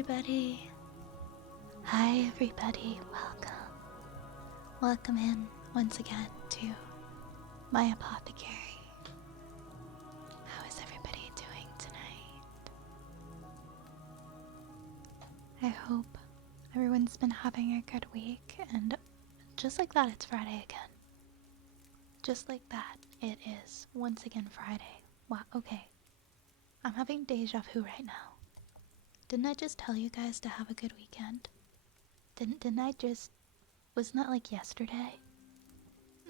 everybody. Hi, everybody. Welcome. Welcome in once again to my apothecary. How is everybody doing tonight? I hope everyone's been having a good week, and just like that, it's Friday again. Just like that, it is once again Friday. Wow, okay. I'm having deja vu right now. Didn't I just tell you guys to have a good weekend? Didn't I just... Wasn't that like yesterday?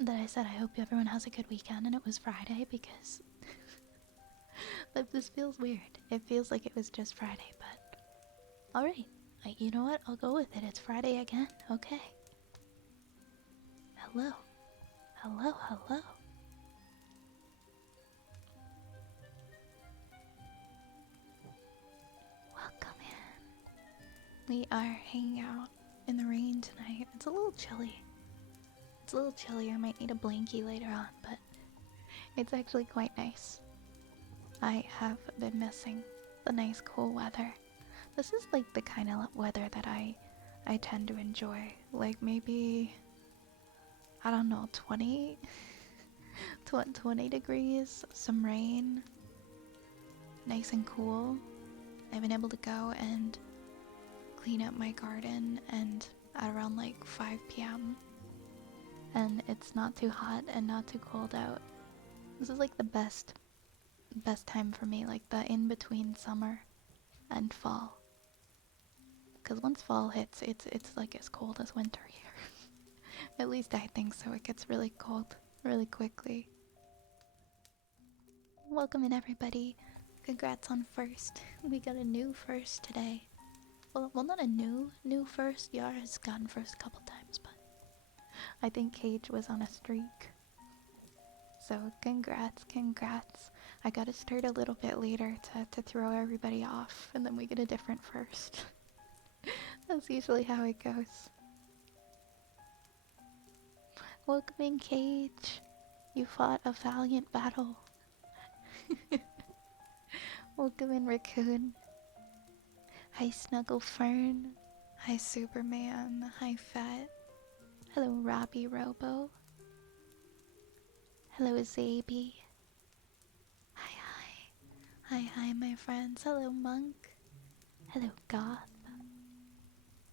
That I said I hope everyone has a good weekend and it was Friday because... this feels weird. It feels like it was just Friday, but... Alright. You know what? I'll go with it. It's Friday again. Okay. Hello. Hello, hello. Welcome in. We are hanging out in the rain tonight. It's a little chilly. It's a little chilly. I might need a blankie later on, but it's actually quite nice. I have been missing the nice cool weather. This is like the kind of weather that I tend to enjoy. Like maybe, I don't know, 20 degrees, some rain, nice and cool. I've been able to go and clean up my garden and at around like 5 p.m. and it's not too hot and not too cold out. This is like the best time for me, like the in-between summer and fall. Because once fall hits, it's like as cold as winter here. At least I think so. It gets really cold really quickly. Welcome in, everybody. Congrats on first. We got a new first today. Well, not a new first. Yara has gotten first a couple times, but I think Cage was on a streak. So congrats. I gotta start a little bit later to throw everybody off, and then we get a different first. That's usually how it goes. Welcome in, Cage. You fought a valiant battle. Welcome in, Raccoon. Hi, Snuggle Fern. Hi, Superman. Hi, Fat. Hello, Robbie Robo. Hello, Zaby. Hi, my friends. Hello, Monk. Hello, Goth.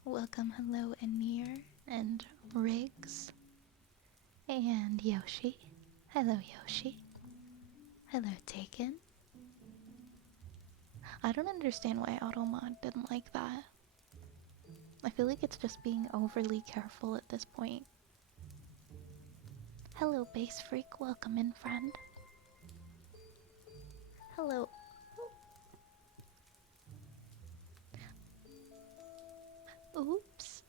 Welcome, hello, Anir and Riggs. And Yoshi. Hello, Yoshi. Hello, Taken. I don't understand why Automod didn't like that. I feel like it's just being overly careful at this point. Hello, Base Freak. Welcome in, friend. Hello. Oops.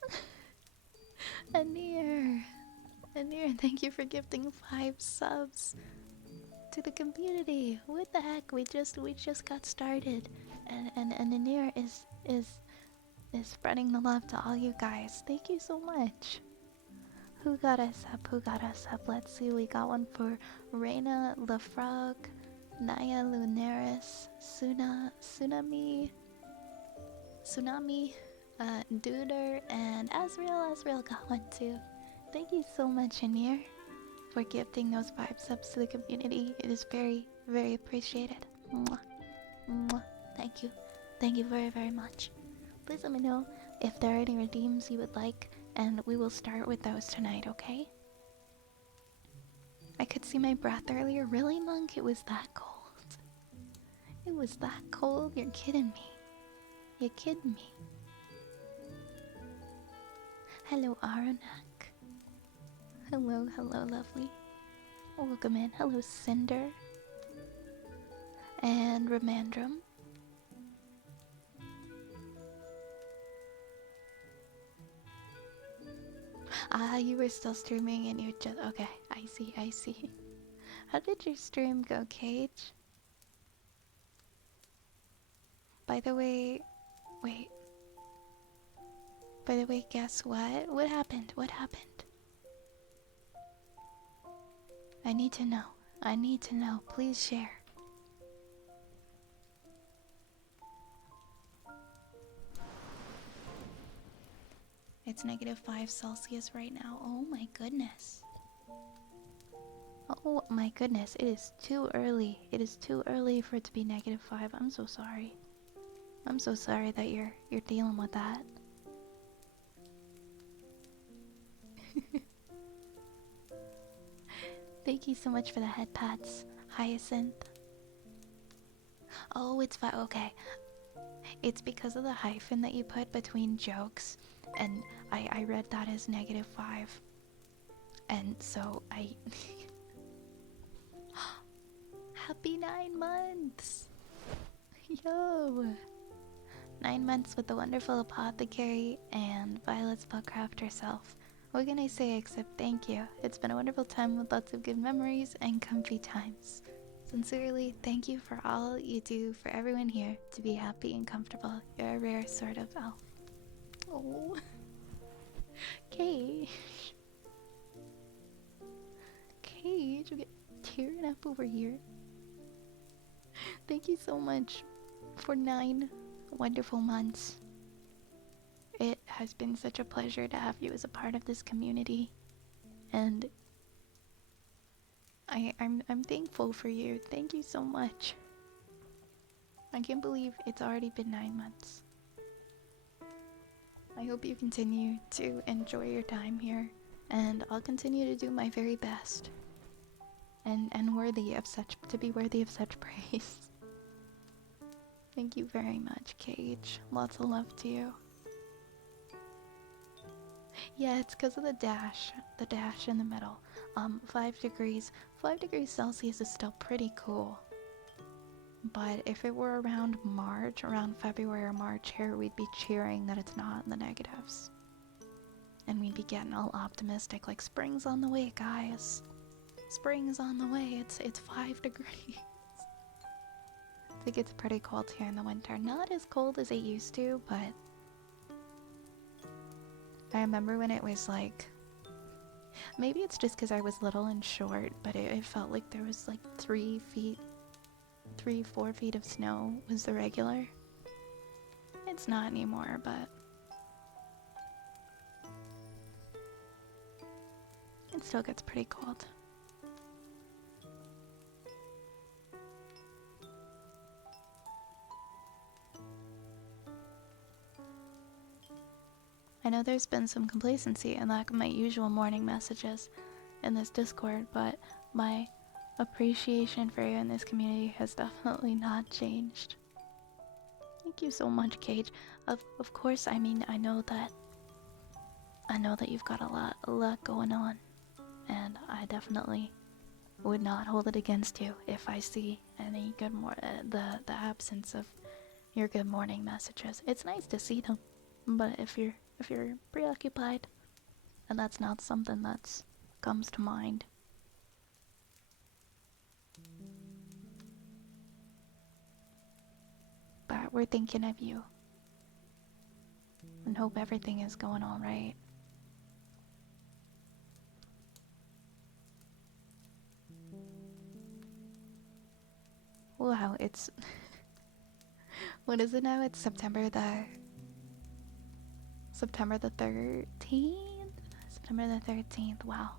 Anir, thank you for gifting 5 subs to the community. What the heck? We just got started, and Anir is spreading the love to all you guys. Thank you so much. Who got us up? Let's see. We got one for Reina LaFrog, Naya Lunaris, Tsunami, Duder, and Asriel got one too. Thank you so much, Anir, for gifting those 5 subs to the community. It is very, very appreciated. Mwah. Mwah. Thank you very, very much. Please let me know if there are any redeems you would like, and we will start with those tonight, okay? I could see my breath earlier. Really, Monk? It was that cold. It was that cold? You're kidding me. You're kidding me. Hello, Aronak. Hello, lovely. Welcome in. Hello, Cinder. And Ramandrum. You were still streaming and you just... Okay, I see. How did your stream go, Cage? By the way... Wait. By the way, guess what? What happened? I need to know. Please share. It's -5 Celsius right now. Oh my goodness. Oh my goodness, it is too early. It is too early for it to be -5. I'm so sorry. I'm so sorry that you're dealing with that. Thank you so much for the head pats, Hyacinth. Oh, it's fine. Okay. It's because of the hyphen that you put between jokes, and I read that as -5. And so I... Happy 9 months! Yo! 9 months with the wonderful apothecary and Violet's Spellcraft herself. What can I say except thank you? It's been a wonderful time with lots of good memories and comfy times. Sincerely, thank you for all you do for everyone here to be happy and comfortable. You're a rare sort of elf. Oh. Cage. Cage, you get tearing up over here. Thank you so much for 9 wonderful months. It has been such a pleasure to have you as a part of this community, and I'm thankful for you. Thank you so much. I can't believe it's already been 9 months. I hope you continue to enjoy your time here, and I'll continue to do my very best and to be worthy of such praise. Thank you very much, Cage. Lots of love to you. Yeah, it's because of the dash in the middle. 5 degrees Celsius is still pretty cool. But if it were around March, around February or March here, we'd be cheering that it's not in the negatives. And we'd be getting all optimistic, like spring's on the way, guys. Spring's on the way. It's 5 degrees. It gets pretty cold here in the winter. Not as cold as it used to, but I remember when it was like, maybe it's just because I was little and short, but it felt like there was like 4 feet of snow was the regular. It's not anymore, but it still gets pretty cold. I know there's been some complacency and lack of my usual morning messages in this Discord, but my appreciation for you in this community has definitely not changed. Thank you so much, Cage. Of course, I mean, I know that you've got a lot going on, and I definitely would not hold it against you if I see any the absence of your good morning messages. It's nice to see them, but if you're preoccupied and that's not something that comes to mind, but we're thinking of you and hope everything is going all right. Wow, it's what is it now? It's September the 13th? September the 13th. Wow.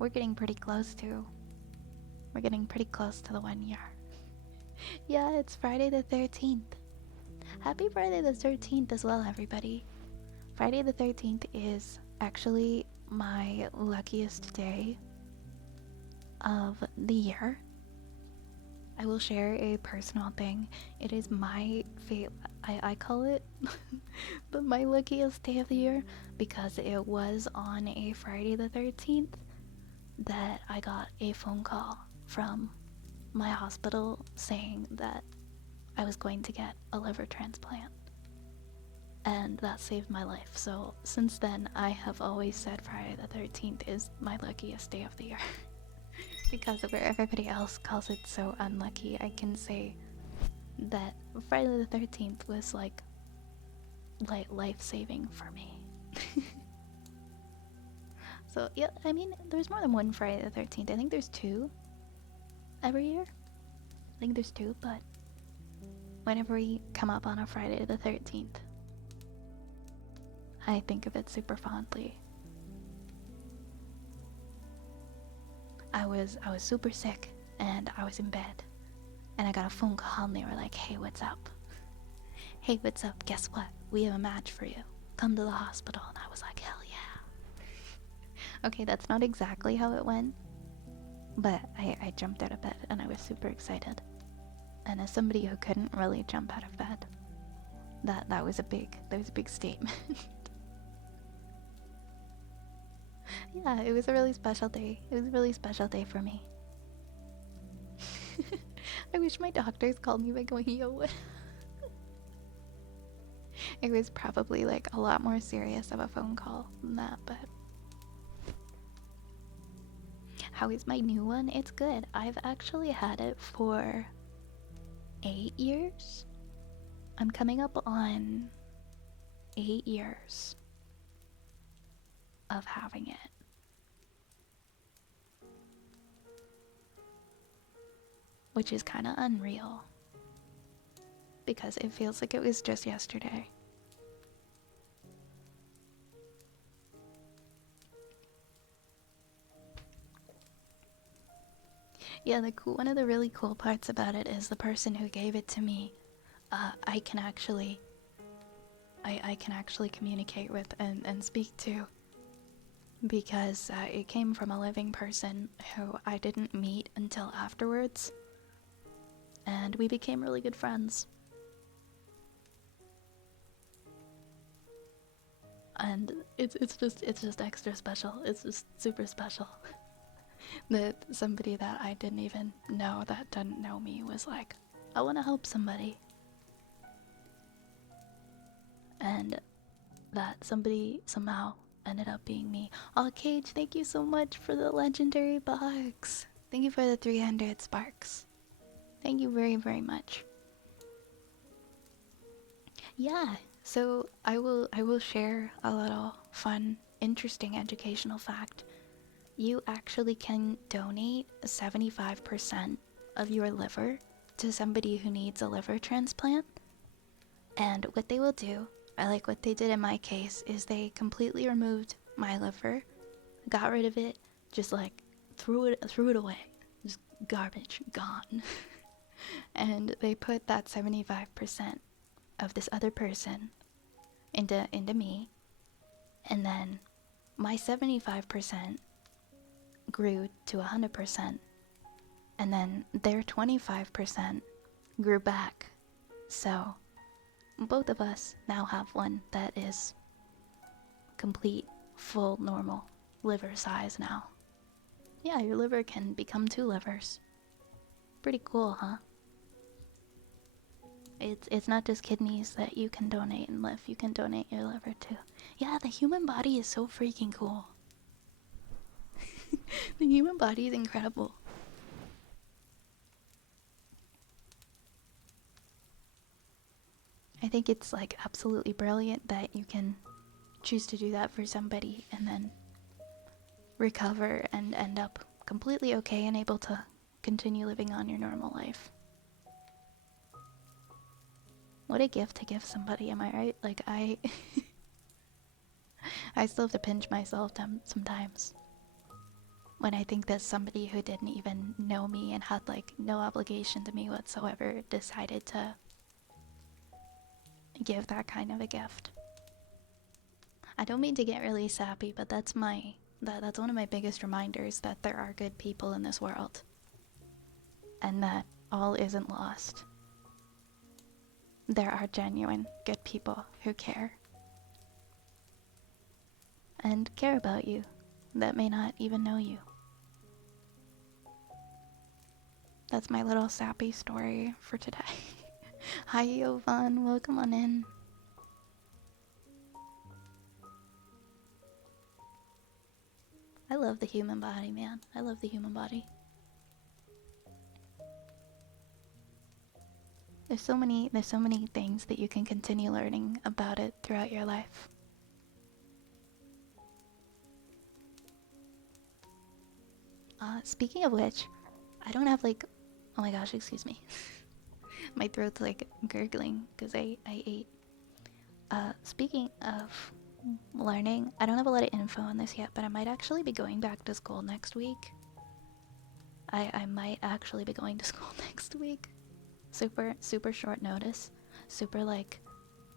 We're getting pretty close to the 1 year. Yeah, it's Friday the 13th. Happy Friday the 13th as well, everybody. Friday the 13th is actually my luckiest day of the year. I will share a personal thing. It is my I call it my luckiest day of the year because it was on a Friday the 13th that I got a phone call from my hospital saying that I was going to get a liver transplant. And that saved my life. So since then, I have always said Friday the 13th is my luckiest day of the year. Because of where everybody else calls it so unlucky, I can say that Friday the 13th was like life-saving for me. So yeah, I mean, there's more than one Friday the 13th. I think there's 2 every year. I think there's 2, but whenever we come up on a Friday the 13th, I think of it super fondly. I was super sick and I was in bed and I got a phone call and they were like, "Hey, what's up? Hey, what's up? Guess what? We have a match for you. Come to the hospital." And I was like, "Hell yeah." Okay, that's not exactly how it went, but I jumped out of bed and I was super excited. And as somebody who couldn't really jump out of bed, that was a big statement. Yeah, it was a really special day. It was a really special day for me. I wish my doctors called me by going, "Yo." It was probably like a lot more serious of a phone call than that, but how is my new one? It's good. I've actually had it for 8 years. I'm coming up on 8 years of having it. Which is kind of unreal. Because it feels like it was just yesterday. Yeah, one of the really cool parts about it is the person who gave it to me, I can actually communicate with and speak to, because it came from a living person who I didn't meet until afterwards, and we became really good friends. And it's just extra special. It's just super special. That somebody that I didn't even know that didn't know me was like, "I want to help somebody." And that somebody somehow ended up being me. Oh, Cage, thank you so much for the legendary box. Thank you for the 300 sparks. Thank you very, very much. Yeah, so I will share a little fun, interesting educational fact. You actually can donate 75% of your liver to somebody who needs a liver transplant. And what they will do, I like what they did in my case, is they completely removed my liver, got rid of it, just like threw it away. Just garbage, gone. And they put that 75% of this other person into me, and then my 75% grew to 100%, and then their 25% grew back. So both of us now have one that is complete, full, normal liver size now. Yeah, your liver can become 2 livers. Pretty cool, huh? It's not just kidneys that you can donate and live. You can donate your liver too. Yeah, the human body is so freaking cool. The human body is incredible. I think it's like absolutely brilliant that you can choose to do that for somebody and then recover and end up completely okay and able to continue living on your normal life. What a gift to give somebody, am I right? Like, I still have to pinch myself sometimes when I think that somebody who didn't even know me and had like no obligation to me whatsoever decided to give that kind of a gift. I don't mean to get really sappy, but that's one of my biggest reminders that there are good people in this world and that all isn't lost. There are genuine good people who care and care about you that may not even know you. That's my little sappy story for today. Hi, Yovan, welcome on in. I love the human body, man. I love the human body. There's so many things that you can continue learning about it throughout your life. Speaking of which, I don't have like, oh my gosh, excuse me. My throat's like gurgling because I ate. Speaking of learning. I don't have a lot of info on this yet, but I might actually be going back to school next week. I might actually be going to school next week. Super short notice. Super like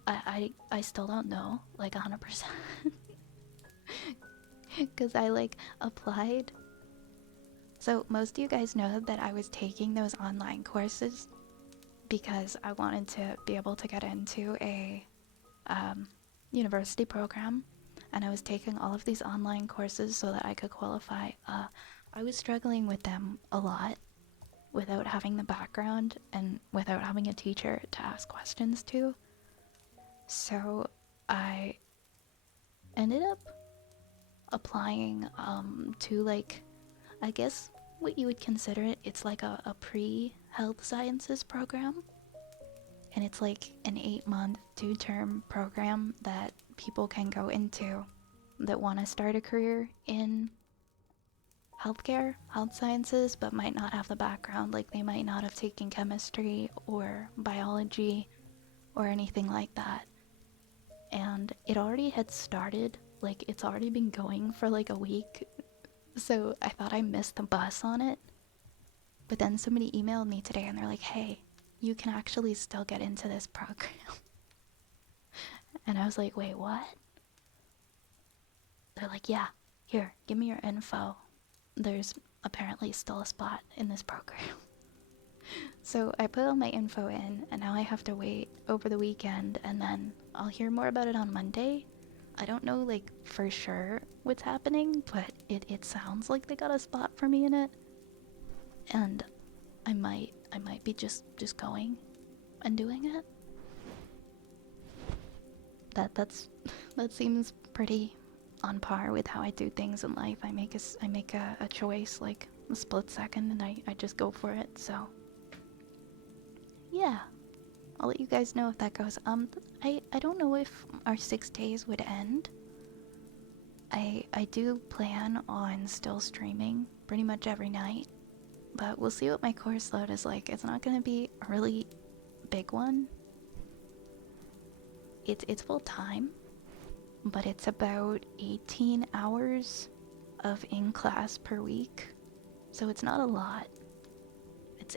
I still don't know like 100% because I like applied. So most of you guys know that I was taking those online courses because I wanted to be able to get into a university program, and I was taking all of these online courses so that I could qualify. I was struggling with them a lot without having the background and without having a teacher to ask questions to. So I ended up applying to like, I guess what you would consider it, it's like a pre-health sciences program. And it's like an 8-month, 2-term program that people can go into that want to start a career in healthcare, health sciences, but might not have the background. Like they might not have taken chemistry or biology or anything like that. And it already had started, like it's already been going for like a week. So I thought I missed the bus on it. But then somebody emailed me today and they're like, hey, you can actually still get into this program. And I was like, wait, what? They're like, yeah, here, give me your info. There's apparently still a spot in this program. So I put all my info in, and now I have to wait over the weekend, and then I'll hear more about it on Monday. I don't know, like, for sure what's happening, but it sounds like they got a spot for me in it. And I might be just going and doing it. That seems pretty on par with how I do things in life. I make a choice like a split second, and I just go for it. So yeah, I'll let you guys know if that goes. I don't know if our 6 days would end. I do plan on still streaming pretty much every night, but we'll see what my course load is like. It's not gonna be a really big one. It's full time, but it's about 18 hours of in-class per week, so it's not a lot.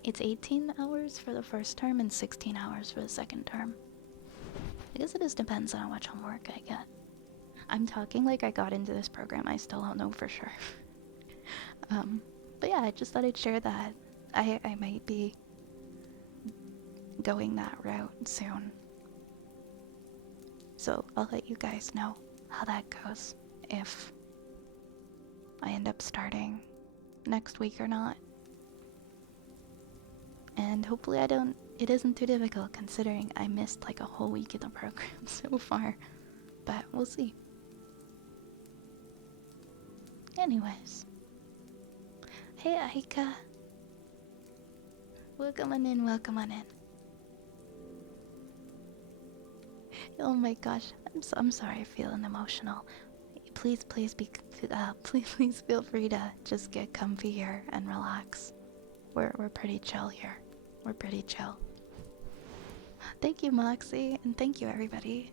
It's 18 hours for the first term and 16 hours for the second term. I guess it just depends on how much homework I get. I'm talking like I got into this program, I still don't know for sure. But yeah, I just thought I'd share that. I might be going that route soon. So I'll let you guys know how that goes, if I end up starting next week or not. And hopefully it isn't too difficult considering I missed like a whole week of the program so far. But we'll see. Anyways. Hey Aika. Welcome on in, welcome on in. Oh my gosh, I'm sorry, feeling emotional. Please feel free to just get comfy here and relax. We're pretty chill here. We're pretty chill. Thank you, Moxie, and thank you, everybody.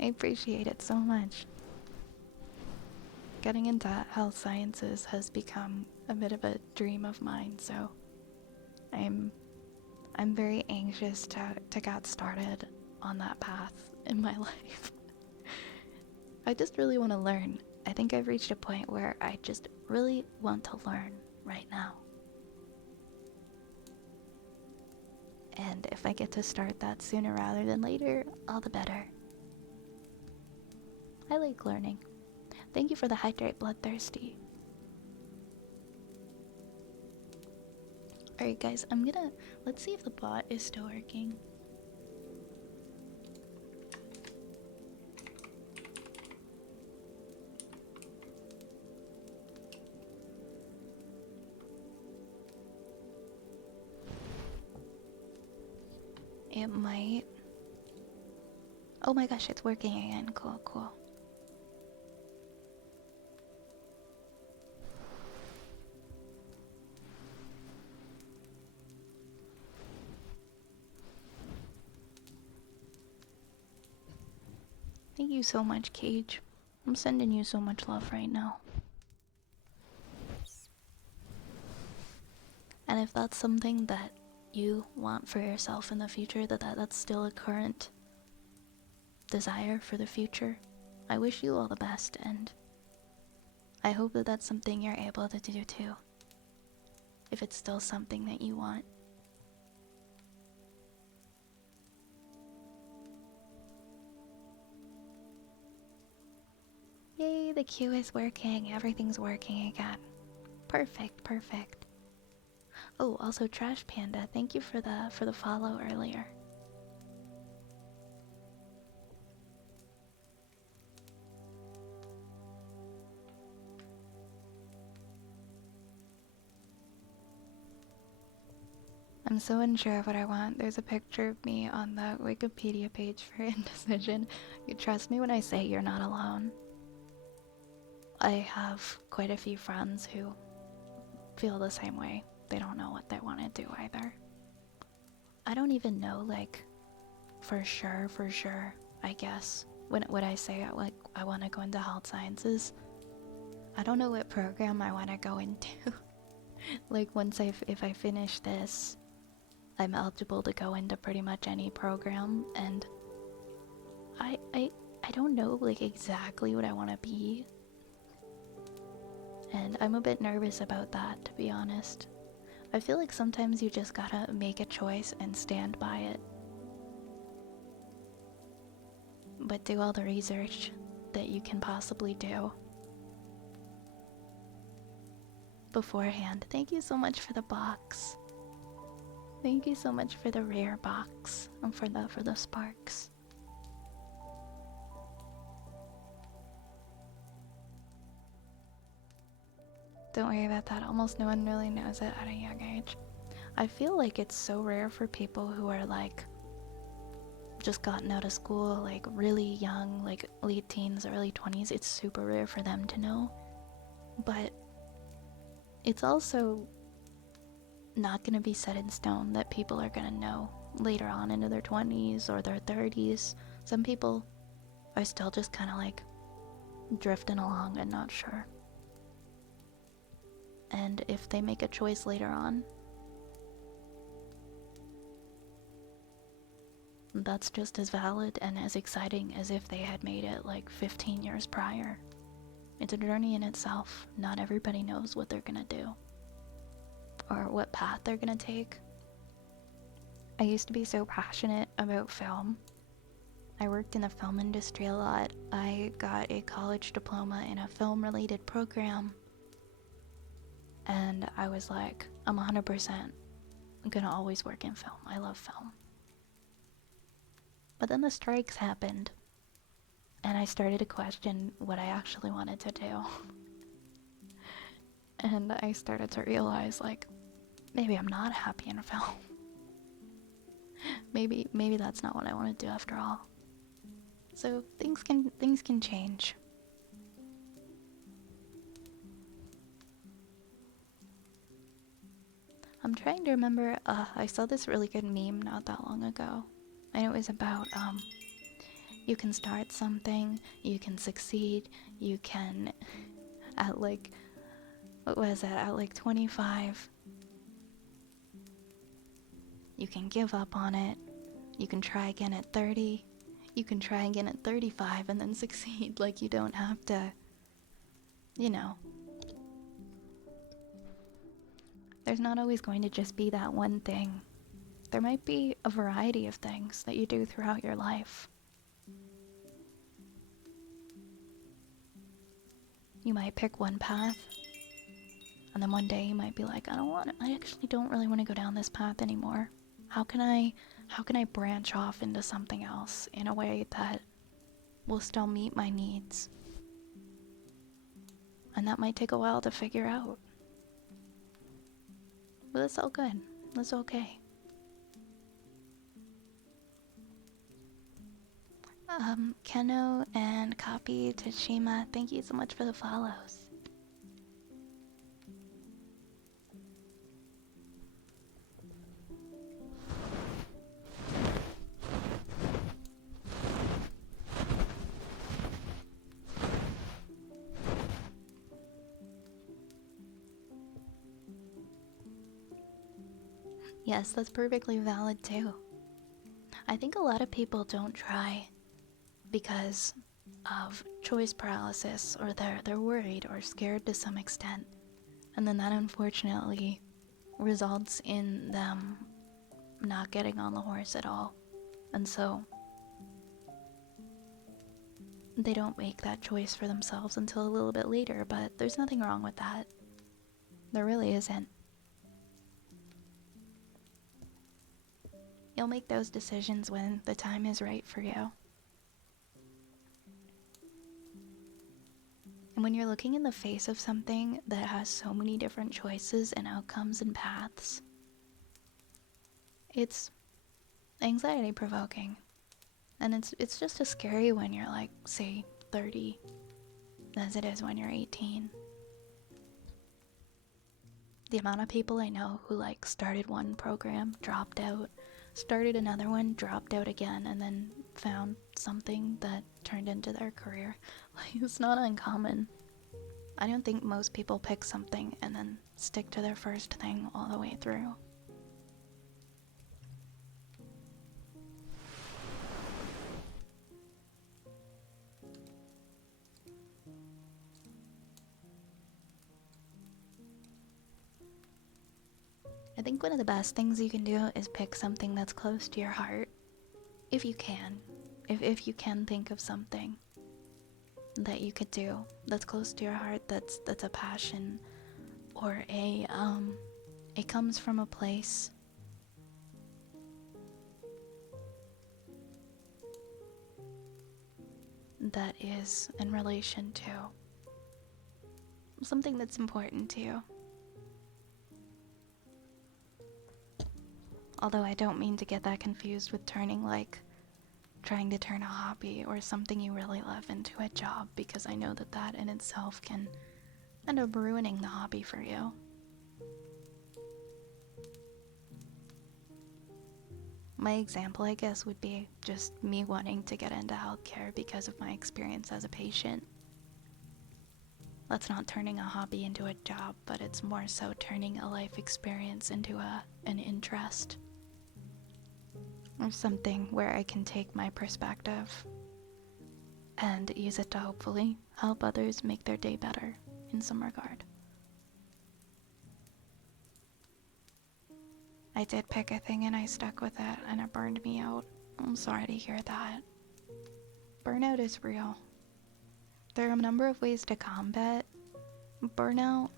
I appreciate it so much. Getting into health sciences has become a bit of a dream of mine, so I'm very anxious to get started on that path in my life. I just really want to learn. I think I've reached a point where I just really want to learn right now. And if I get to start that sooner rather than later, all the better. I like learning. Thank you for the hydrate, Bloodthirsty. Alright guys, let's see if the bot is still working. It might. Oh my gosh, it's working again. Cool, cool. Thank you so much, Cage. I'm sending you so much love right now. And if that's something that you want for yourself in the future, that's still a current desire for the future, I wish you all the best, and I hope that that's something you're able to do too, if it's still something that you want. Yay, the queue is working. Everything's working again. Perfect, perfect. Oh, also Trash Panda, thank you for the follow earlier. I'm so unsure of what I want. There's a picture of me on the Wikipedia page for Indecision. You trust me when I say you're not alone. I have quite a few friends who feel the same way. They don't know what they want to do either. I don't even know, like, for sure, I guess. When I say I want to go into health sciences, I don't know what program I want to go into. Like, if I finish this, I'm eligible to go into pretty much any program, and I don't know, like, exactly what I want to be. And I'm a bit nervous about that, to be honest. I feel like sometimes you just gotta make a choice and stand by it. But do all the research that you can possibly do beforehand. Thank you so much for the box. Thank you so much for the rare box and for the sparks. Don't worry about that. Almost no one really knows it at a young age. I feel like it's so rare for people who are like just gotten out of school, like really young, like late teens, early 20s. It's super rare for them to know. But it's also not going to be set in stone that people are going to know later on into their 20s or their 30s. Some people are still just kind of like drifting along and not sure. And if they make a choice later on, that's just as valid and as exciting as if they had made it like 15 years prior. It's a journey in itself. Not everybody knows what they're gonna do or what path they're gonna take. I used to be so passionate about film. I worked in the film industry a lot. I got a college diploma in a film-related program. And I was like, I'm 100% gonna always work in film. I love film. But then the strikes happened, and I started to question what I actually wanted to do. And I started to realize, like, maybe I'm not happy in film. maybe that's not what I want to do after all. So things can change. I'm trying to remember, I saw this really good meme not that long ago. And it was about, you can start something, you can succeed, you can, at like, what was it, at like 25, you can give up on it, you can try again at 30, you can try again at 35 and then succeed. Like, you don't have to, you know. There's not always going to just be that one thing. There might be a variety of things that you do throughout your life. You might pick one path, and then one day you might be like, I actually don't really want to go down this path anymore. How can I branch off into something else in a way that will still meet my needs? And that might take a while to figure out. But that's all good. That's okay. Keno and Copy Tachima, thank you so much for the follows. Yes, that's perfectly valid too. I think a lot of people don't try because of choice paralysis, or they're worried or scared to some extent. And then that unfortunately results in them not getting on the horse at all. And so they don't make that choice for themselves until a little bit later, but there's nothing wrong with that. There really isn't. You'll make those decisions when the time is right for you. And when you're looking in the face of something that has so many different choices and outcomes and paths, it's anxiety provoking. And it's just as scary when you're like, say, 30 as it is when you're 18. The amount of people I know who like started one program, dropped out, started another one, dropped out again, and then found something that turned into their career. Like, it's not uncommon. I don't think most people pick something and then stick to their first thing all the way through. I think one of the best things you can do is pick something that's close to your heart, if you can. If you can think of something that you could do that's close to your heart, that's a passion, or it comes from a place that is in relation to something that's important to you. Although I don't mean to get that confused with trying to turn a hobby or something you really love into a job, because I know that in itself can end up ruining the hobby for you. My example, I guess, would be just me wanting to get into healthcare because of my experience as a patient. That's not turning a hobby into a job, but it's more so turning a life experience into an interest. Or something where I can take my perspective and use it to hopefully help others make their day better in some regard. I did pick a thing and I stuck with it and it burned me out. I'm sorry to hear that. Burnout is real. There are a number of ways to combat burnout.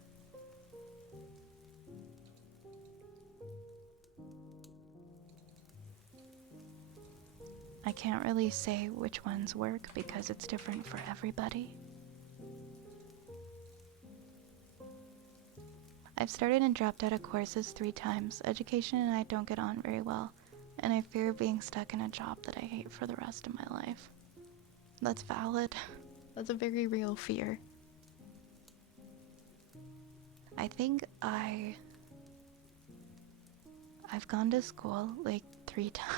I can't really say which ones work because it's different for everybody. I've started and dropped out of courses 3 times. Education and I don't get on very well, and I fear being stuck in a job that I hate for the rest of my life. That's valid. That's a very real fear. I think I've gone to school like 3 times.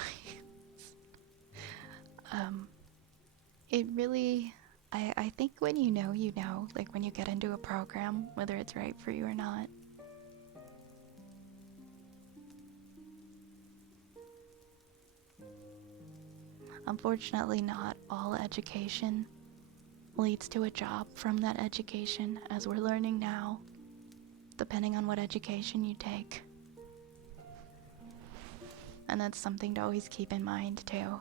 It really, I think when you know, like when you get into a program, whether it's right for you or not. Unfortunately, not all education leads to a job from that education, as we're learning now, depending on what education you take. And that's something to always keep in mind too.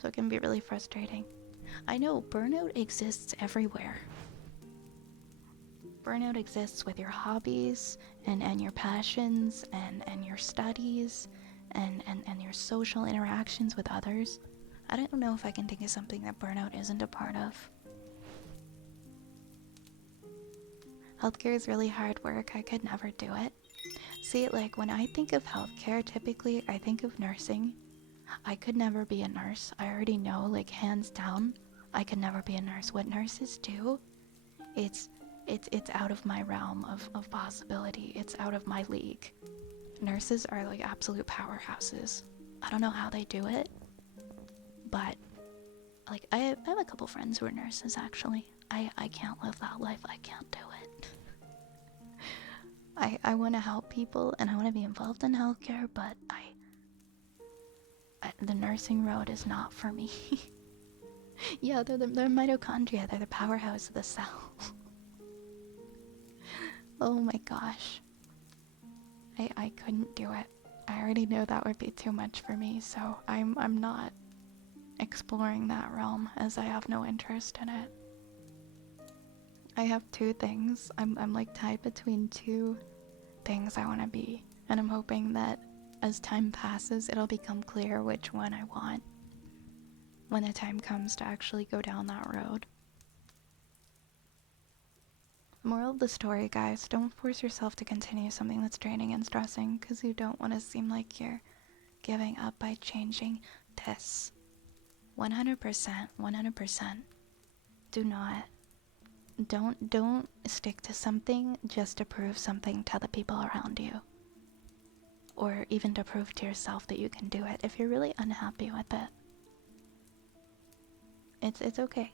So it can be really frustrating. I know burnout exists everywhere. Burnout exists with your hobbies and your passions and your studies and your social interactions with others. I don't know if I can think of something that burnout isn't a part of. Healthcare is really hard work. I could never do it. See, like when I think of healthcare, typically I think of nursing. I could never be a nurse. I already know, like hands down, I could never be a nurse. What nurses do, it's out of my realm of possibility. It's out of my league. Nurses are like absolute powerhouses. I don't know how they do it, but like I have a couple friends who are nurses actually. I can't live that life. I can't do it. I want to help people and I want to be involved in healthcare, but the nursing road is not for me. Yeah, they're mitochondria. They're the powerhouse of the cell. Oh my gosh. I couldn't do it. I already know that would be too much for me, so I'm not exploring that realm as I have no interest in it. I have two things. I'm like tied between two things I want to be, and I'm hoping that as time passes it'll become clear which one I want when the time comes to actually go down that road. Moral of the story, guys, don't force yourself to continue something that's draining and stressing because you don't want to seem like you're giving up by changing this. 100%, 100%. Do not. Don't stick to something just to prove something to the people around you. Or even to prove to yourself that you can do it if you're really unhappy with it. It's okay.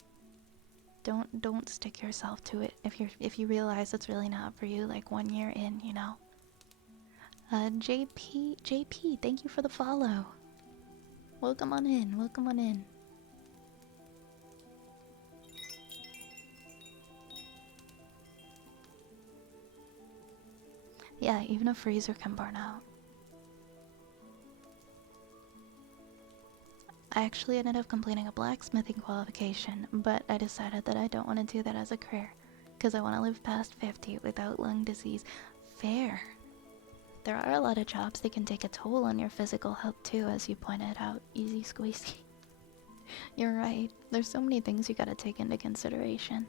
Don't stick yourself to it if you realize it's really not for you like 1 year in, you know. JP, thank you for the follow. Welcome on in, welcome on in. Yeah, even a freezer can burn out. I actually ended up completing a blacksmithing qualification, but I decided that I don't want to do that as a career, because I want to live past 50 without lung disease. Fair. There are a lot of jobs that can take a toll on your physical health too, as you pointed out. Easy squeezy. You're right. There's so many things you gotta take into consideration.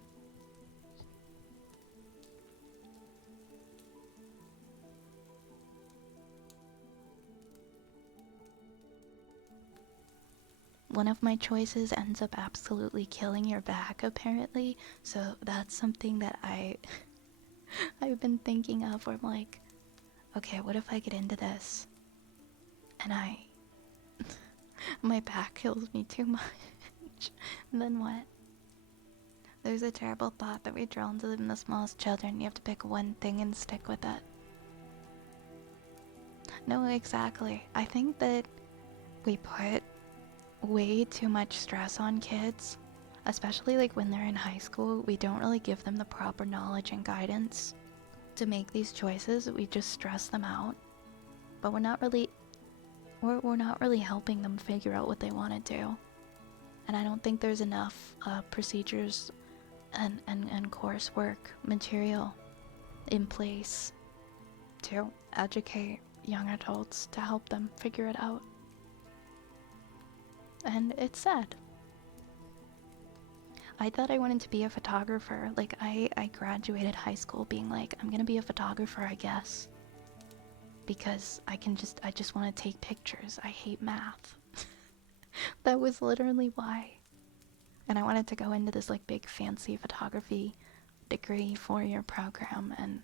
One of my choices ends up absolutely killing your back, apparently. So that's something that I've been thinking of where I'm like, okay, what if I get into this and my back kills me too much? Then what? There's a terrible thought that we drown to live in the smallest children. You have to pick one thing and stick with it. No, exactly. I think that we put way too much stress on kids, especially like when they're in high school. We don't really give them the proper knowledge and guidance to make these choices. We just stress them out, but we're not really helping them figure out what they want to do. And I don't think there's enough procedures and coursework material in place to educate young adults to help them figure it out. And it's sad. I thought I wanted to be a photographer. Like, I graduated high school being like, I'm gonna be a photographer, I guess. Because I just want to take pictures. I hate math. That was literally why. And I wanted to go into this like big fancy photography degree 4-year program, and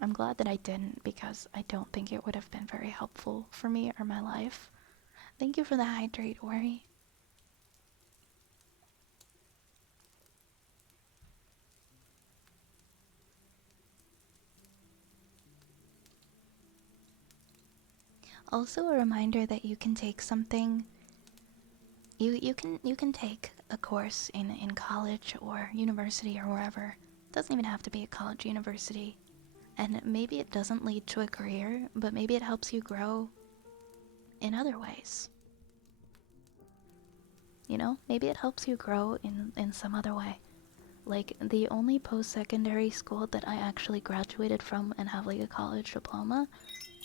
I'm glad that I didn't, because I don't think it would have been very helpful for me or my life. Thank you for the hydrate, Ori. Also a reminder that you can take something, you can take a course in college or university or wherever. It doesn't even have to be a college, university. And maybe it doesn't lead to a career, but maybe it helps you grow in other ways. You know, maybe it helps you grow in some other way. Like, the only post-secondary school that I actually graduated from and have like a college diploma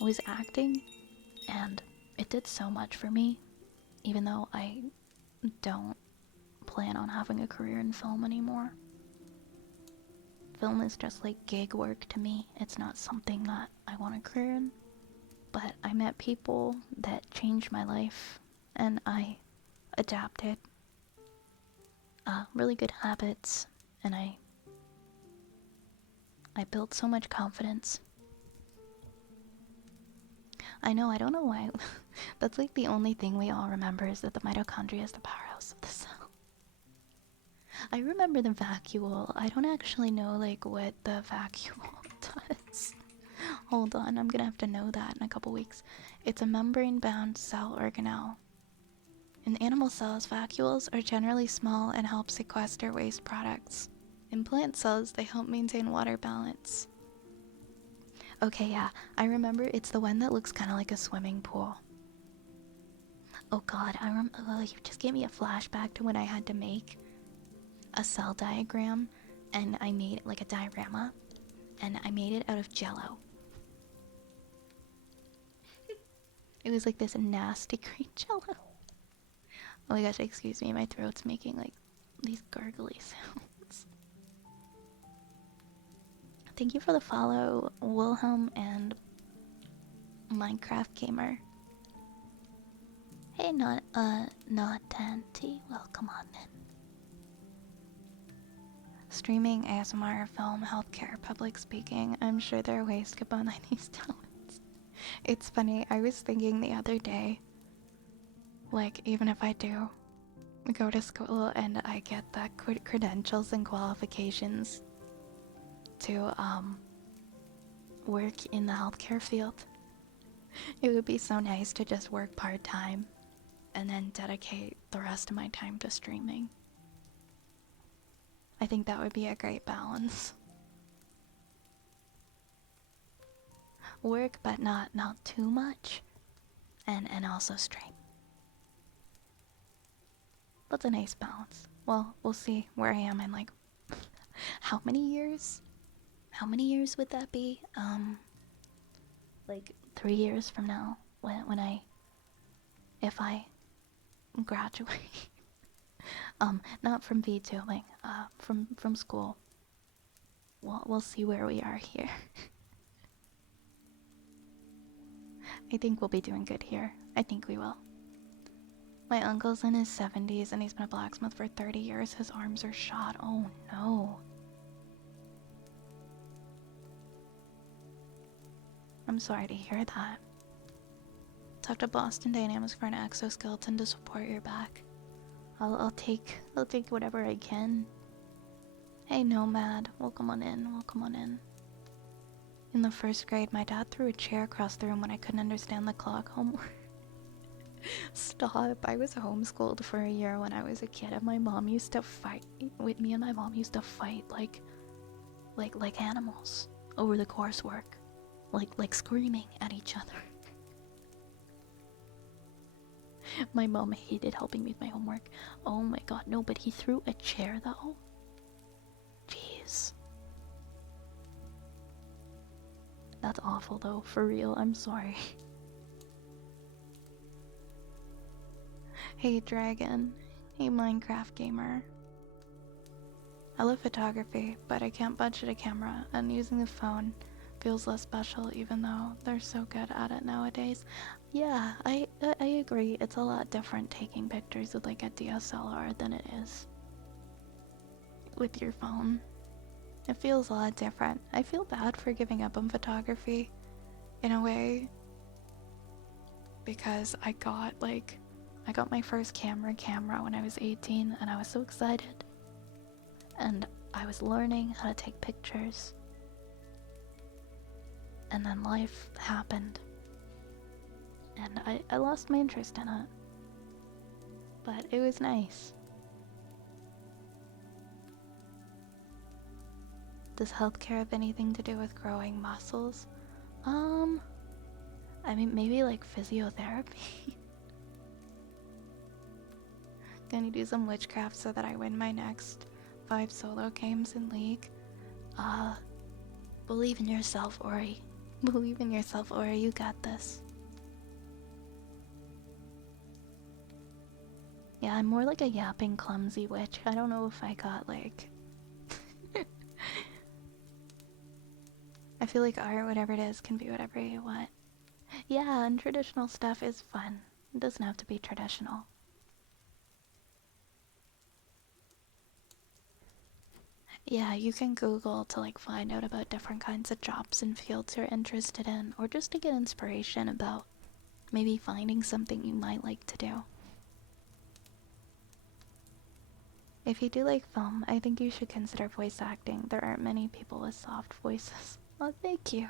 was acting, and it did so much for me, even though I don't plan on having a career in film anymore. Film is just like gig work to me. It's not something that I want a career in. But I met people that changed my life, and I adapted really good habits, and I built so much confidence. I know, I don't know why. That's like the only thing we all remember, is that the mitochondria is the powerhouse of the cell. I remember the vacuole. I don't actually know like what the vacuole does. Hold on, I'm gonna have to know that in a couple weeks. It's a membrane-bound cell organelle. In animal cells, vacuoles are generally small and help sequester waste products. In plant cells, they help maintain water balance. Okay, yeah, I remember it's the one that looks kind of like a swimming pool. Oh god, you just gave me a flashback to when I had to make a cell diagram, and I made like a diorama, and I made it out of jello. It was like this nasty green jello. Oh my gosh, excuse me, my throat's making like these gurgly sounds. Thank you for the follow, Wilhelm and Minecraft Gamer. Hey, not Tanty, welcome on in. Streaming, ASMR, film, healthcare, public speaking. I'm sure there are ways to combine these talents. It's funny, I was thinking the other day, like, even if I do go to school and I get the credentials and qualifications to, work in the healthcare field, it would be so nice to just work part-time and then dedicate the rest of my time to streaming. I think that would be a great balance. Work, but not too much, and also stream. That's a nice balance. Well, we'll see where I am in like how many years? How many years would that be? Like 3 years from now, if I graduate. Not from VTubing, from school. We'll see where we are here. I think we'll be doing good here. I think we will. My uncle's in his 70s and he's been a blacksmith for 30 years. His arms are shot. Oh no. I'm sorry to hear that. Talk to Boston Dynamics for an exoskeleton to support your back. I'll take whatever I can. Hey Nomad, welcome on in, welcome on in. In the first grade, my dad threw a chair across the room when I couldn't understand the clock homework. Stop, I was homeschooled for a year when I was a kid and my mom used to fight with me, and my mom used to fight like animals over the coursework. Like screaming at each other. My mom hated helping me with my homework. Oh my god, no, but he threw a chair though? Jeez. That's awful though, for real, I'm sorry. Hey Dragon. Hey Minecraft Gamer. I love photography, but I can't budget a camera, and using the phone feels less special even though they're so good at it nowadays. Yeah, I agree. It's a lot different taking pictures with like a DSLR than it is with your phone. It feels a lot different. I feel bad for giving up on photography in a way because I got my first camera when I was 18 and I was so excited. And I was learning how to take pictures. And then life happened. And I lost my interest in it. But it was nice. Does healthcare have anything to do with growing muscles? I mean, maybe like physiotherapy. Gonna do some witchcraft so that I win my next 5 solo games in League. Believe in yourself, Ori. Believe in yourself, Ori. You got this. Yeah, I'm more like a yapping, clumsy witch. I don't know if I got like... I feel like art, whatever it is, can be whatever you want. Yeah, and traditional stuff is fun. It doesn't have to be traditional. Yeah, you can Google to like find out about different kinds of jobs and fields you're interested in, or just to get inspiration about maybe finding something you might like to do. If you do like film, I think you should consider voice acting. There aren't many people with soft voices. Oh, thank you.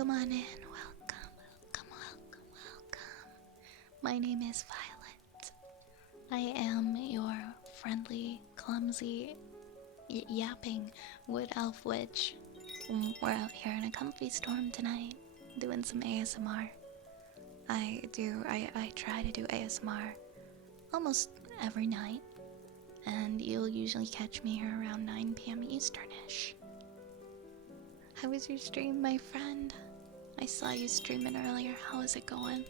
Welcome on in. Welcome, welcome, welcome, welcome. My name is Violet. I am your friendly, clumsy, yapping wood elf witch. We're out here in a comfy storm tonight, doing some ASMR. I try to do ASMR almost every night, and you'll usually catch me here around 9 p.m. Easternish. How was your stream, my friend? I saw you streaming earlier. How is it going?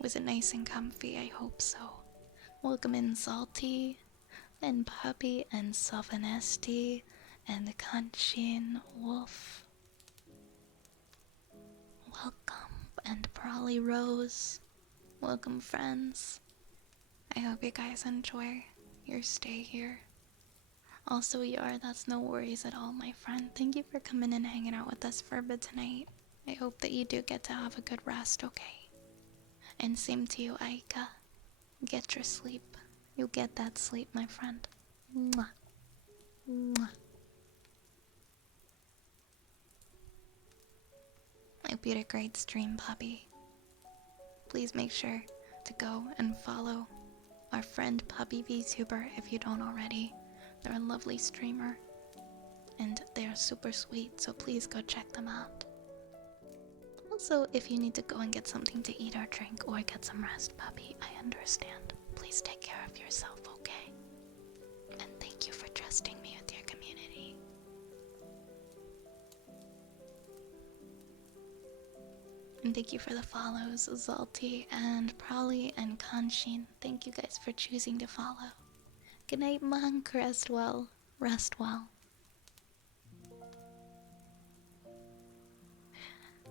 Was it nice and comfy? I hope so. Welcome in Salty, and Puppy, and Sylvanesti, and Kanchin Wolf. Welcome, and Prolly Rose. Welcome, friends. I hope you guys enjoy your stay here. Also, that's no worries at all, my friend. Thank you for coming and hanging out with us for a bit tonight. I hope that you do get to have a good rest, okay? And same to you, Aika. Get your sleep. You'll get that sleep, my friend. Mwah. Mwah. I hope you had a great stream, Puppy. Please make sure to go and follow our friend Puppy VTuber if you don't already. They're a lovely streamer, and they are super sweet, so please go check them out. Also, if you need to go and get something to eat or drink or get some rest, Puppy, I understand. Please take care of yourself, okay? And thank you for trusting me with your community. And thank you for the follows, Zalti and Prolly and Kanshin. Thank you guys for choosing to follow. Good night, Monk. Rest well. Rest well.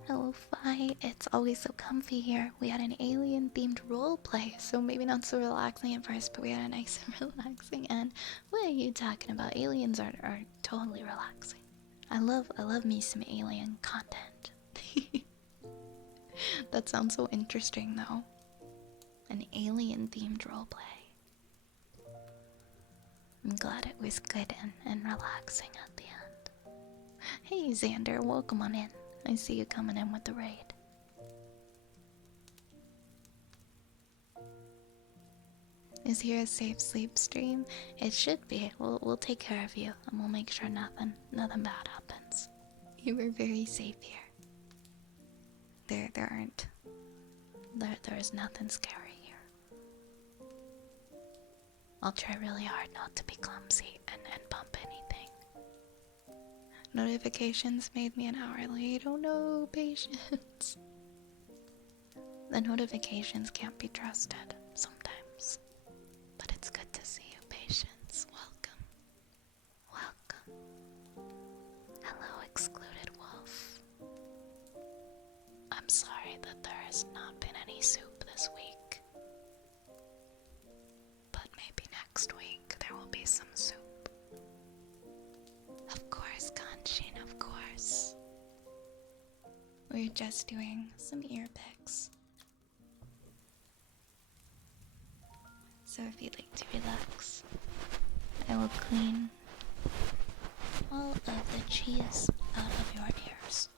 Hello, Fi. It's always so comfy here. We had an alien-themed roleplay, so maybe not so relaxing at first, but we had a nice and relaxing. And what are you talking about? Aliens are totally relaxing. I love me some alien content. That sounds so interesting, though. An alien-themed roleplay. I'm glad it was good and relaxing at the end. Hey, Xander, welcome on in. I see you coming in with the raid. Is here a safe sleep stream? It should be. We'll take care of you, and we'll make sure nothing bad happens. You were very safe here. There is nothing scary here. I'll try really hard not to be clumsy and bump anything. Notifications made me an hour late. Oh no, patience. The notifications can't be trusted sometimes. But it's good to see you, patience. Welcome. Welcome. Hello, excluded wolf. I'm sorry that there has not been any soup this week. But maybe next week there will be some soup. Of course, Kanshin, of course. We're just doing some ear picks. So if you'd like to relax, I will clean all of the cheese out of your ears.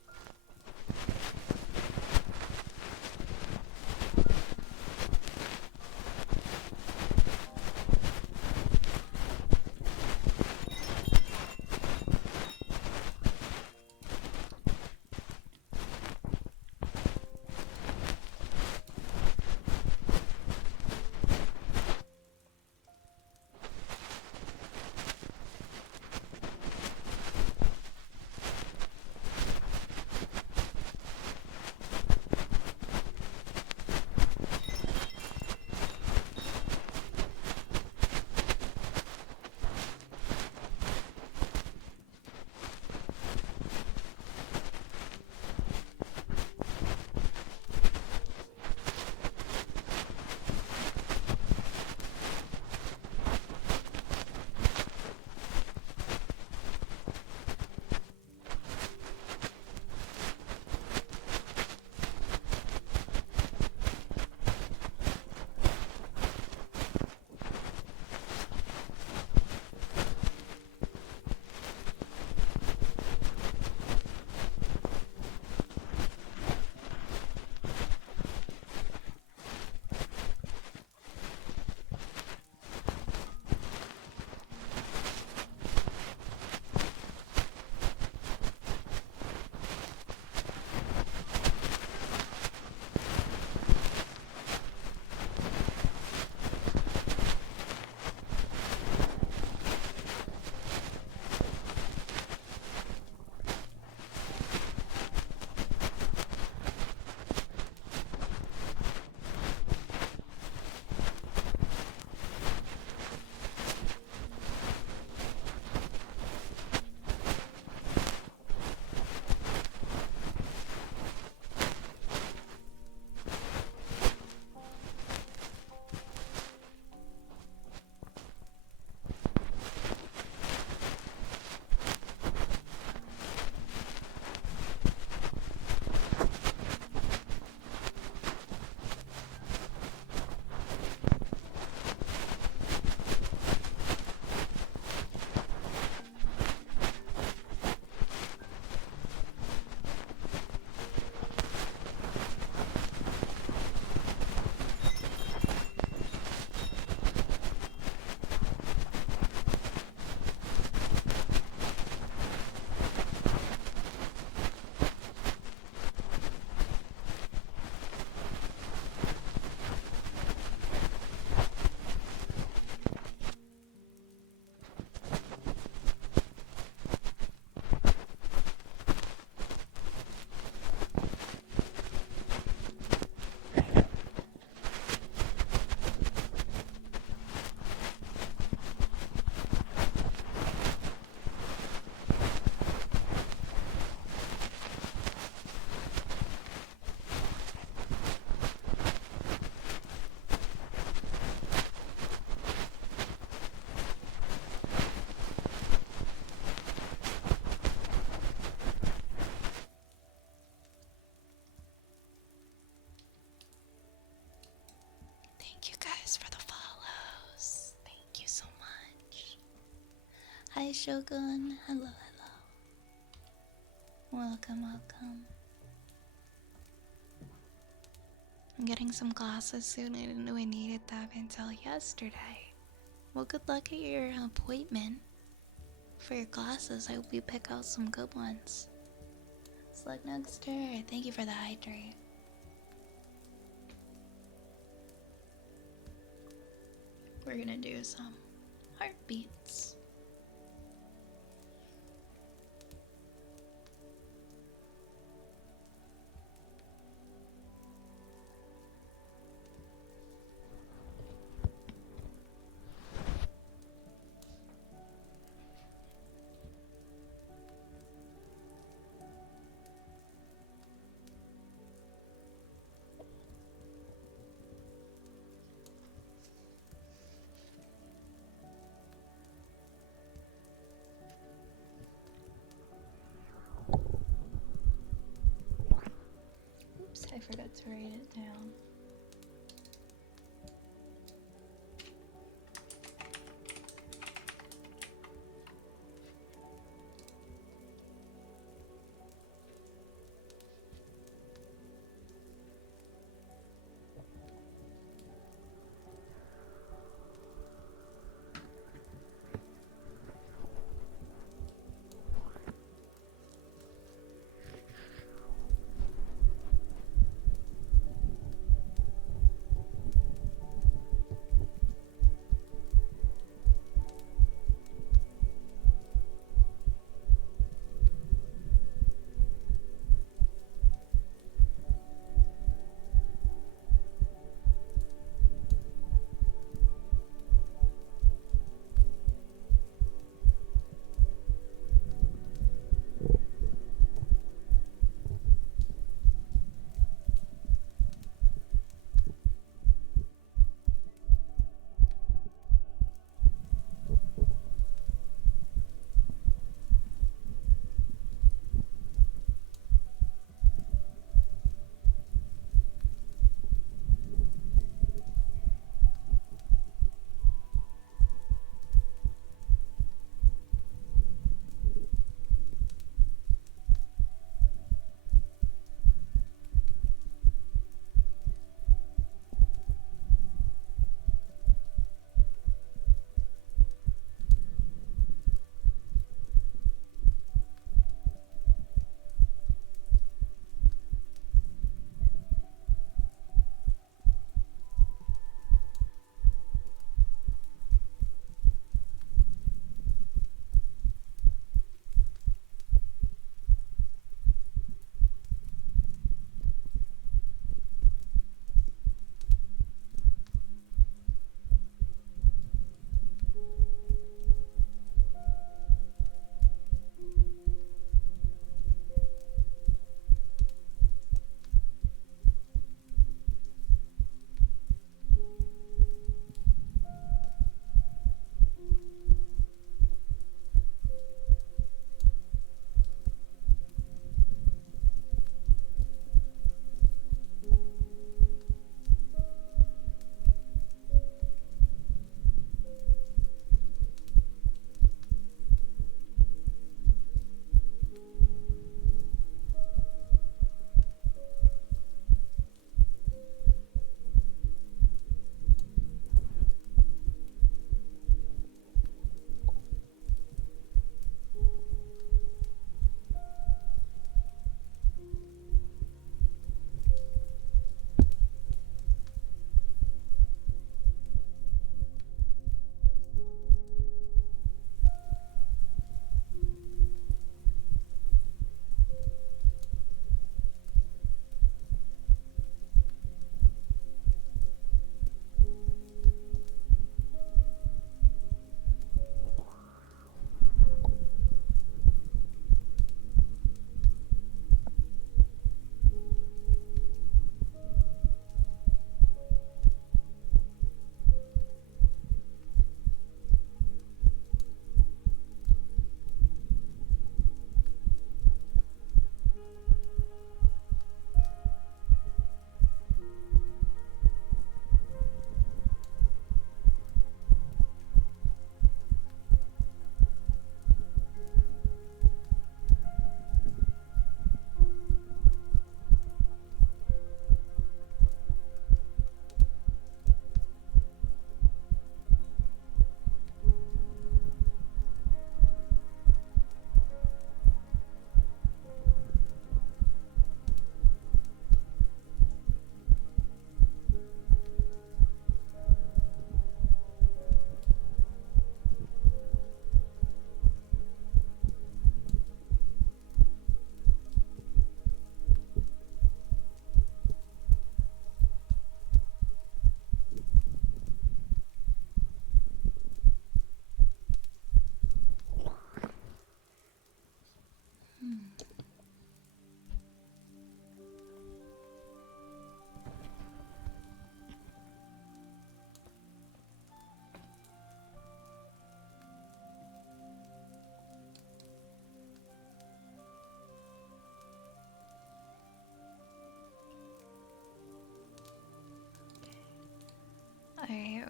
Hi Shogun. Hello, hello. Welcome, welcome. I'm getting some glasses soon. I didn't know I needed them until yesterday. Well, good luck at your appointment for your glasses. I hope you pick out some good ones. Slug Nugster, thank you for the hydrate. We're gonna do some heartbeats. Oops, I forgot to write it down.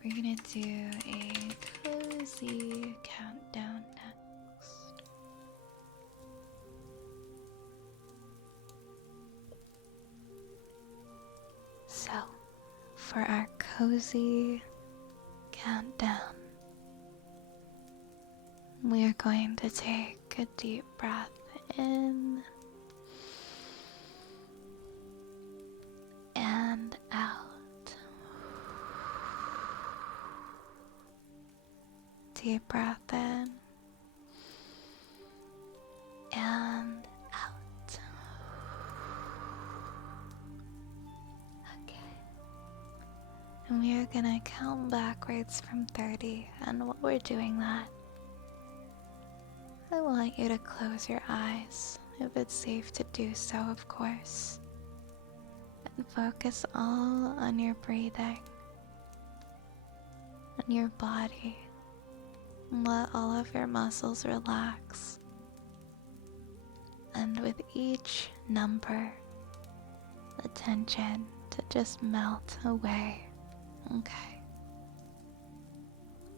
we're gonna do a cozy countdown next. So, for our cozy countdown, we are going to take a deep breath in and out. Deep breath in and out. Okay. And we are gonna count backwards from 30, and while we're doing that, I want you to close your eyes, if it's safe to do so, of course, and focus all on your breathing, on your body. Let all of your muscles relax, and with each number, the tension to just melt away. Okay.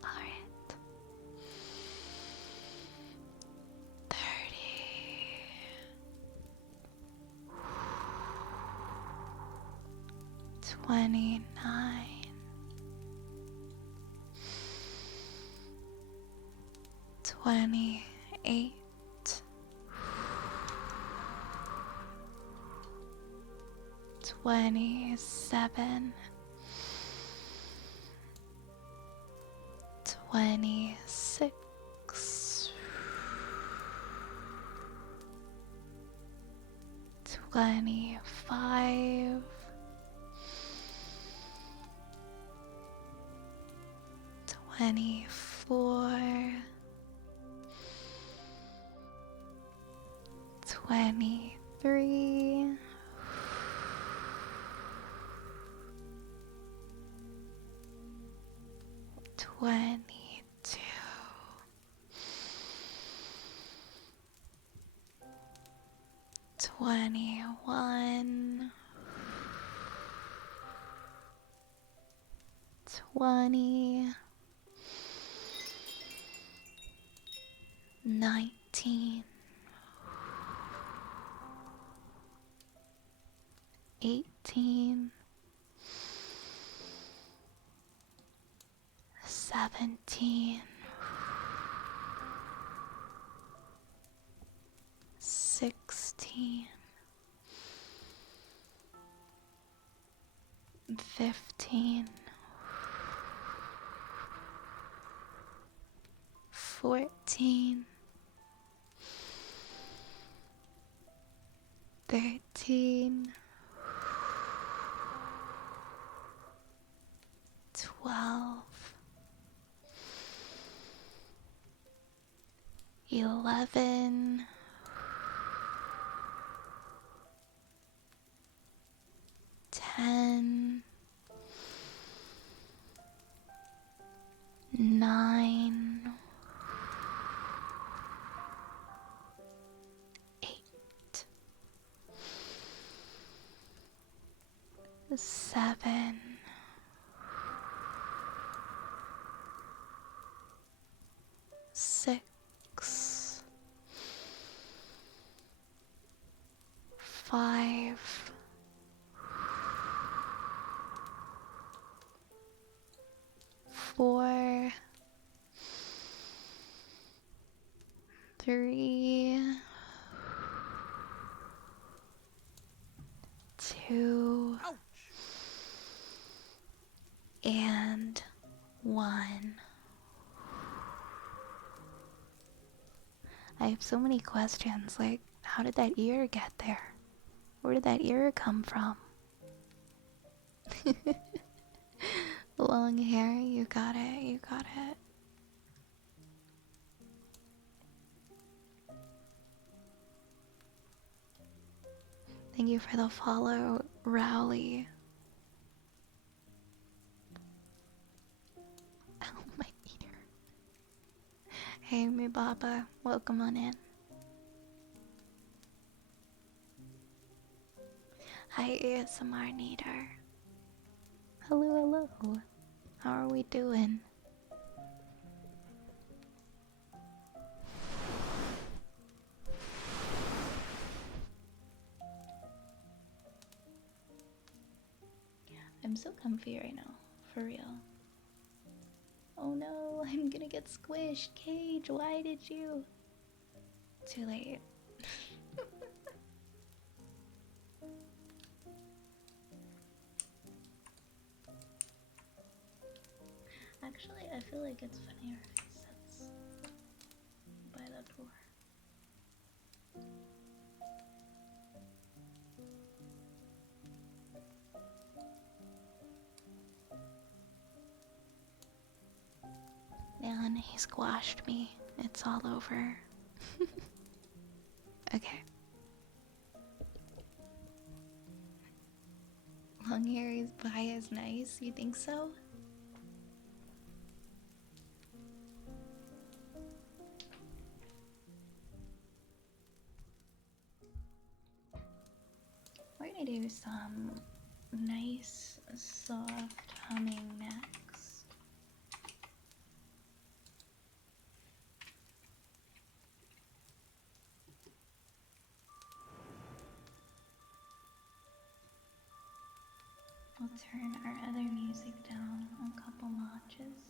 Alright. 30. 29. 28. 27. 26. 25. 24. 23. 22. 21. 20. 19. 18. 17. 16. 15. 14. 13. 12. 11. 10. 9. 8. 7. 6. 5. 4. 3. 2. Ouch. And 1. I have so many questions, like, how did that ear get there? Where did that ear come from? Long hair, you got it, you got it. Thank you for the follow, Rowley. Oh, my ear. Hey, me Baba, welcome on in. Hi, ASMR Neater. Hello, hello. How are we doing? I'm so comfy right now, for real. Oh no, I'm gonna get squished. Cage, why did you? Too late. Actually, I feel like it's funnier if he sits by the door. And he squashed me. It's all over. Okay. Long hair is bi is nice, you think so? We're gonna do some nice, soft humming next. We'll turn our other music down a couple notches.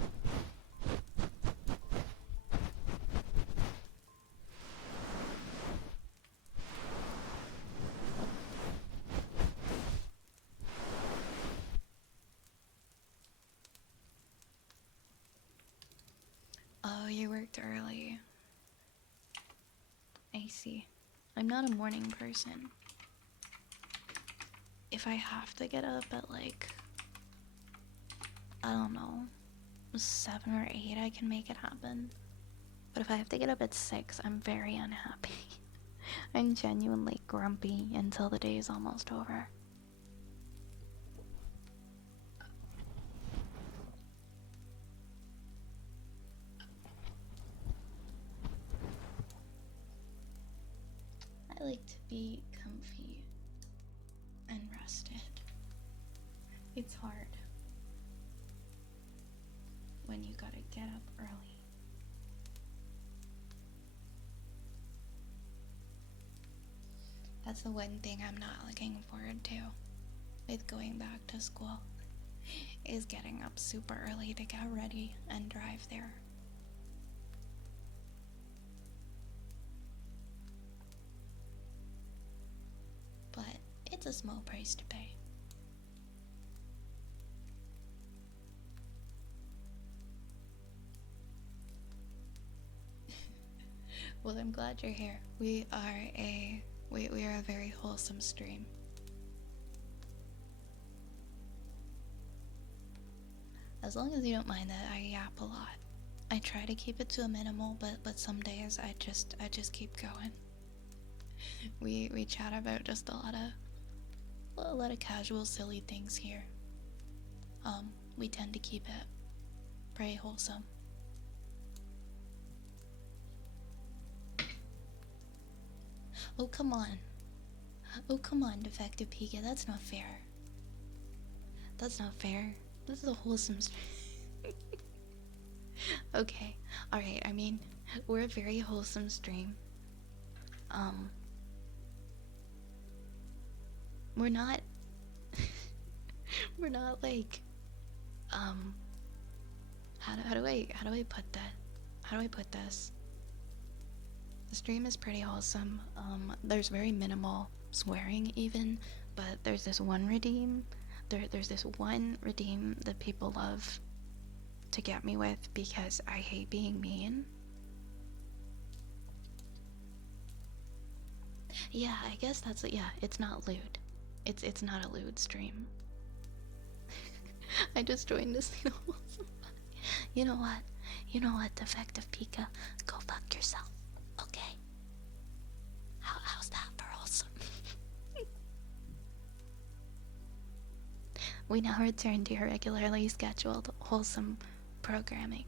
worked early. I see. I'm not a morning person. If I have to get up at like, I don't know, 7 or 8, I can make it happen. But if I have to get up at 6, I'm very unhappy. I'm genuinely grumpy until the day is almost over. I like to be comfy and rested. It's hard when you gotta get up early. That's the one thing I'm not looking forward to with going back to school, is getting up super early to get ready and drive there. But it's a small price to pay. Well, I'm glad you're here. We are a very wholesome stream. As long as you don't mind that I yap a lot. I try to keep it to a minimal, but some days I just keep going. We chat about just a lot of casual, silly things here. We tend to keep it pretty wholesome. Oh, come on. Oh, come on, Defective Pika. That's not fair. That's not fair. This is a wholesome stream. Okay. Alright, I mean, we're a very wholesome stream. We're not... we're not like... How do I put that? How do I put this? The stream is pretty wholesome. There's very minimal swearing even, but there's this one redeem. There's this one redeem that people love to get me with because I hate being mean. Yeah, I guess that's it. Yeah, it's not lewd. It's not a lewd stream. I just joined to see the wholesome. You know what? You know what, Defective Pika? Go fuck yourself. Okay. How's that for wholesome? We now return to your regularly scheduled wholesome programming.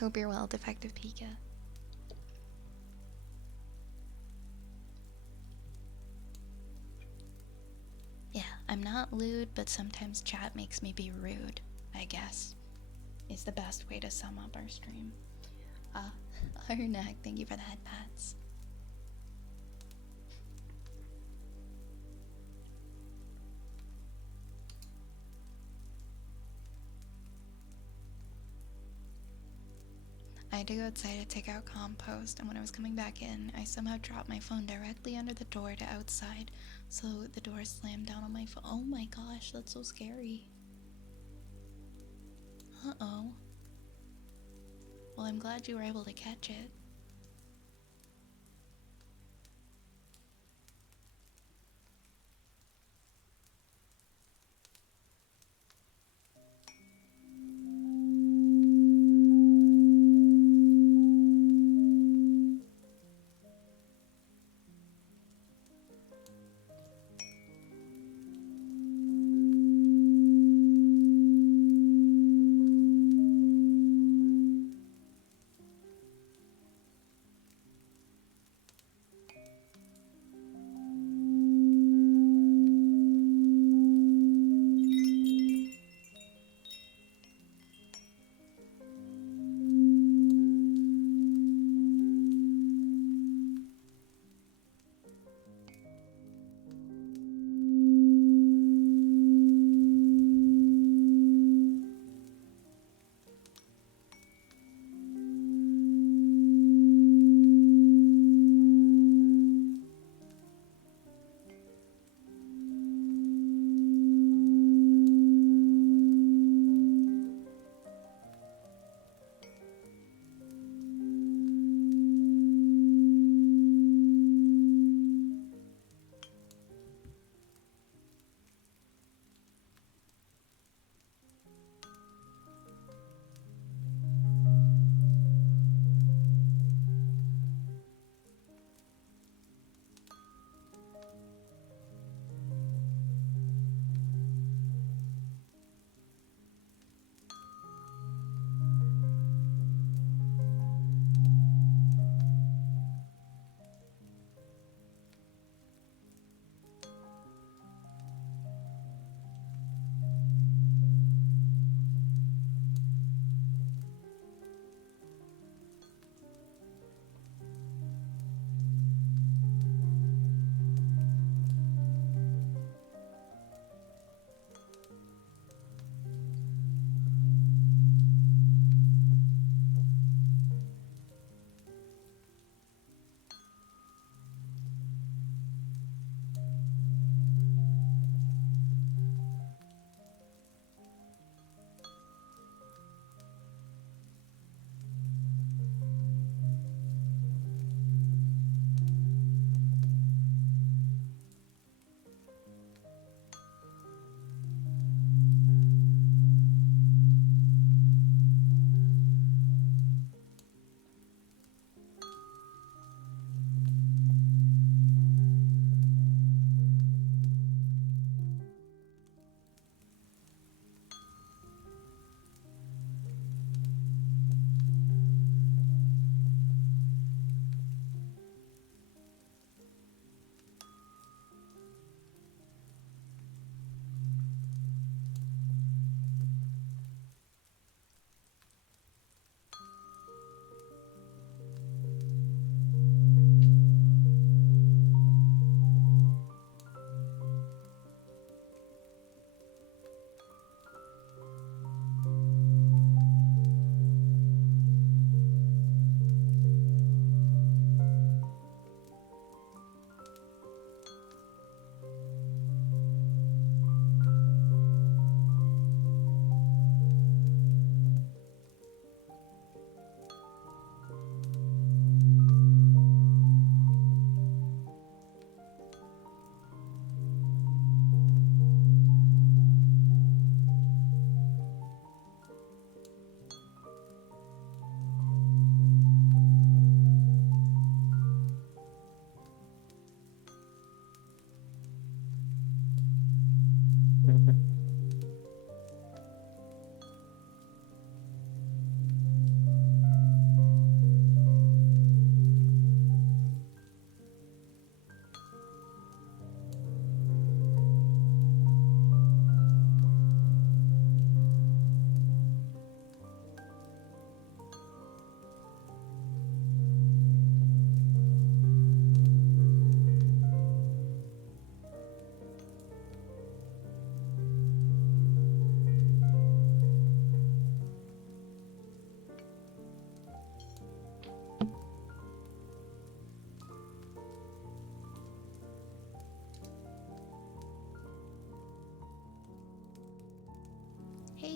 Hope you're well, Defective Pika. Yeah, I'm not lewd, but sometimes chat makes me be rude, I guess. Is the best way to sum up our stream. Arnak, thank you for the head pats. I had to go outside to take out compost, and when I was coming back in, I somehow dropped my phone directly under the door to outside, so the door slammed down on my phone. Oh my gosh, that's so scary. Uh-oh. Well, I'm glad you were able to catch it.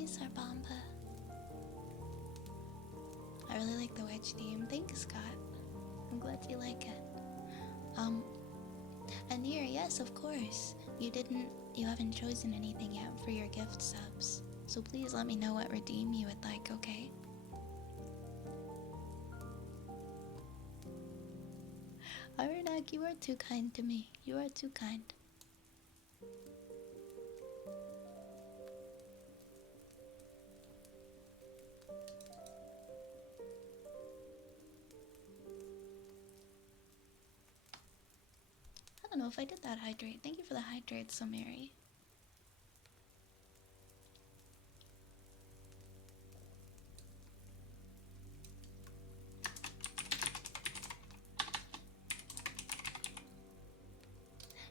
Hey, Sarbamba. I really like the wedge theme. Thanks, Scott. I'm glad you like it. And here, yes, of course. You haven't chosen anything yet for your gift subs. So please let me know what redeem you would like, okay? Aranak, you are too kind to me. You are too kind. I don't know if I did that hydrate. Thank you for the hydrate, so Mary.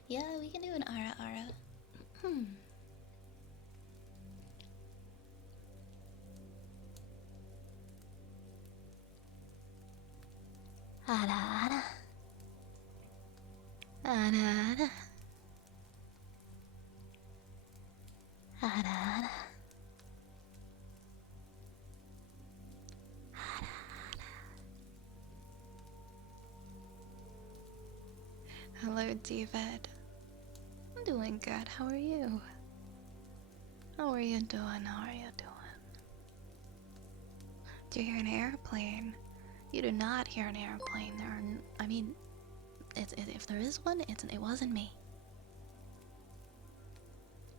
Yeah, we can do an Ara Ara. Ara Ara. Ara Ara. Ara Ara. Hello, David. I'm doing good. How are you? How are you doing? How are you doing? Do you hear an airplane? You do not hear an airplane. I mean, if there is one, it wasn't me.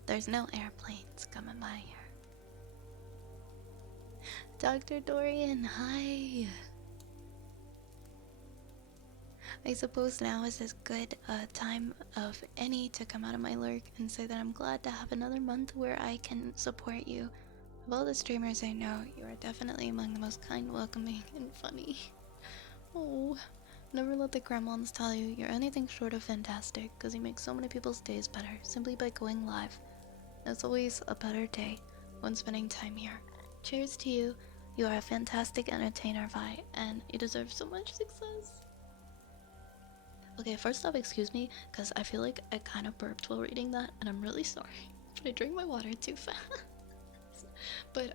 There's no airplanes coming by here. Dr. Dorian, hi. I suppose now is as good a time of any to come out of my lurk and say that I'm glad to have another month where I can support you. Of all the streamers I know, you are definitely among the most kind, welcoming, and funny. Oh, never let the gremlins tell you you're anything short of fantastic, because you make so many people's days better simply by going live. It's always a better day when spending time here. Cheers to you. You are a fantastic entertainer, Vi, and you deserve so much success. Okay, first off, excuse me, because I feel like I kind of burped while reading that, and I'm really sorry. But I drank my water too fast. But,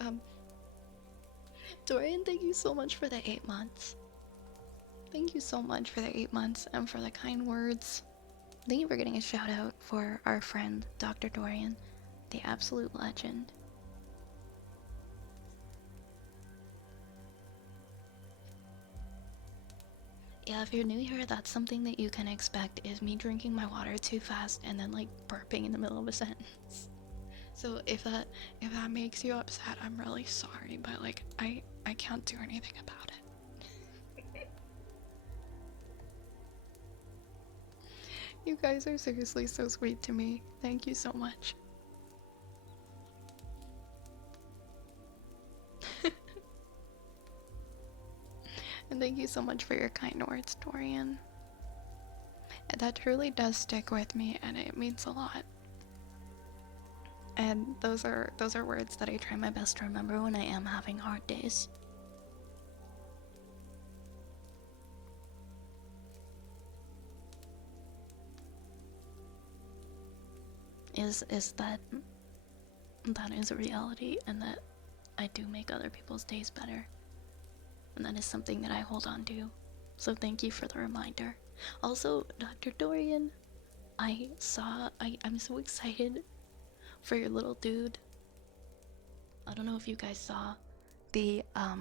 Dorian, thank you so much for the 8 months. Thank you so much for the 8 months and for the kind words. Thank you for getting a shout out for our friend, Dr. Dorian, the absolute legend. Yeah, if you're new here, that's something that you can expect is me drinking my water too fast and then like burping in the middle of a sentence. So if that makes you upset, I'm really sorry, but like I can't do anything about it. You guys are seriously so sweet to me. Thank you so much. And thank you so much for your kind words, Dorian. That truly does stick with me and it means a lot. And those are words that I try my best to remember when I am having hard days. Is that is a reality and that I do make other people's days better. And that is something that I hold on to. So thank you for the reminder. Also, Dr. Dorian, I'm so excited for your little dude. I don't know if you guys saw the how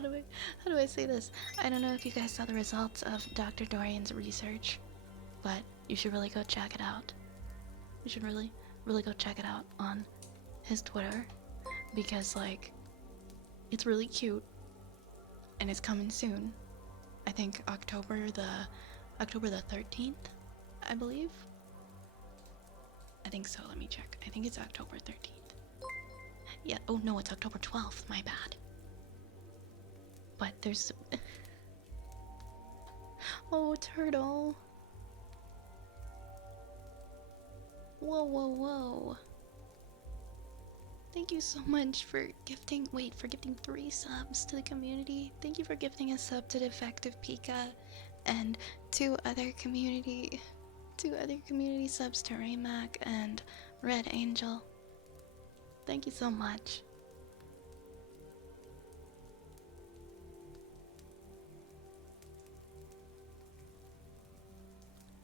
do I say this? I don't know if you guys saw the results of Dr. Dorian's research, but you should really go check it out. You should really go check it out on his Twitter because like it's really cute and it's coming soon. I think October the 13th, I believe. I think so. Let me check. I think it's October 13th. Yeah. Oh no, it's October 12th. My bad. But there's oh, turtle. Whoa, whoa, whoa. Thank you so much for gifting 3 subs to the community. Thank you for gifting a sub to Defective Pika and 2 other community 2 other community subs to Raymac and Red Angel. Thank you so much.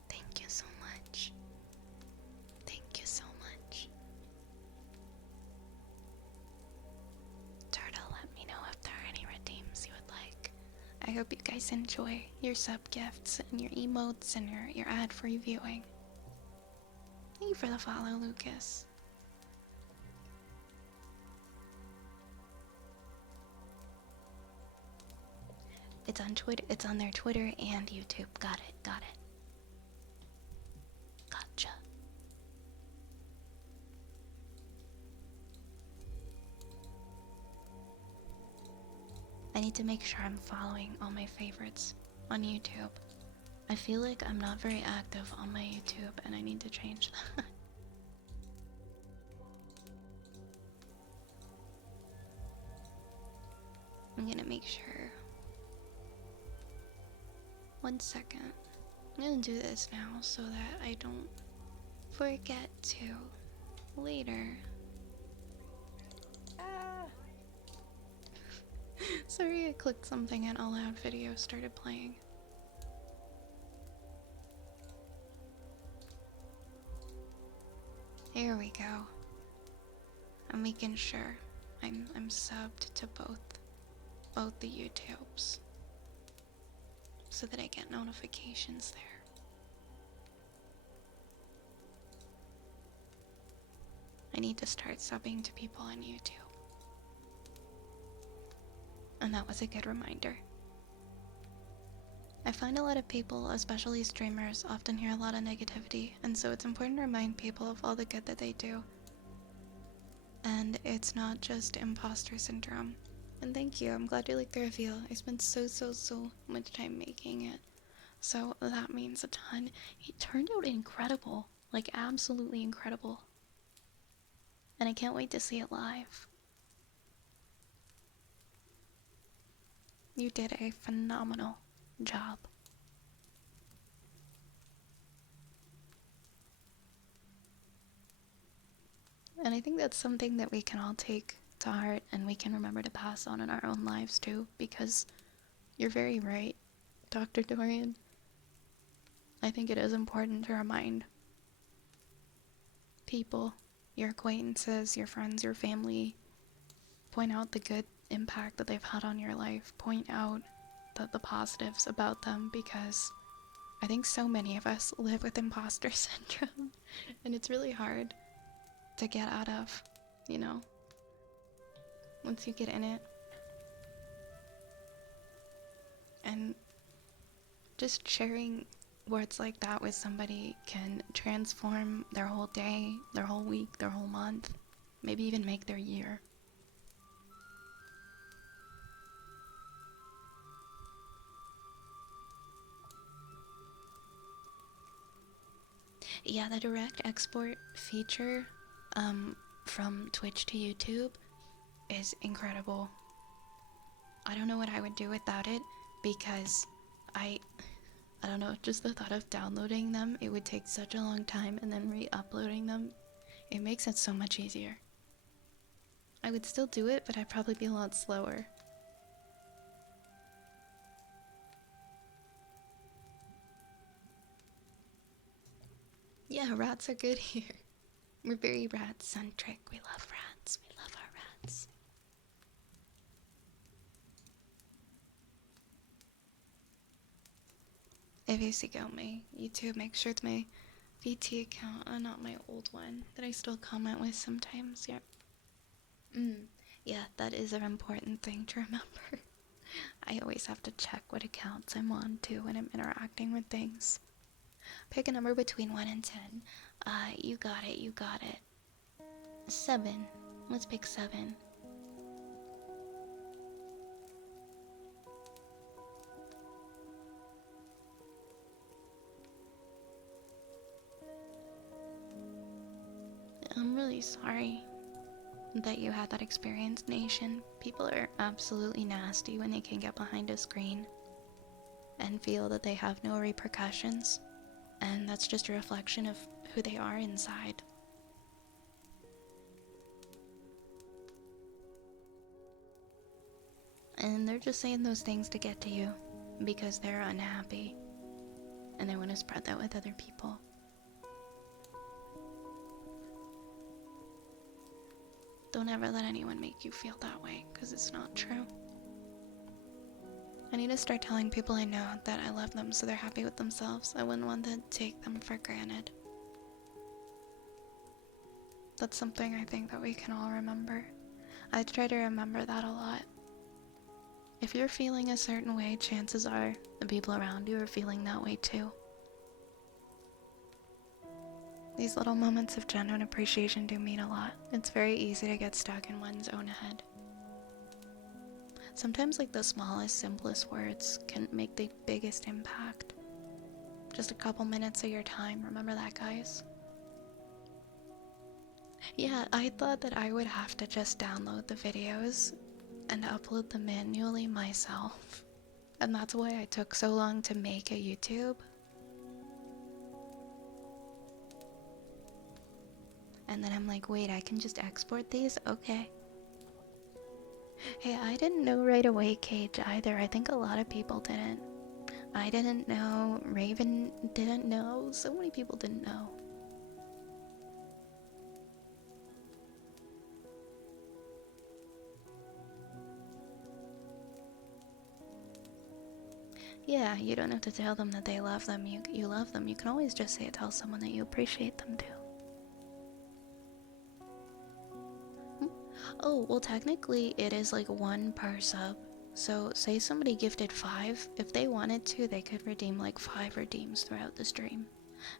Thank you so much. Thank you so much. Turtle, let me know if there are any redeems you would like. I hope you guys enjoy your sub gifts and your emotes and your ad-free viewing. Thank you for the follow, Lucas. It's on Twitter. It's on their Twitter and YouTube. Got it. Got it. Gotcha. I need to make sure I'm following all my favorites on YouTube. I feel like I'm not very active on my YouTube and I need to change that. I'm gonna make sure. 1 second. I'm gonna do this now so that I don't forget to later. Sorry, I clicked something and a loud video started playing. Here we go. I'm making sure I'm subbed to both the YouTubes so that I get notifications there. I need to start subbing to people on YouTube. And that was a good reminder. I find a lot of people, especially streamers, often hear a lot of negativity, and so it's important to remind people of all the good that they do. And it's not just imposter syndrome. And thank you, I'm glad you liked the reveal. I spent so much time making it. So that means a ton. It turned out incredible. Like, absolutely incredible. And I can't wait to see it live. You did a phenomenal job. And I think that's something that we can all take to heart and we can remember to pass on in our own lives too, because you're very right, Dr. Dorian. I think it is important to remind people, your acquaintances, your friends, your family, point out the good impact that they've had on your life, point out the positives about them, because I think so many of us live with imposter syndrome and it's really hard to get out of, you know, once you get in it. And just sharing words like that with somebody can transform their whole day, their whole week, their whole month, maybe even make their year. Yeah, the direct export feature from Twitch to YouTube is incredible. I don't know what I would do without it, because I don't know, just the thought of downloading them, it would take such a long time, and then re-uploading them, it makes it so much easier. I would still do it, but I'd probably be a lot slower. Yeah, rats are good here. We're very rat-centric. We love rats. We love our rats. If you see out my YouTube, make sure it's my VT account and not my old one that I still comment with sometimes. Yep. Yeah, that is an important thing to remember. I always have to check what accounts I'm on too when I'm interacting with things. Pick a number between 1 and 10. You got it, you got it. 7. Let's pick 7. I'm really sorry that you had that experience, Nation. People are absolutely nasty when they can get behind a screen and feel that they have no repercussions. And that's just a reflection of who they are inside. And they're just saying those things to get to you because they're unhappy and they want to spread that with other people. Don't ever let anyone make you feel that way, because it's not true. I need to start telling people I know that I love them so they're happy with themselves. I wouldn't want to take them for granted. That's something I think that we can all remember. I try to remember that a lot. If you're feeling a certain way, chances are the people around you are feeling that way too. These little moments of genuine appreciation do mean a lot. It's very easy to get stuck in one's own head. Sometimes like the smallest, simplest words can make the biggest impact. Just a couple minutes of your time, remember that, guys? Yeah, I thought that I would have to just download the videos and upload them manually myself. And that's why I took so long to make a YouTube. And then I'm like, wait, I can just export these? Okay. Hey, I didn't know right away, Cage, either. I think a lot of people didn't. I didn't know. Raven didn't know. So many people didn't know. Yeah, you don't have to tell them that they love them. You love them. You can always just say tell someone that you appreciate them too. Oh, well, technically it is like 1 per sub. So say somebody gifted 5, if they wanted to, they could redeem like 5 redeems throughout the stream.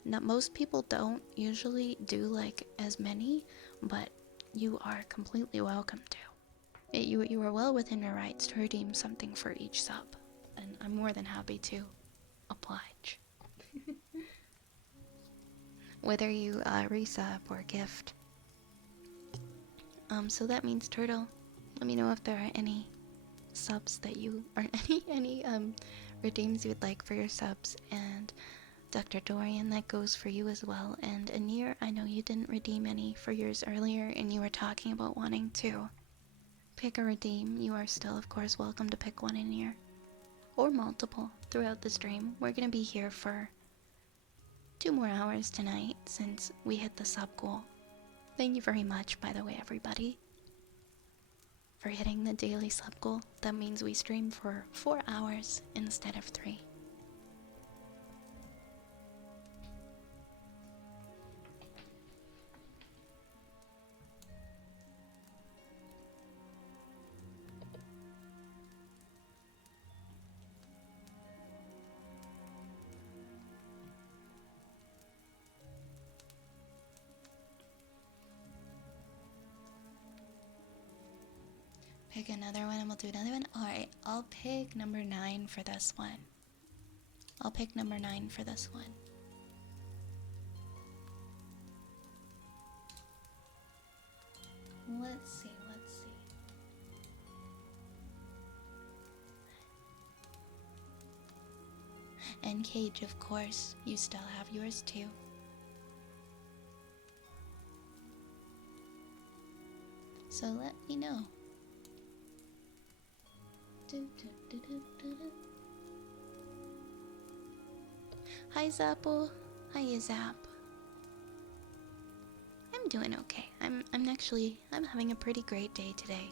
Now, most people don't usually do like as many, but you are completely welcome to. You are well within your rights to redeem something for each sub, and I'm more than happy to oblige. Whether you resub or gift. So that means Turtle, let me know if there are any subs that you or any redeems you would like for your subs. And Dr. Dorian, that goes for you as well. And Anir, I know you didn't redeem any for yours earlier and you were talking about wanting to pick a redeem. You are still of course welcome to pick one, Anir, or multiple throughout the stream. We're gonna be here for 2 more hours tonight since we hit the sub goal. Thank you very much, by the way, everybody, for hitting the daily sub goal. That means we stream for 4 hours instead of 3. Pick another one and we'll do another one. Alright, I'll pick number 9 for this one. I'll pick number 9 for this one. Let's see. And Cage, of course, you still have yours too. So let me know. Hi Zapple. Hi Zap. I'm doing okay. I'm having a pretty great day today.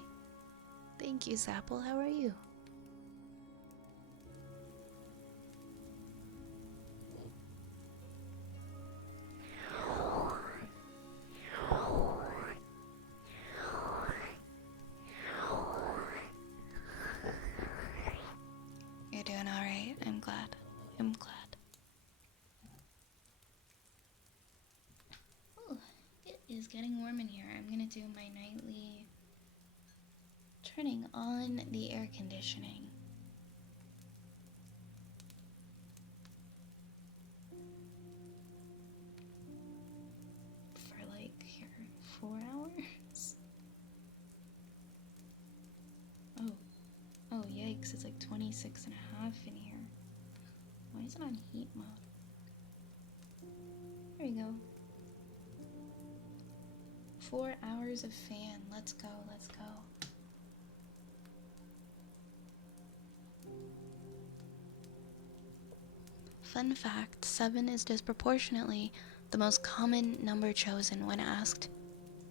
Thank you, Zapple. How are you? You're doing alright. I'm glad. Oh, it is getting warm in here. I'm gonna do my nightly turning on the air conditioning. For like, here, 4 hours? Oh, yikes, it's like 26 and a half in here. Why is it on heat mode? There we go. 4 hours of fan. Let's go, let's go. Fun fact, 7 is disproportionately the most common number chosen when asked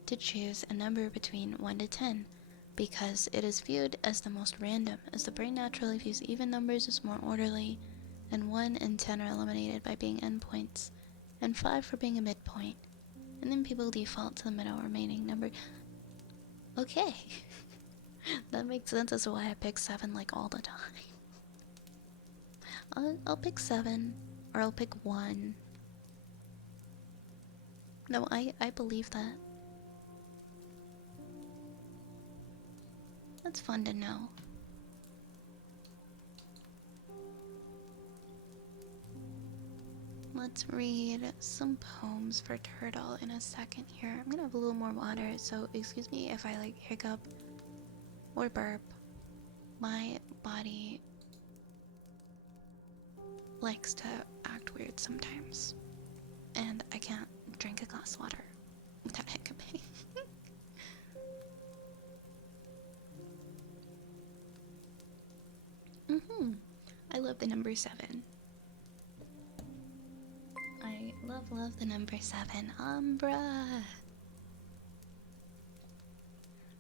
to choose a number between 1 to 10, because it is viewed as the most random, as the brain naturally views even numbers as more orderly, and 1 and 10 are eliminated by being endpoints, and 5 for being a midpoint, and then people default to the middle remaining number. Okay. That makes sense as to why I pick 7 like all the time. I'll pick 7, or I'll pick 1. No, I believe that. That's fun to know. Let's read some poems for Turtle in a second here. I'm gonna have a little more water, so excuse me if I like hiccup or burp. My body likes to act weird sometimes, and I can't drink a glass of water without hiccuping. I love the number 7. I love the number 7. Umbra!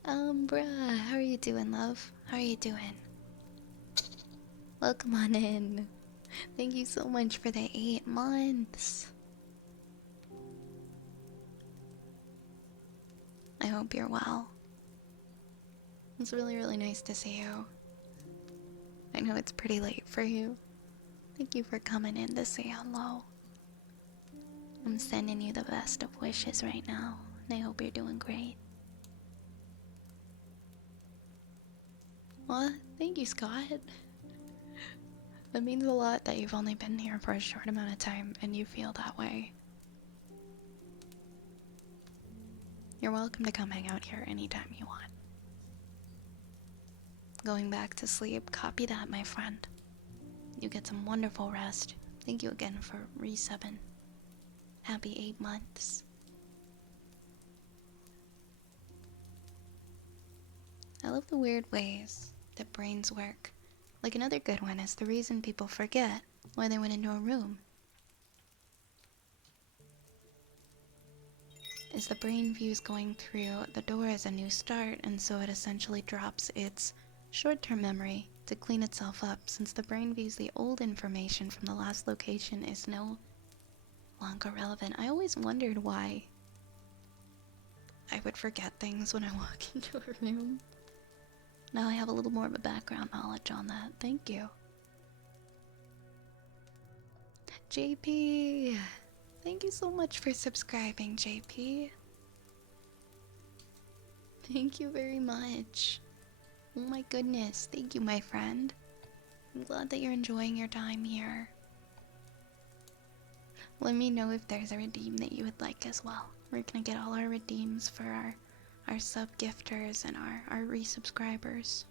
Umbra! How are you doing, love? How are you doing? Welcome on in. Thank you so much for the 8 months. I hope you're well. It's really, really nice to see you. I know it's pretty late for you. Thank you for coming in to say hello. I'm sending you the best of wishes right now, and I hope you're doing great. Well, thank you, Scott. That means a lot that you've only been here for a short amount of time and you feel that way. You're welcome to come hang out here anytime you want. Going back to sleep, copy that, my friend. You get some wonderful rest. Thank you again for resubbing. Happy 8 months. I love the weird ways that brains work. Like another good one is the reason people forget why they went into a room. Is the brain views going through the door as a new start, and so it essentially drops its short-term memory to clean itself up, since the brain views the old information from the last location is no longer relevant. I always wondered why I would forget things when I walk into a room. Now I have a little more of a background knowledge on that. Thank you. JP! Thank you so much for subscribing, JP. Thank you very much. Oh my goodness, thank you, my friend. I'm glad that you're enjoying your time here. Let me know if there's a redeem that you would like as well. We're gonna get all our redeems for our sub-gifters and our resubscribers.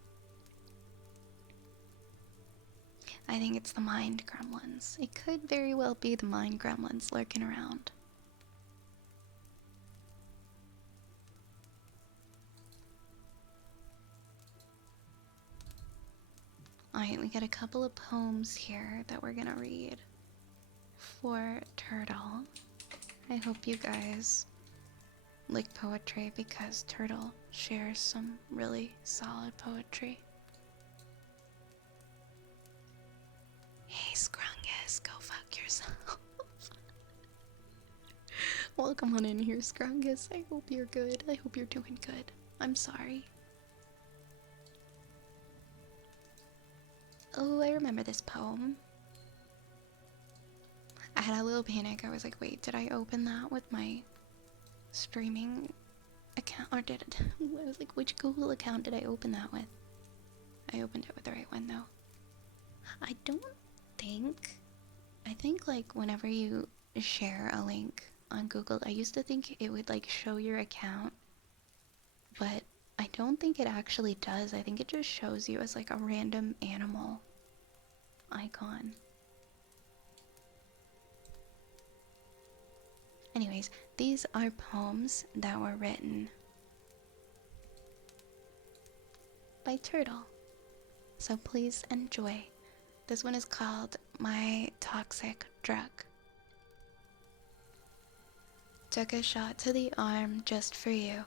I think it's the mind gremlins. It could very well be the mind gremlins lurking around. Alright, we got a couple of poems here that we're gonna read for Turtle. I hope you guys like poetry because Turtle shares some really solid poetry. Hey Scrungus, go fuck yourself. Welcome on in here, Scrungus. I hope you're good. I hope you're doing good. I'm sorry. Oh, I remember this poem. I had a little panic. I was like, wait, did I open that with my streaming account? Or did it? I was like, which Google account did I open that with? I opened it with the right one, though. I don't think... I think, like, whenever you share a link on Google, I used to think it would, like, show your account. But I don't think it actually does. I think it just shows you as, like, a random animal icon. Anyways, these are poems that were written by Turtle. So please enjoy. This one is called My Toxic Drug. Took a shot to the arm just for you.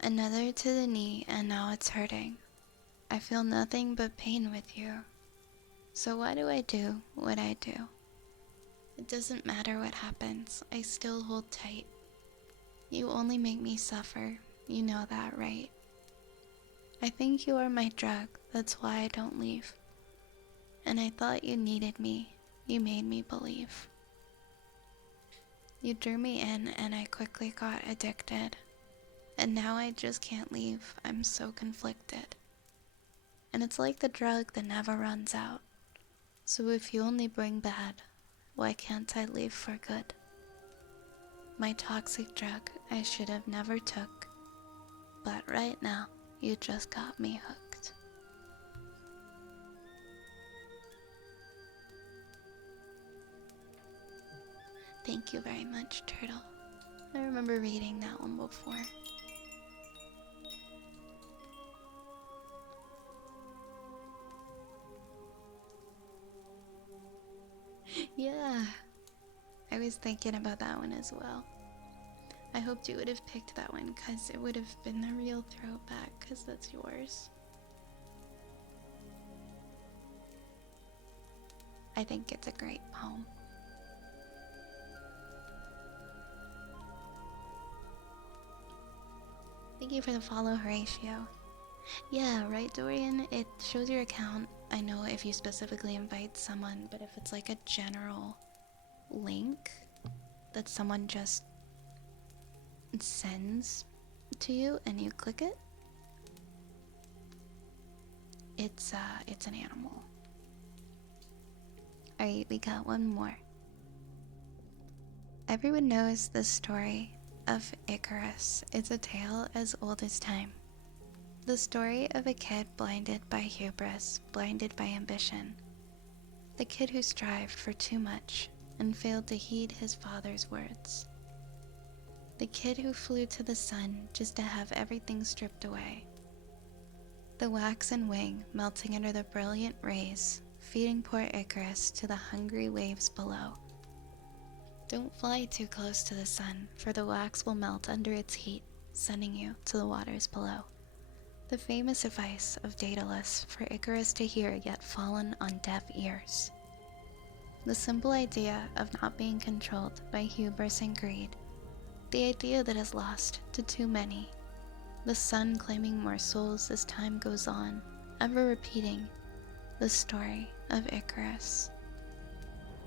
Another to the knee, and now it's hurting. I feel nothing but pain with you. So why do I do what I do? It doesn't matter what happens, I still hold tight. You only make me suffer, you know that, right? I think you are my drug, that's why I don't leave. And I thought you needed me, you made me believe. You drew me in and I quickly got addicted. And now I just can't leave, I'm so conflicted. And it's like the drug that never runs out. So if you only bring bad, why can't I leave for good? My toxic drug I should have never took. But right now, you just got me hooked. Thank you very much, Turtle. I remember reading that one before. Yeah, I was thinking about that one as well. I hoped you would have picked that one because it would have been the real throwback because that's yours. I think it's a great poem. Thank you for the follow, Horatio. Yeah, right, Dorian? It shows your account. I know if you specifically invite someone, but if it's like a general link that someone just sends to you and you click it, it's an animal. Alright, we got one more. Everyone knows the story of Icarus. It's a tale as old as time. The story of a kid blinded by hubris, blinded by ambition. The kid who strived for too much and failed to heed his father's words. The kid who flew to the sun just to have everything stripped away. The waxen wing melting under the brilliant rays, feeding poor Icarus to the hungry waves below. Don't fly too close to the sun, for the wax will melt under its heat, sending you to the waters below. The famous advice of Daedalus for Icarus to hear yet fallen on deaf ears. The simple idea of not being controlled by hubris and greed. The idea that is lost to too many. The sun claiming more souls as time goes on, ever repeating the story of Icarus.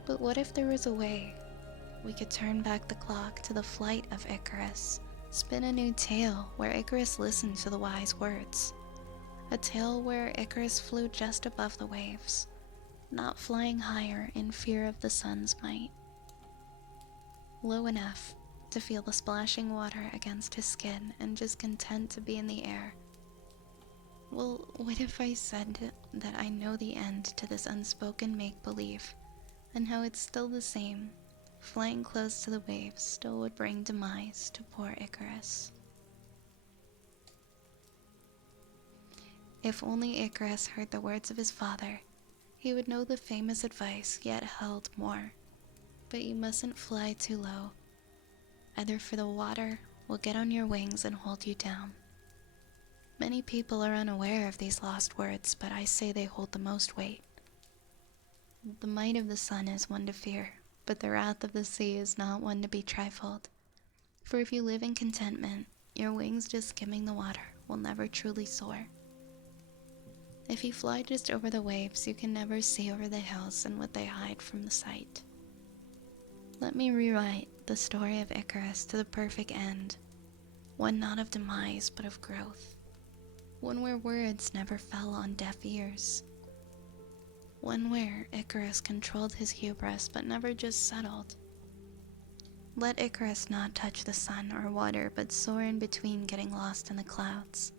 But what if there was a way we could turn back the clock to the flight of Icarus, spin a new tale where Icarus listened to the wise words. A tale where Icarus flew just above the waves, not flying higher in fear of the sun's might. Low enough to feel the splashing water against his skin and just content to be in the air. Well, what if I said that I know the end to this unspoken make-believe, and how it's still the same? Flying close to the waves still would bring demise to poor Icarus. If only Icarus heard the words of his father, he would know the famous advice yet held more. But you mustn't fly too low, either for the water will get on your wings and hold you down. Many people are unaware of these lost words, but I say they hold the most weight. The might of the sun is one to fear, but the wrath of the sea is not one to be trifled. For if you live in contentment, your wings just skimming the water will never truly soar. If you fly just over the waves, you can never see over the hills and what they hide from the sight. Let me rewrite the story of Icarus to the perfect end, one not of demise but of growth, one where words never fell on deaf ears, one where Icarus controlled his hubris but never just settled. Let Icarus not touch the sun or water but soar in between, getting lost in the clouds.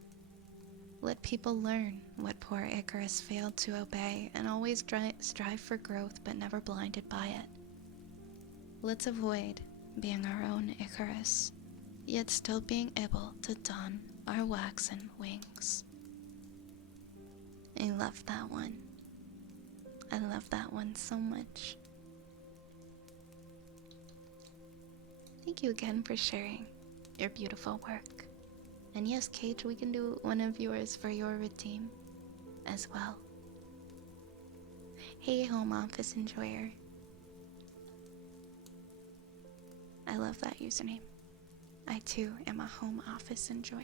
Let people learn what poor Icarus failed to obey and always strive for growth but never blinded by it. Let's avoid being our own Icarus, yet still being able to don our waxen wings. I love that one. I love that one so much. Thank you again for sharing your beautiful work. And yes, Cage, we can do one of yours for your redeem as well. Hey, home office enjoyer. I love that username. I too am a home office enjoyer.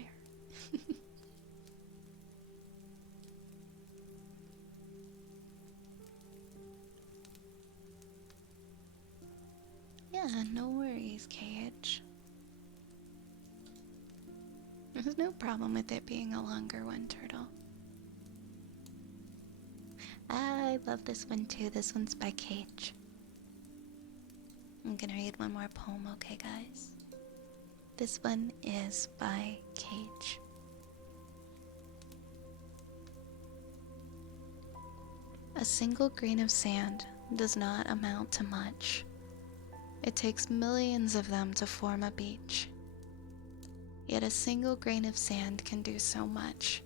Yeah, no worries, Cage. There's no problem with it being a longer one, Turtle. I love this one too. This one's by Cage. I'm gonna read one more poem, okay, guys? This one is by Cage. A single grain of sand does not amount to much. It takes millions of them to form a beach. Yet a single grain of sand can do so much.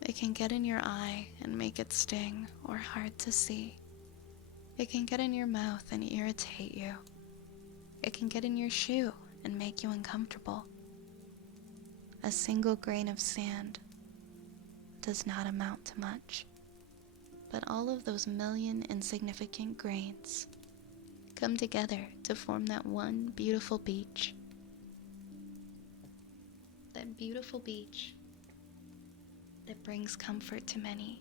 It can get in your eye and make it sting or hard to see. It can get in your mouth and irritate you. It can get in your shoe and make you uncomfortable. A single grain of sand does not amount to much. But all of those million insignificant grains come together to form that one beautiful beach. That beautiful beach that brings comfort to many.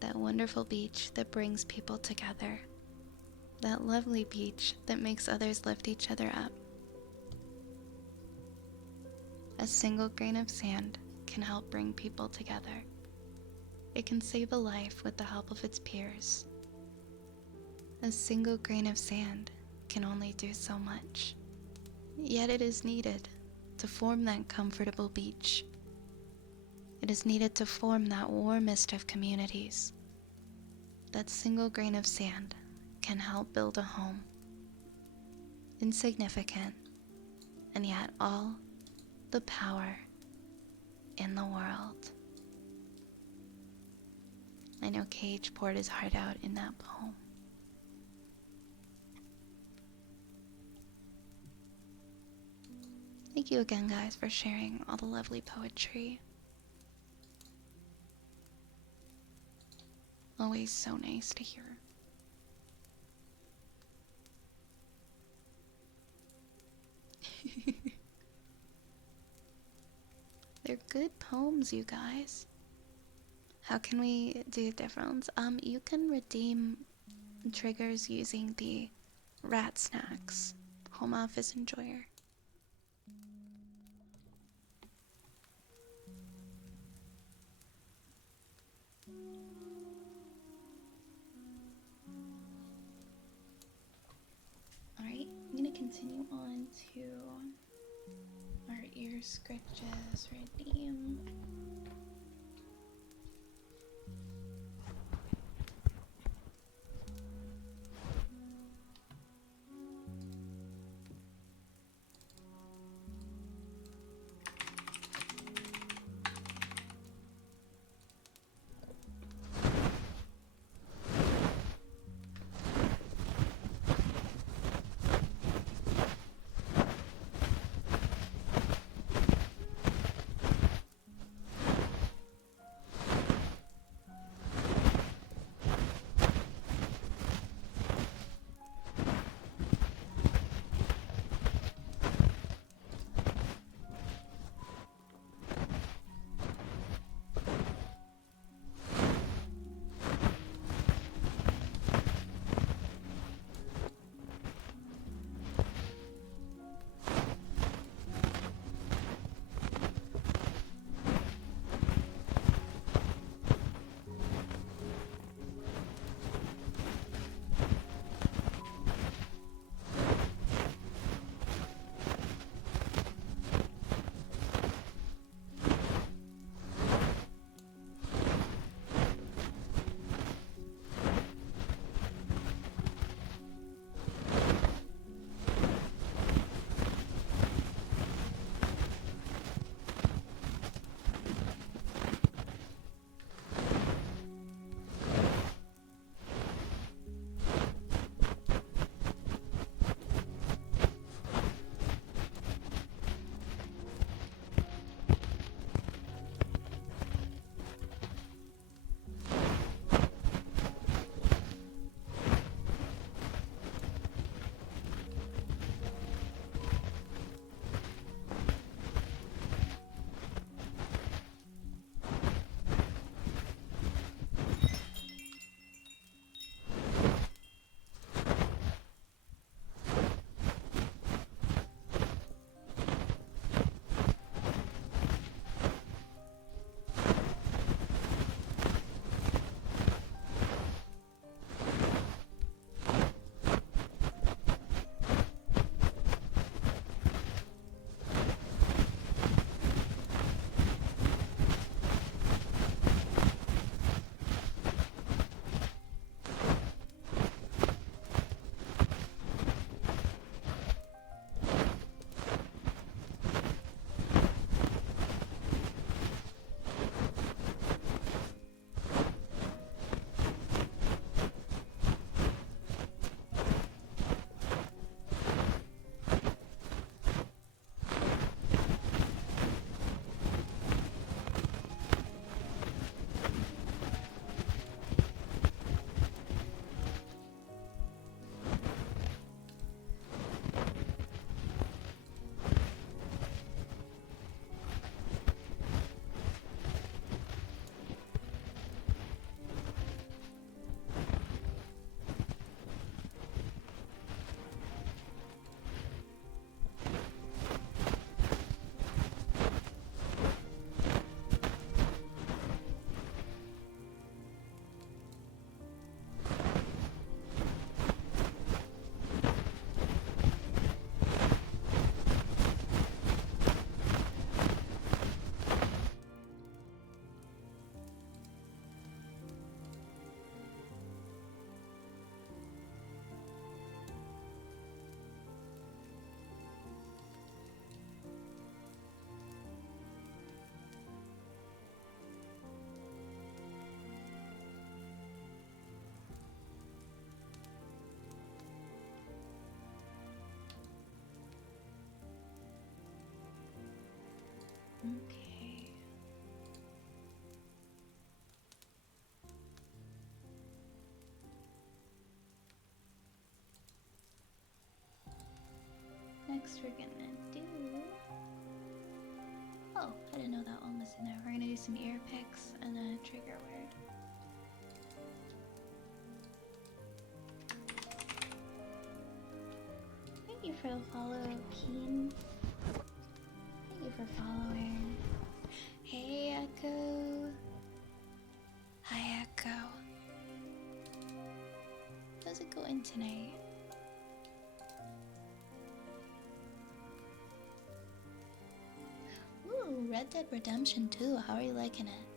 That wonderful beach that brings people together. That lovely beach that makes others lift each other up. A single grain of sand can help bring people together. It can save a life with the help of its peers. A single grain of sand can only do so much. Yet it is needed to form that comfortable beach. It is needed to form that warmest of communities. That single grain of sand can help build a home. Insignificant, and yet all the power in the world. I know Cage poured his heart out in that poem. Thank you again, guys, for sharing all the lovely poetry. Always so nice to hear. They're good poems, you guys. How can we do difference? You can redeem triggers using the rat snacks. Home office enjoyer. Alright, I'm gonna continue on to our ear scratches redeem. Okay. Next we're gonna do... Oh, I didn't know that one was in there. We're gonna do some ear picks and a trigger word. Thank you for the follow, Keen. Thank you for following. Hey, Echo. Hi, Echo. How's it going tonight? Ooh, Red Dead Redemption 2. How are you liking it?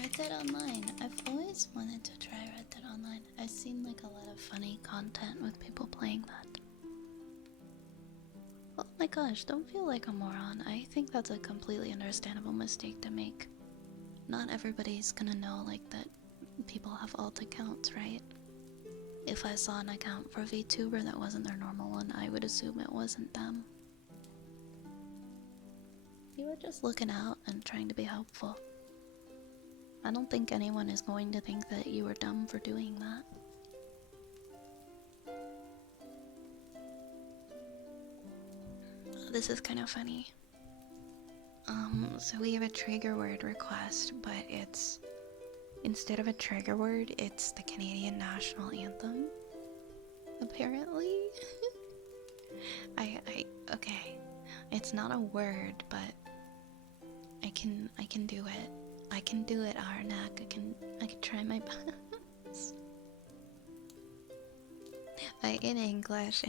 Red Dead Online. I've always wanted to try Red Dead Online. I've seen like a lot of funny content with people playing that. Oh my gosh, don't feel like a moron. I think that's a completely understandable mistake to make. Not everybody's gonna know like that people have alt accounts, right? If I saw an account for a VTuber that wasn't their normal one, I would assume it wasn't them. You were just looking out and trying to be helpful. I don't think anyone is going to think that you were dumb for doing that. this is kind of funny. So we have a trigger word request, but it's instead of a trigger word, it's the Canadian national anthem. Apparently. Okay. It's not a word, but I can do it. I can do it, Arnak. I can try my best. In English.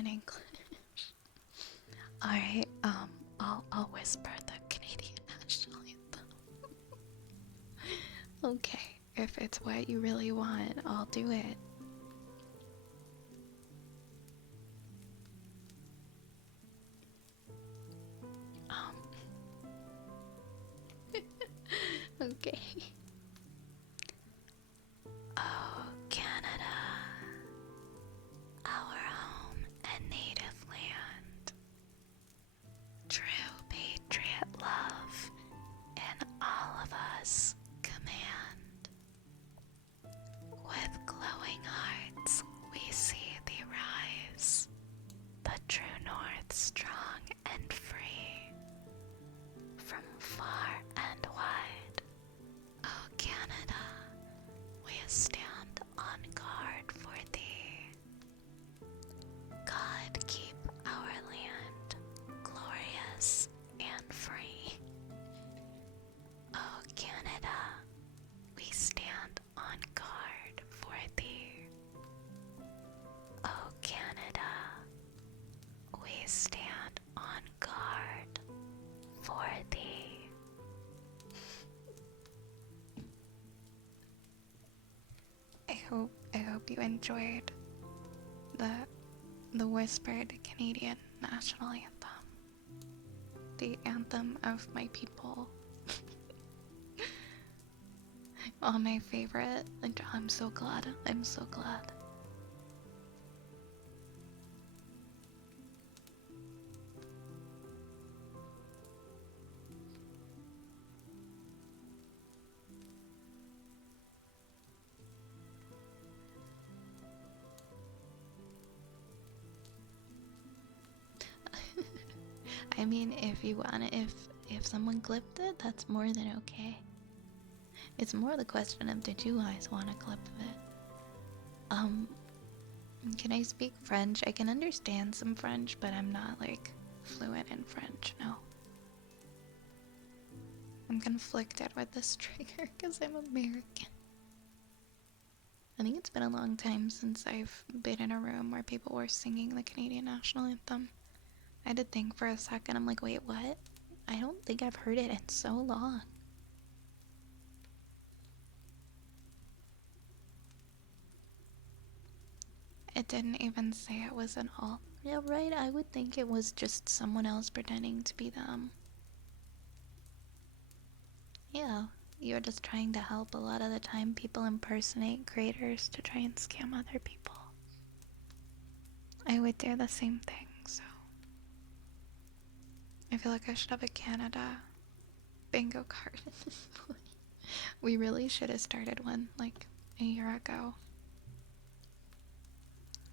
Alright, I'll whisper the Canadian national anthem. Okay, if it's what you really want, I'll do it. Okay. Oh, Canada, our home and native land. True patriot love in all of us command. With glowing hearts we see thee rise, the true north strong and free, from far and wide. Oh Canada, we stand on guard for thee. God keep our land glorious and free. Oh Canada, we stand on guard for thee. Oh Canada, we stand on guard for thee. I hope you enjoyed the whispered Canadian national anthem. The anthem of my people. Oh, my favorite. I'm so glad. I'm so glad. I mean, if you want it, if someone clipped it, that's more than okay. It's more the question of did you guys want a clip of it? Can I speak French? I can understand some French, but I'm not like fluent in French, no. I'm conflicted with this trigger because I'm American. I think it's been a long time since I've been in a room where people were singing the Canadian national anthem. I had to think for a second. I'm like, wait, what? I don't think I've heard it in so long. It didn't even say it was an all. Yeah, right, I would think it was just someone else pretending to be them. Yeah, you're just trying to help. A lot of the time people impersonate creators to try and scam other people. I would do the same thing, so. I feel like I should have a Canada bingo card at this point. We really should have started one like a year ago.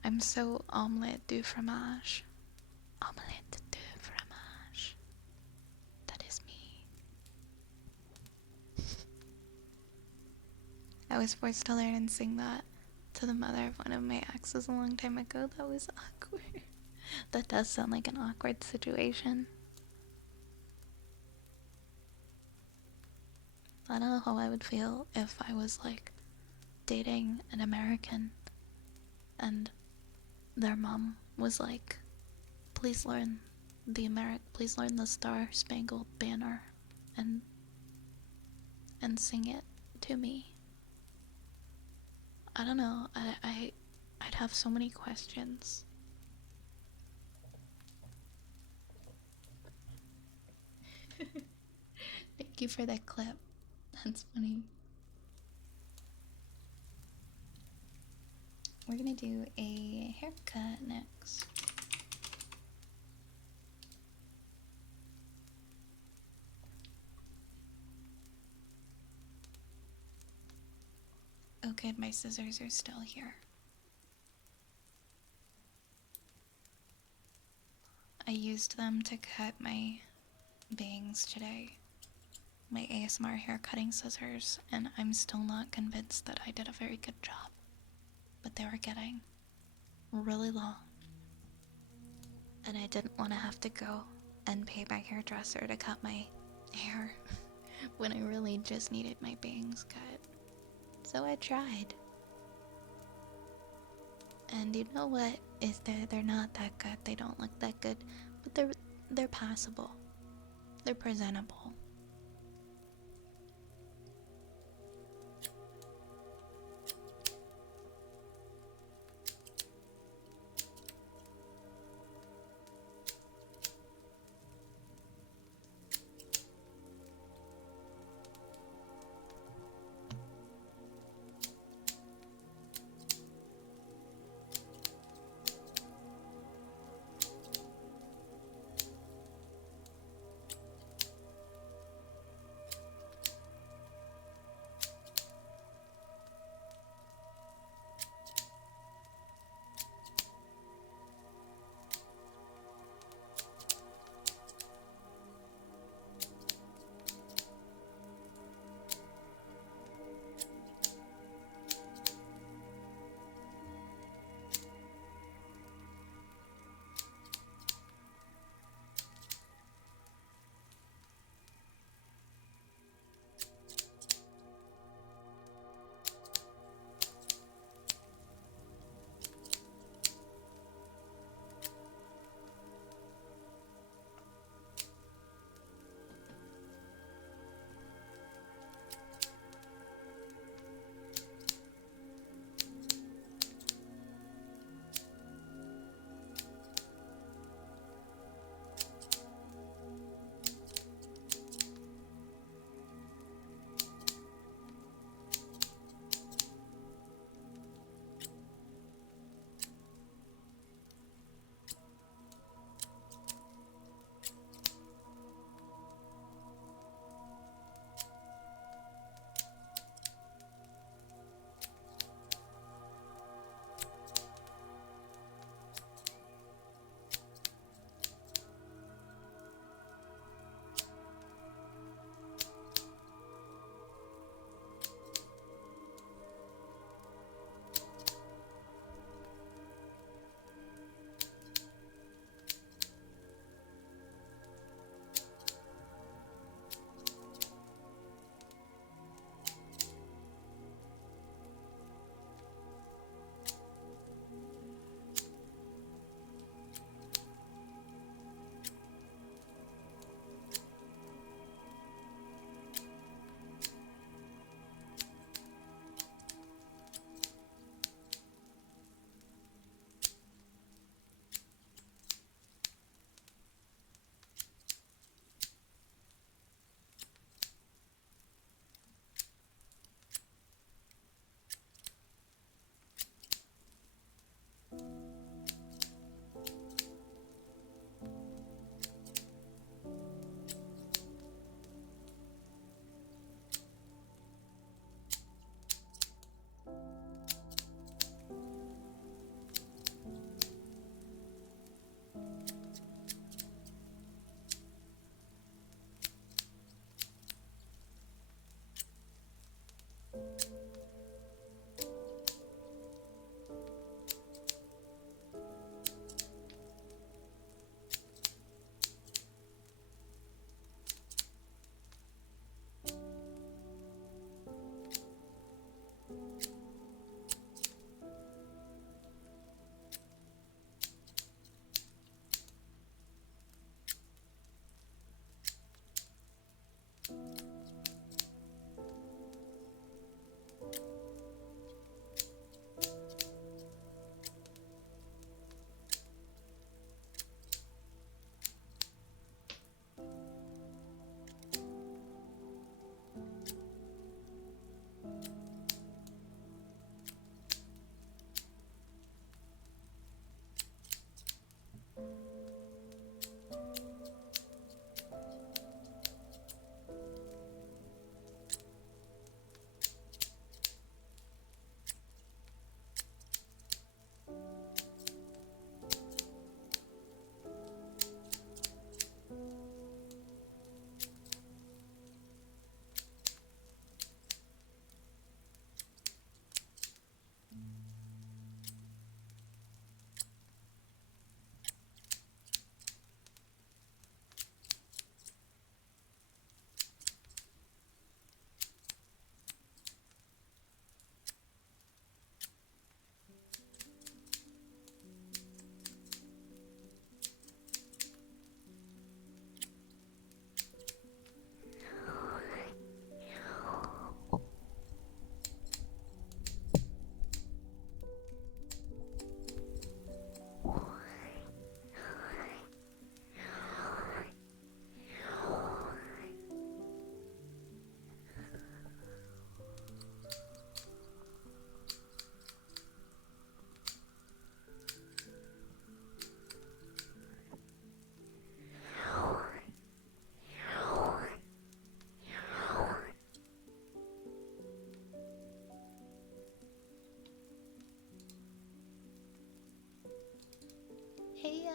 I'm so omelette du fromage. Omelette du fromage. That is me. I was forced to learn and sing that to the mother of one of my exes a long time ago. That was awkward. That does sound like an awkward situation. I don't know how I would feel if I was like dating an American and their mom was like, please learn the Star Spangled Banner and sing it to me. I don't know. I'd have so many questions. Thank you for that clip. That's funny. We're gonna do a haircut next. Oh good, my scissors are still here. I used them to cut my bangs today. My ASMR hair cutting scissors, and I'm still not convinced that I did a very good job. But they were getting really long. And I didn't want to have to go and pay my hairdresser to cut my hair when I really just needed my bangs cut. So I tried. And you know what? They're not that good. They don't look that good, but they're passable. They're presentable.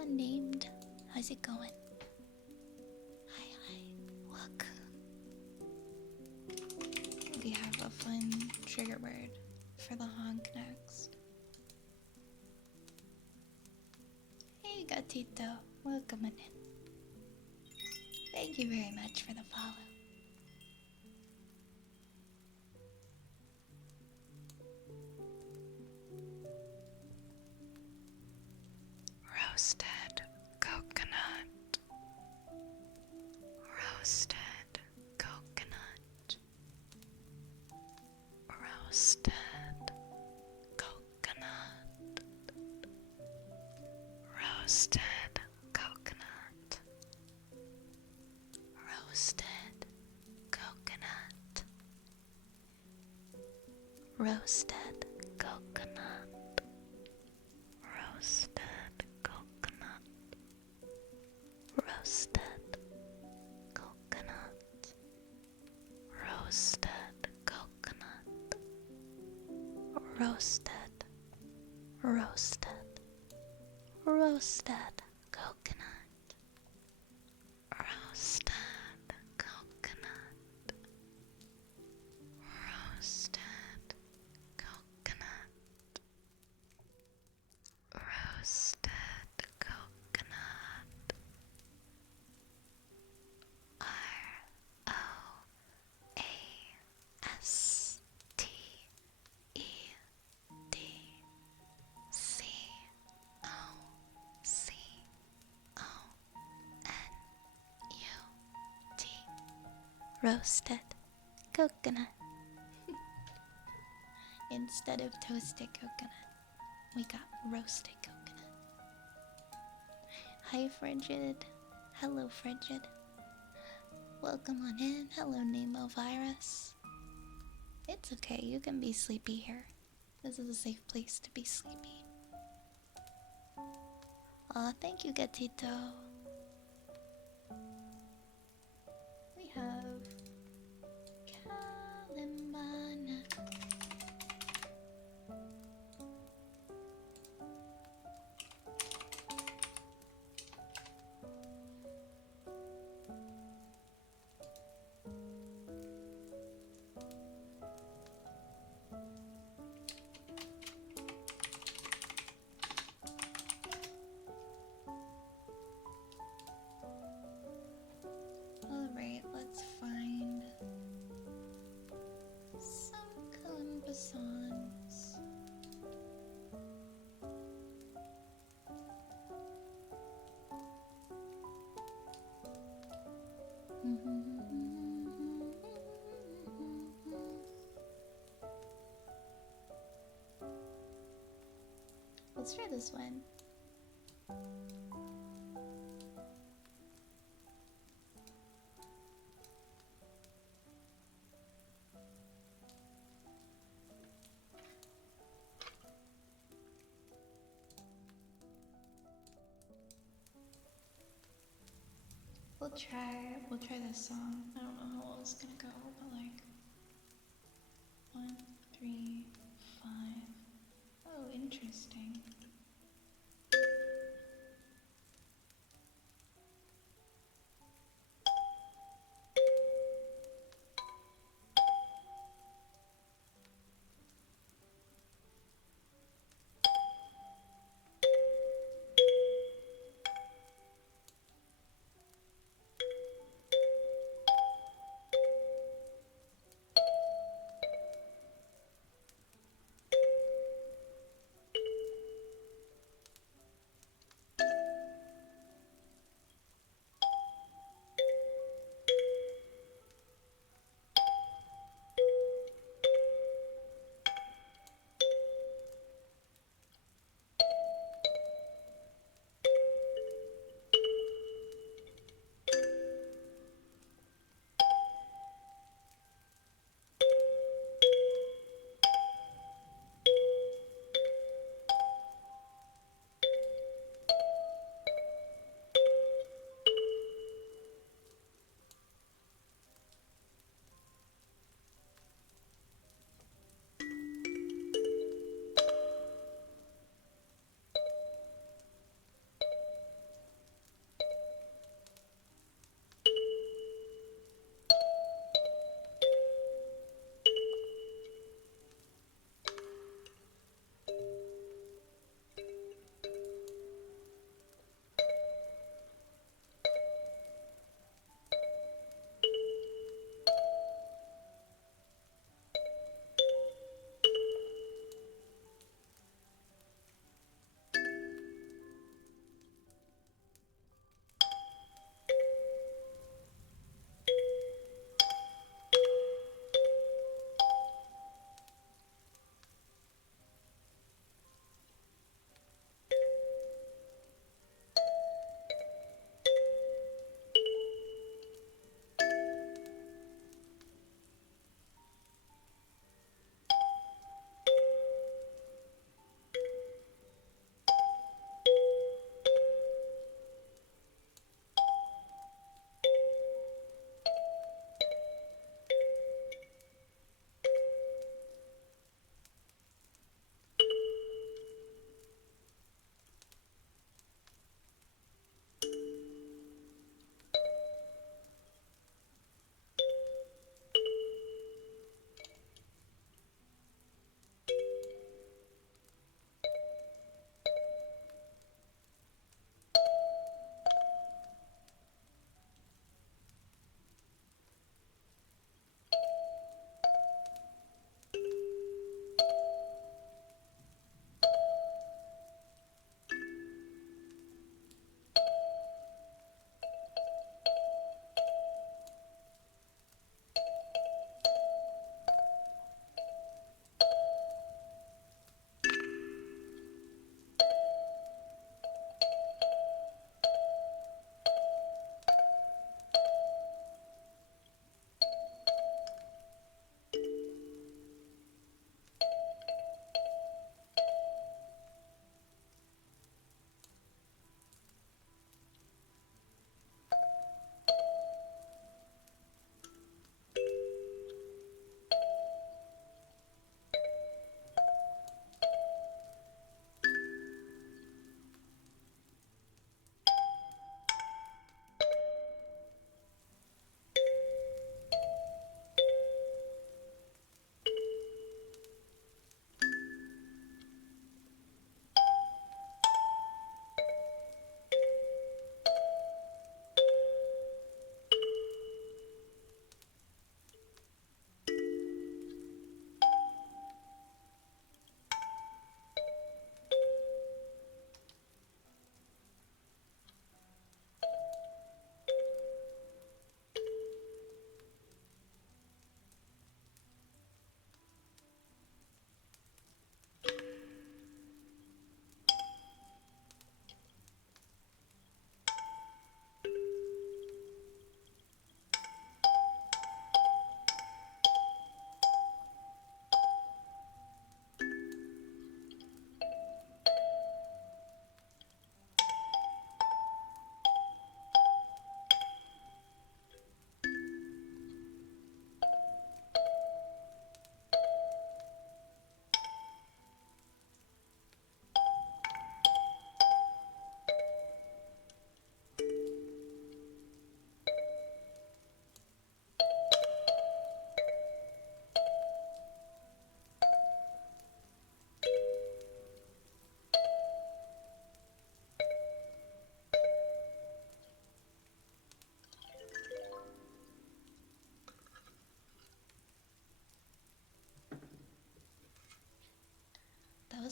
unnamed. How's it going? Hi, hi. Welcome. We have a fun trigger word for the honk next. Hey, Gatito. Welcome in. Thank you very much for the follow. Roasted coconut. Roasted coconut. Roasted coconut. Roasted coconut. Roasted coconut. Roasted coconut. Roasted coconut. Roasted coconut. Roasted coconut. Roasted. Roasted. Roasted coconut. Roasted coconut. Roasted coconut. Roasted coconut. Roasted. Roasted coconut. Instead of toasted coconut, we got roasted coconut. Hi, Frigid. Hello, Frigid. Welcome on in. Hello, Nemo Virus. It's okay, you can be sleepy here. This is a safe place to be sleepy. Aw, thank you, Gatito. We have Kalimana. Alright, let's find some Columbusons. Let's try this one. We'll try this song. I don't know how well it's gonna go, but like 1, 3, 5. Oh, interesting.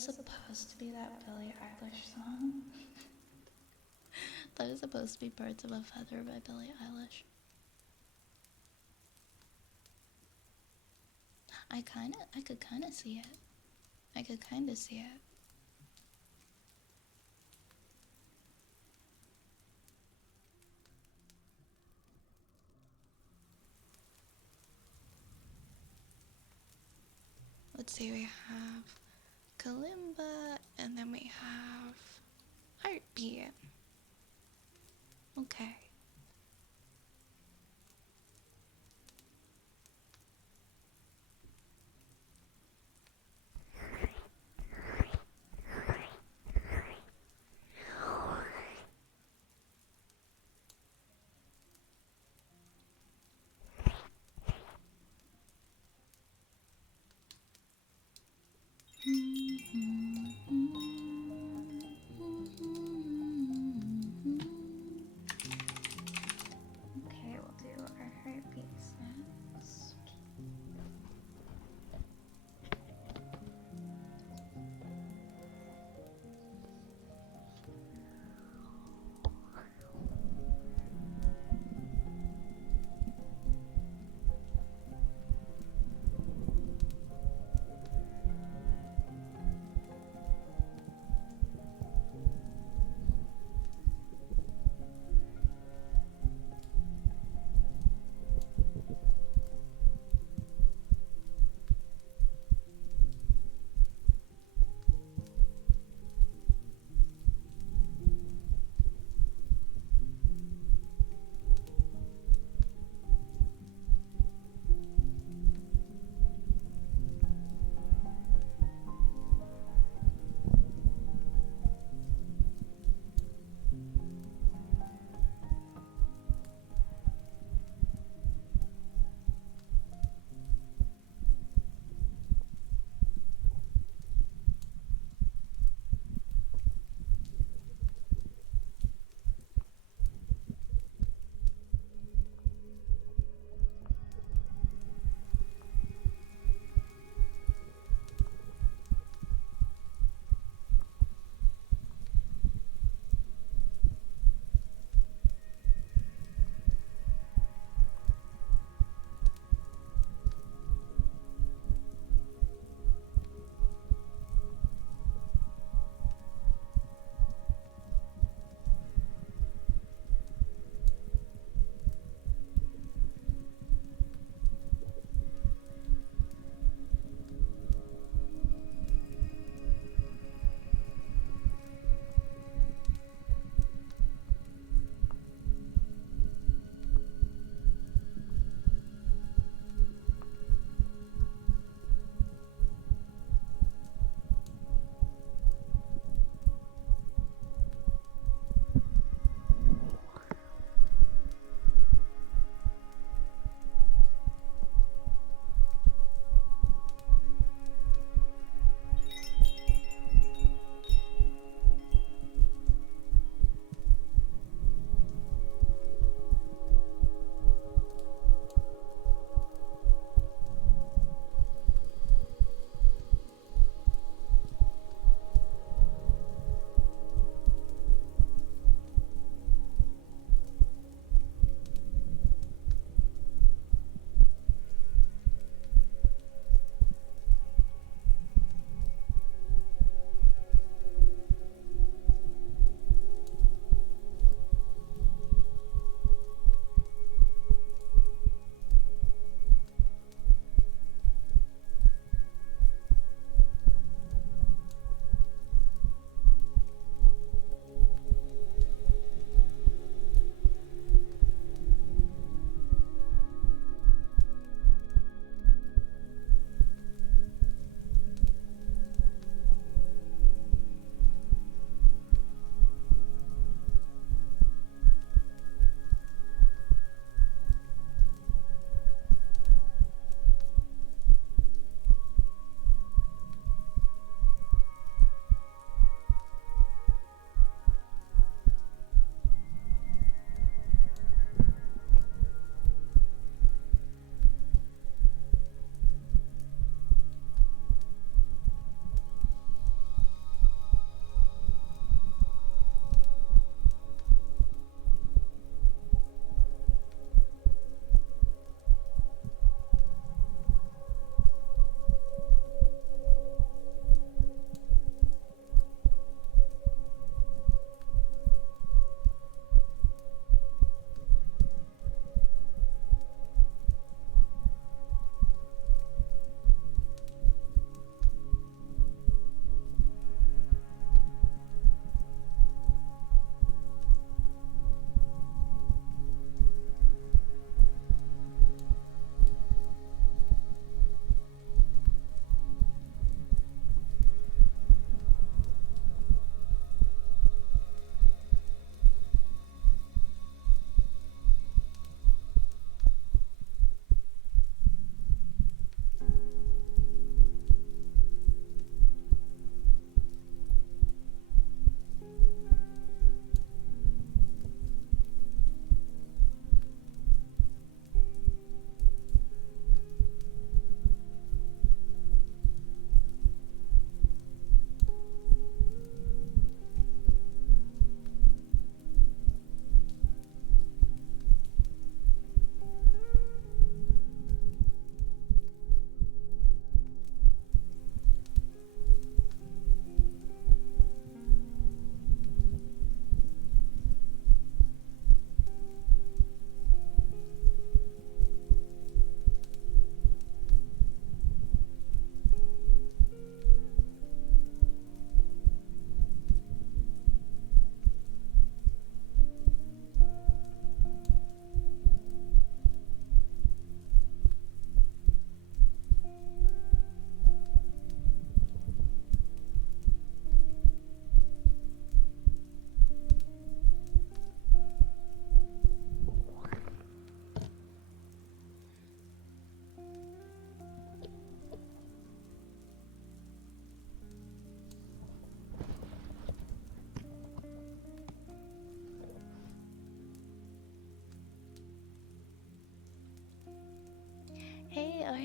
was supposed to be that Billie Eilish song. That was supposed to be Birds of a Feather by Billie Eilish. I could kinda see it. I could kinda see it. Let's see, we have Kalimba, and then we have Heartbeat. Okay.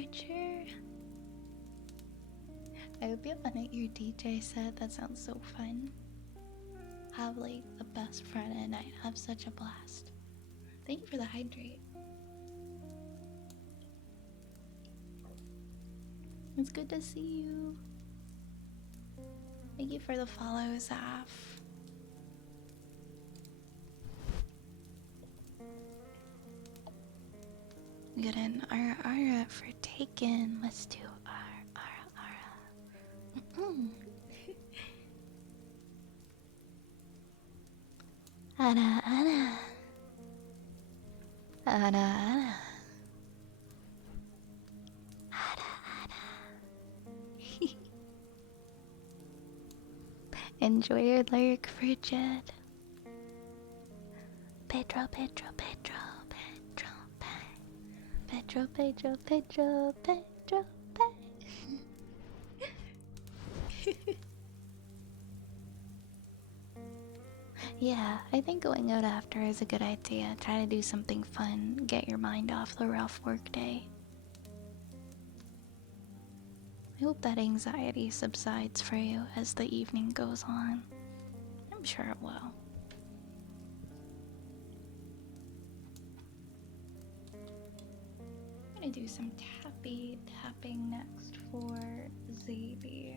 Archer. I hope you have fun at your DJ set. That sounds so fun. Have like the best Friday night. Have such a blast. Thank you for the hydrate. It's good to see you. Thank you for the follow, Zaf. Get an ara for taken. Let's do ara. Ara ara. Ara ara. Ara ara. Enjoy your lyric, Frigid. Pedro, Pedro, Pedro, Pedro, Pedro, Pedro, Pedro, Pedro, Yeah, I think going out after is a good idea. Try to do something fun, get your mind off the rough work day. I hope that anxiety subsides for you as the evening goes on. I'm sure it will. I'm gonna do some tapping next for Zaby.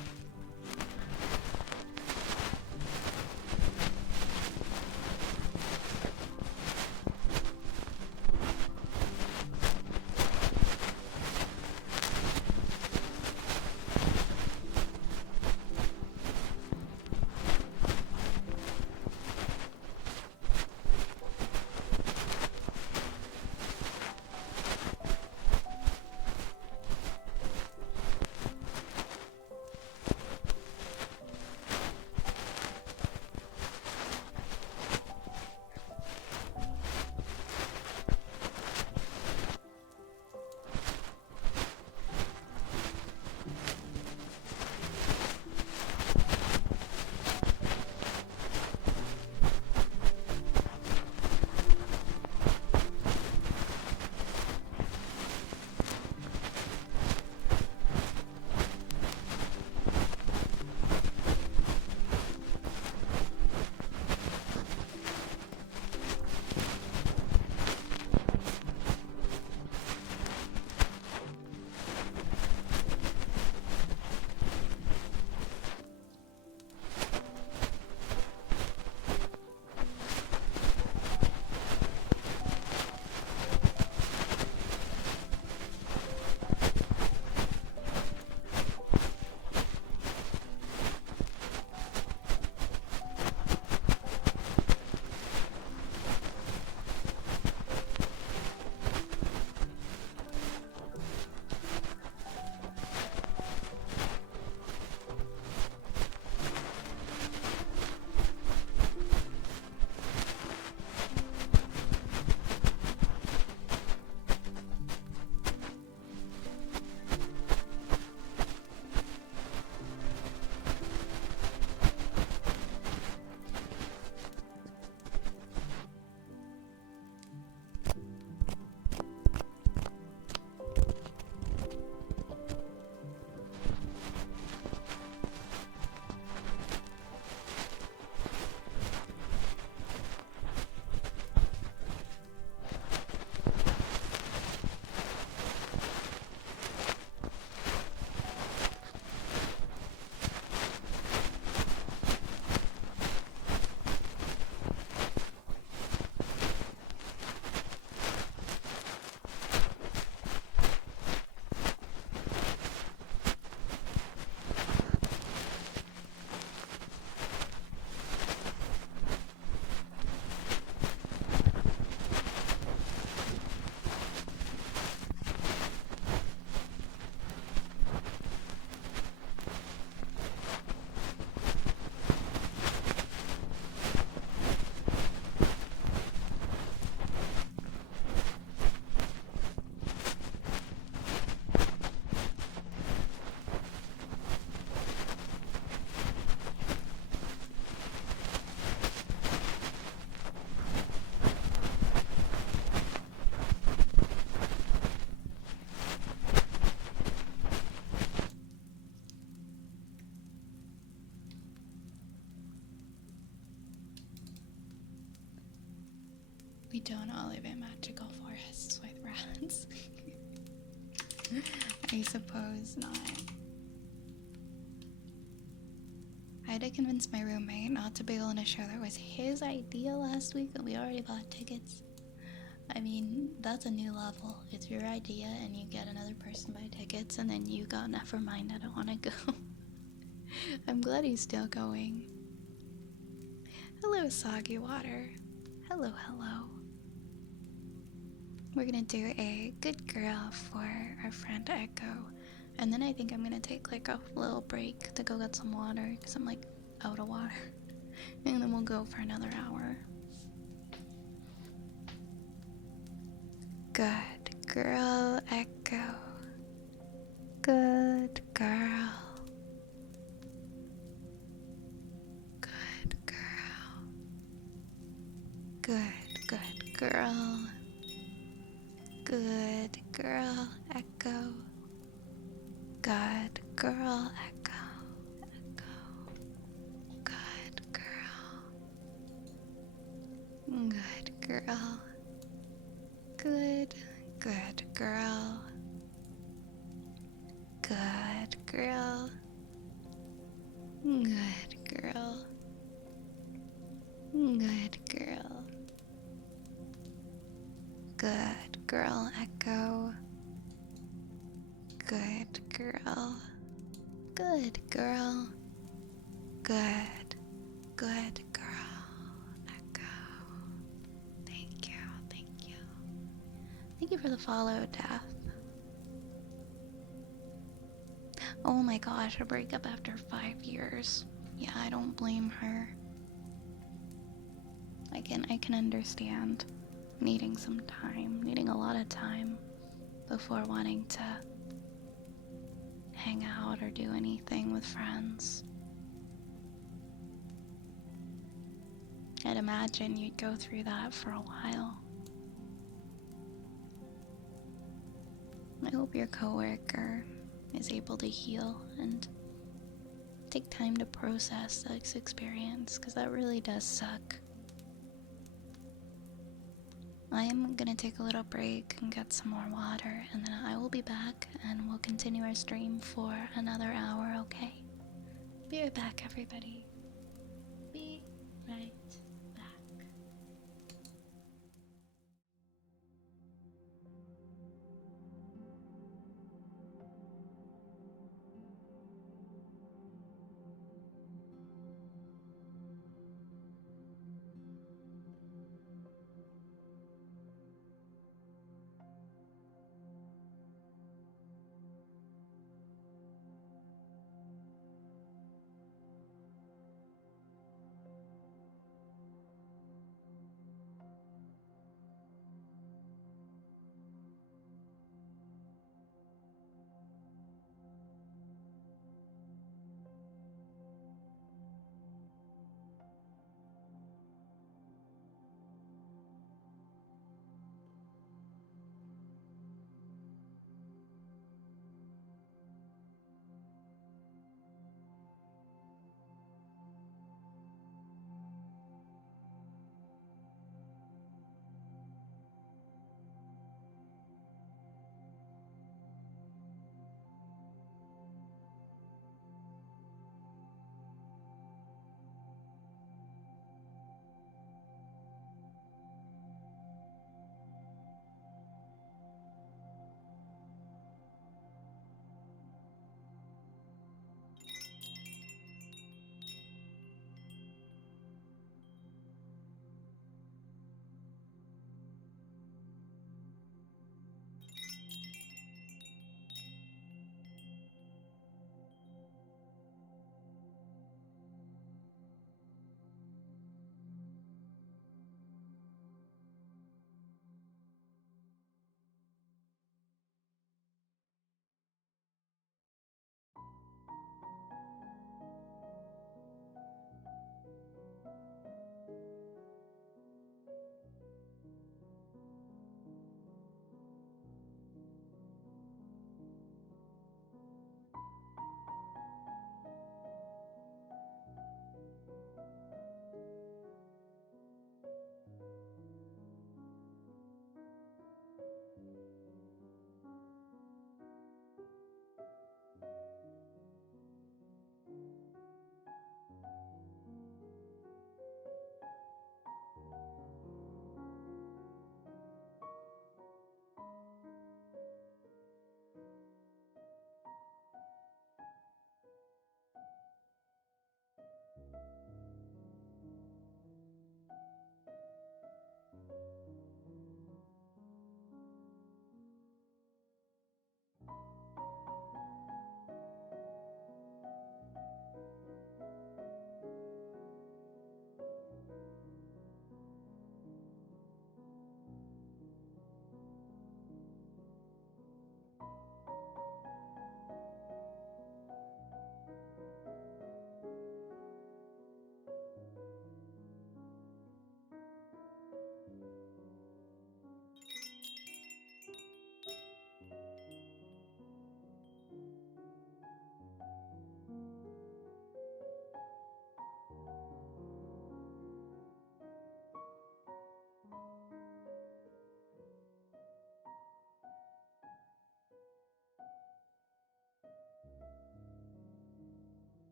We don't all live in magical forests with rats. I suppose not. I had to convince my roommate not to bail on a show that was his idea last week and we already bought tickets. I mean, that's a new level. It's your idea and you get another person buy tickets and then you go, never mind, I don't want to go. I'm glad he's still going. Hello, Soggy Water. Hello, hello. We're gonna do a good girl for our friend Echo. And then I think I'm gonna take like a little break to go get some water because I'm like out of water. And then we'll go for another hour. Good girl, Echo. Good girl. Good girl. Good girl. Good girl, Echo. Good girl, Echo. Echo. Good girl. Good girl. Good girl. Good girl. Good girl. Good girl. Good girl, Echo. Good girl. Good girl. Good girl, Echo. Thank you, thank you. Thank you for the follow, Death. Oh my gosh, a breakup after 5 years. Yeah, I don't blame her. I can understand needing some time, needing a lot of time before wanting to hang out or do anything with friends. I'd imagine you'd go through that for a while. I hope your coworker is able to heal and take time to process this experience, because that really does suck. I am gonna take a little break and get some more water, and then I will be back and we'll continue our stream for another hour, okay? Be right back, everybody. Be right back.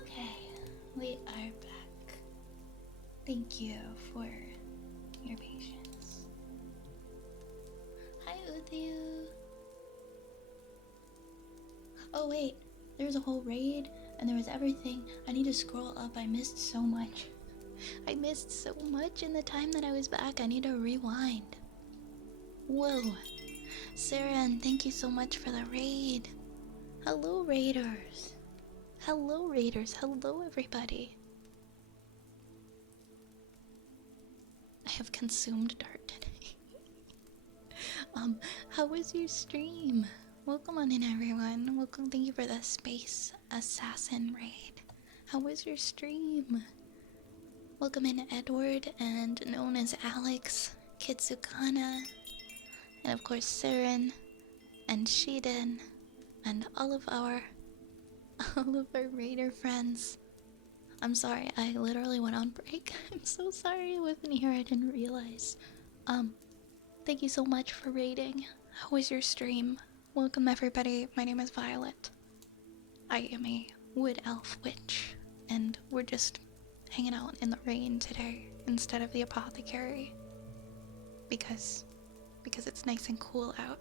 Okay, we are back. Thank you for your patience. Hi, Uthyu. Oh wait, there's a whole raid and there was everything. I need to scroll up. I missed so much. I missed so much in the time that I was back. I need to rewind. Whoa. Sarah, and thank you so much for the raid. Hello, raiders. Hello, raiders. Hello, everybody. I have consumed Dart today. How was your stream? Welcome on in, everyone. Welcome. Thank you for the Space Assassin raid. How was your stream? Welcome in, Edward, and known as Alex, Kitsukana, and of course Saren, and Shiden, and all of our raider friends. I'm sorry, I literally went on break. I'm so sorry I wasn't here. I didn't realize. Thank you so much for raiding. How was your stream? Welcome everybody. My name is Violet. I am a wood elf witch, and we're just hanging out in the rain today instead of the apothecary because it's nice and cool out,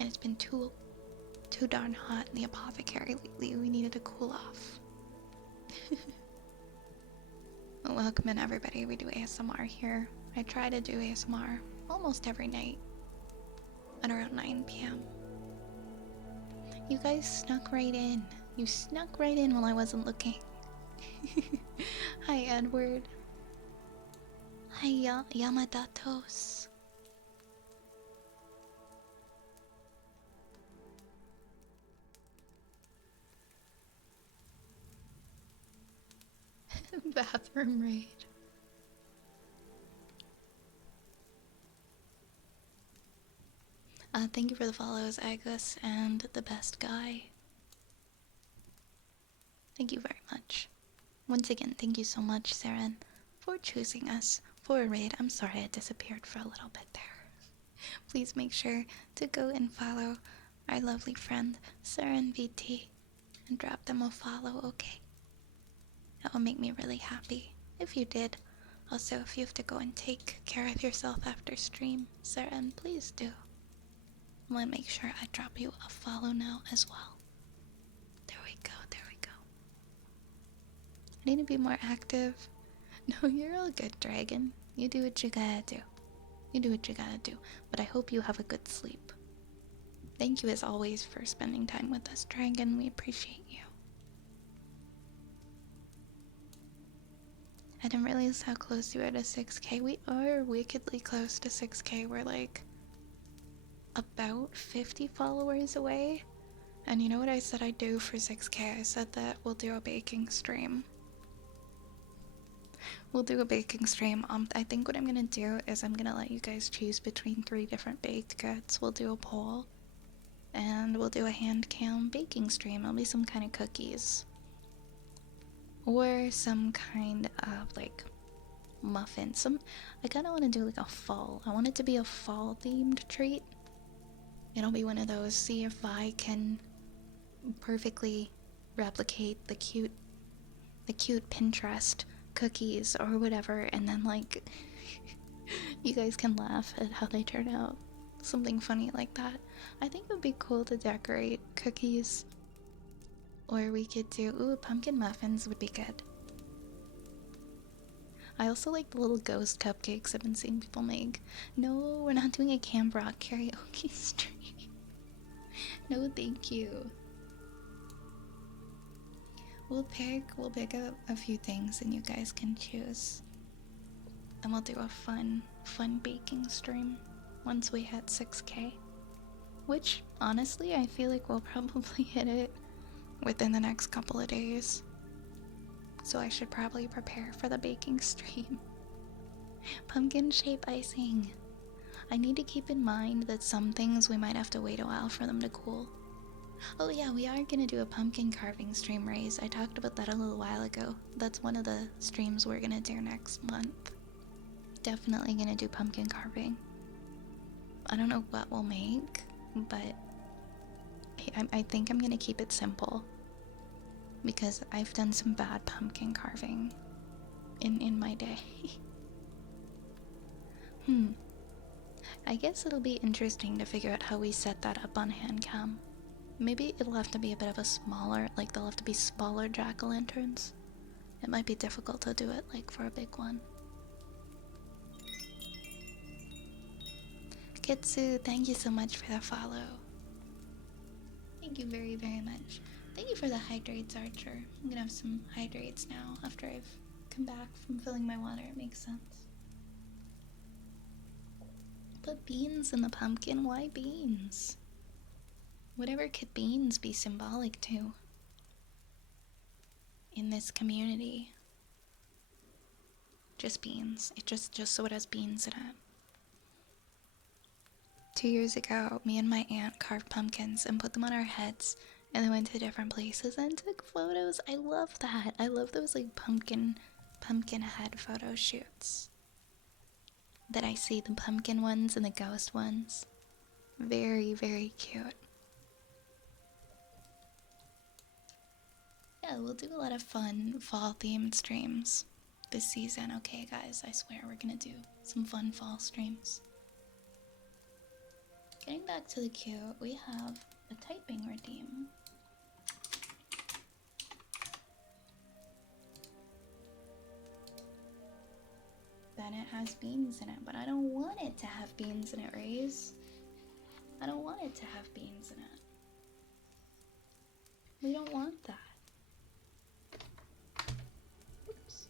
and it's been too darn hot in the apothecary lately. We needed to cool off. Welcome in everybody. We do ASMR here. I try to do ASMR almost every night at around 9 p.m. You guys snuck right in. You snuck right in while I wasn't looking. Hi, Edward. Hi, Yamadatos. Bathroom raid. Thank you for the follows, Agus, and the best guy. Thank you very much. Once again, thank you so much, Saren, for choosing us for a raid. I'm sorry I disappeared for a little bit there. Please make sure to go and follow our lovely friend, Saren VT, and drop them a follow, okay? That will make me really happy if you did. Also, if you have to go and take care of yourself after stream, Saren, please do. I'm gonna make sure I drop you a follow now as well. There we go, there we go. I need to be more active. No, you're all good, Dragon. You do what you gotta do. You do what you gotta do. But I hope you have a good sleep. Thank you as always for spending time with us, Dragon. We appreciate you. I didn't realize how close you were to 6K. We are wickedly close to 6K. We're like about 50 followers away. And you know what I said I'd do for 6K? I said that we'll do a baking stream. We'll do a baking stream. I think what I'm gonna do is I'm gonna let you guys choose between 3 different baked goods. We'll do a poll. And we'll do a hand cam baking stream. It'll be some kind of cookies. Or some kind of like muffin. I kinda wanna do like a fall. I want it to be a fall themed treat. It'll be one of those, see if I can perfectly replicate the cute Pinterest cookies or whatever, and then like you guys can laugh at how they turn out. Something funny like that. I think it would be cool to decorate cookies. Or we could do, pumpkin muffins would be good. I also like the little ghost cupcakes I've been seeing people make. No, we're not doing a Camp Rock karaoke stream. No, thank you. We'll pick up a few things and you guys can choose. And we'll do a fun baking stream once we hit 6K. Which, honestly, I feel like we'll probably hit it within the next couple of days. So I should probably prepare for the baking stream. Pumpkin shape icing. I need to keep in mind that some things we might have to wait a while for them to cool. Oh yeah, we are gonna do a pumpkin carving stream, Raise. I talked about that a little while ago. That's one of the streams we're gonna do next month. Definitely gonna do pumpkin carving. I don't know what we'll make, but I think I'm gonna keep it simple. because I've done some bad pumpkin carving in my day. I guess it'll be interesting to figure out how we set that up on handcam. Maybe it'll have to be a bit of a smaller, like there'll have to be smaller jack-o'-lanterns. It might be difficult to do it like for a big one. Kitsu, thank you so much for the follow. Thank you very, very much. Thank you for the hydrates, Archer. I'm gonna have some hydrates now after I've come back from filling my water. It makes sense. Put beans in the pumpkin? Why beans? Whatever could beans be symbolic to in this community? Just beans. It just so it has beans in it. 2 years ago, me and my aunt carved pumpkins and put them on our heads and then went to different places and took photos. I love that. I love those like pumpkin head photo shoots. That I see the pumpkin ones and the ghost ones. Very, very cute. Yeah, we'll do a lot of fun fall-themed streams this season. Okay, guys, I swear we're gonna do some fun fall streams. Getting back to the queue, we have a typing redeem. Then it has beans in it, but I don't want it to have beans in it, Raze. I don't want it to have beans in it. We don't want that. Oops.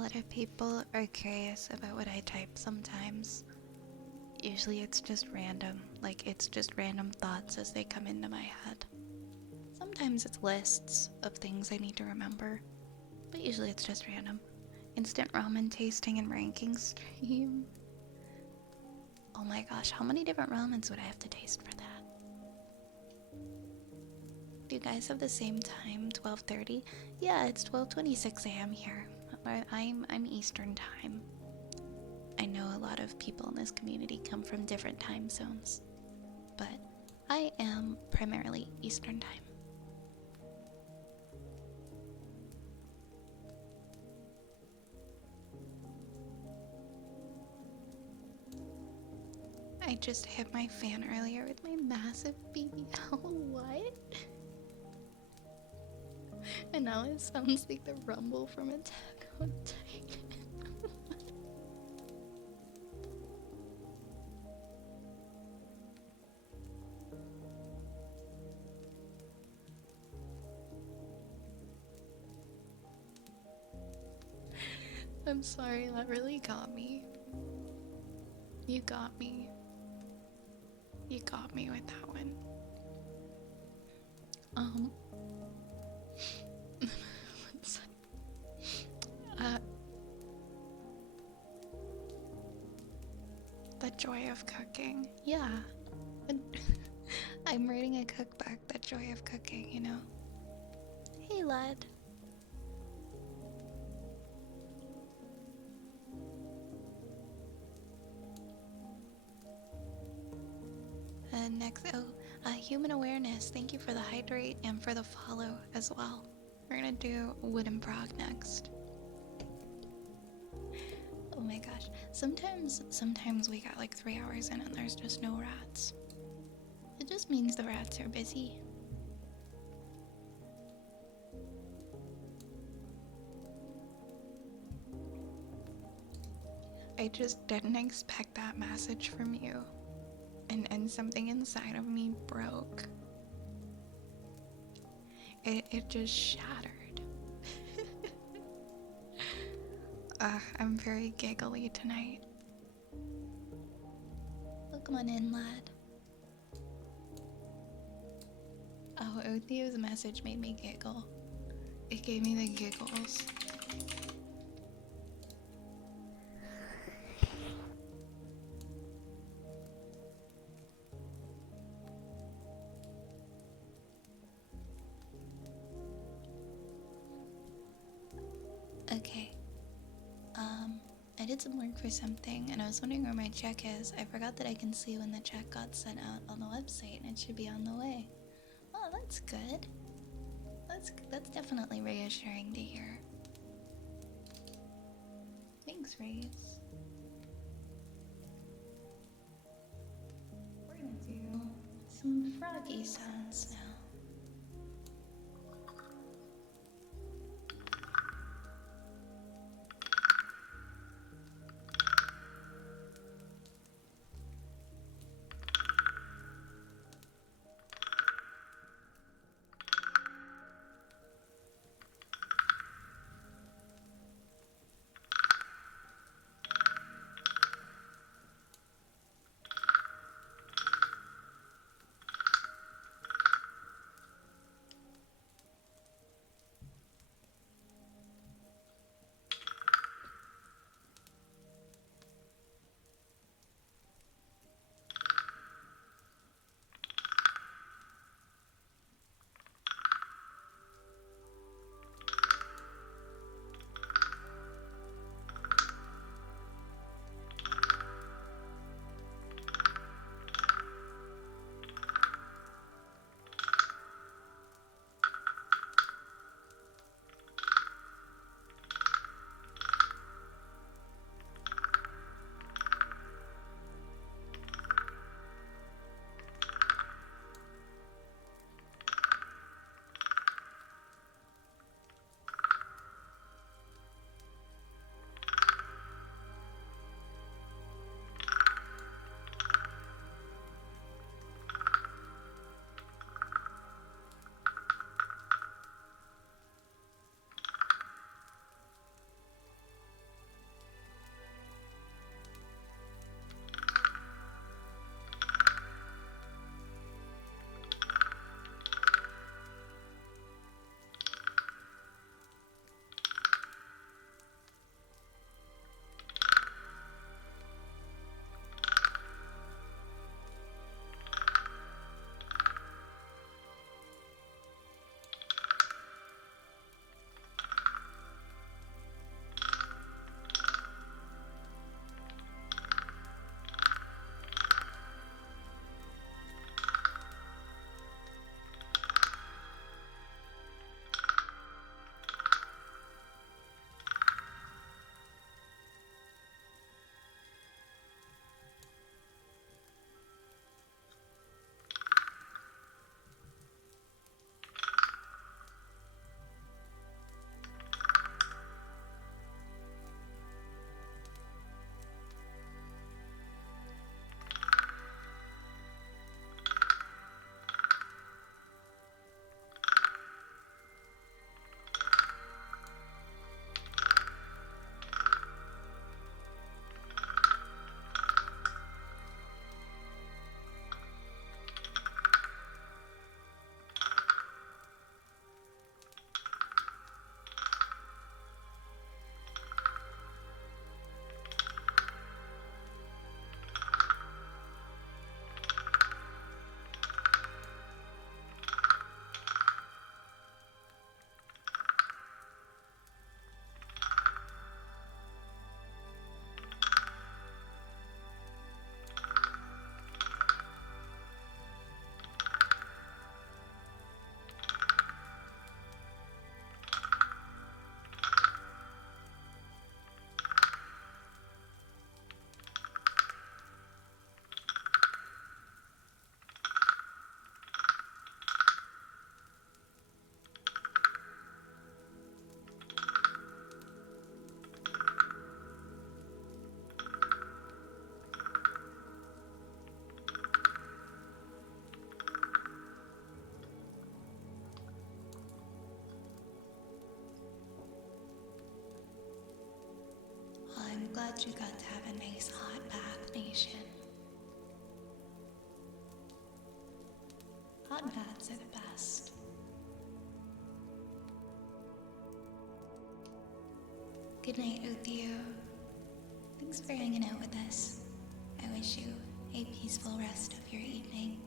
A lot of people are curious about what I type sometimes. Usually it's just random, like it's just random thoughts as they come into my head. Sometimes it's lists of things I need to remember, but usually it's just random. Instant ramen tasting and ranking stream. Oh my gosh, how many different ramens would I have to taste for that? Do you guys have the same time, 12:30? Yeah, it's 12:26 a.m. here. I'm Eastern time. I know a lot of people in this community come from different time zones, but I am primarily Eastern time. I just hit my fan earlier with my massive BBL. What? And now it sounds like the rumble from Attack on Titan. I'm sorry, that really got me. You got me. You got me with that one. The joy of cooking. Yeah. I'm writing a cookbook, The Joy of Cooking, you know? Hey, lad. Next, human awareness. Thank you for the hydrate and for the follow as well. We're gonna do Wooden Prog next. Oh my gosh. Sometimes we got like 3 hours in and there's just no rats. It just means the rats are busy. I just didn't expect that message from you. And something inside of me broke. It just shattered. I'm very giggly tonight. Welcome on in, lad. Oh, Othio's message made me giggle. It gave me the giggles. Okay. I did some work for something and I was wondering where my check is. I forgot that I can see when the check got sent out on the website and it should be on the way. Oh, that's good. That's definitely reassuring to hear. Thanks, Reyes. We're gonna do some froggy sounds now. glad you got to have a nice hot bath, Nation. Hot baths are the best. Good night, Uthio. Thanks for hanging out with us. I wish you a peaceful rest of your evening.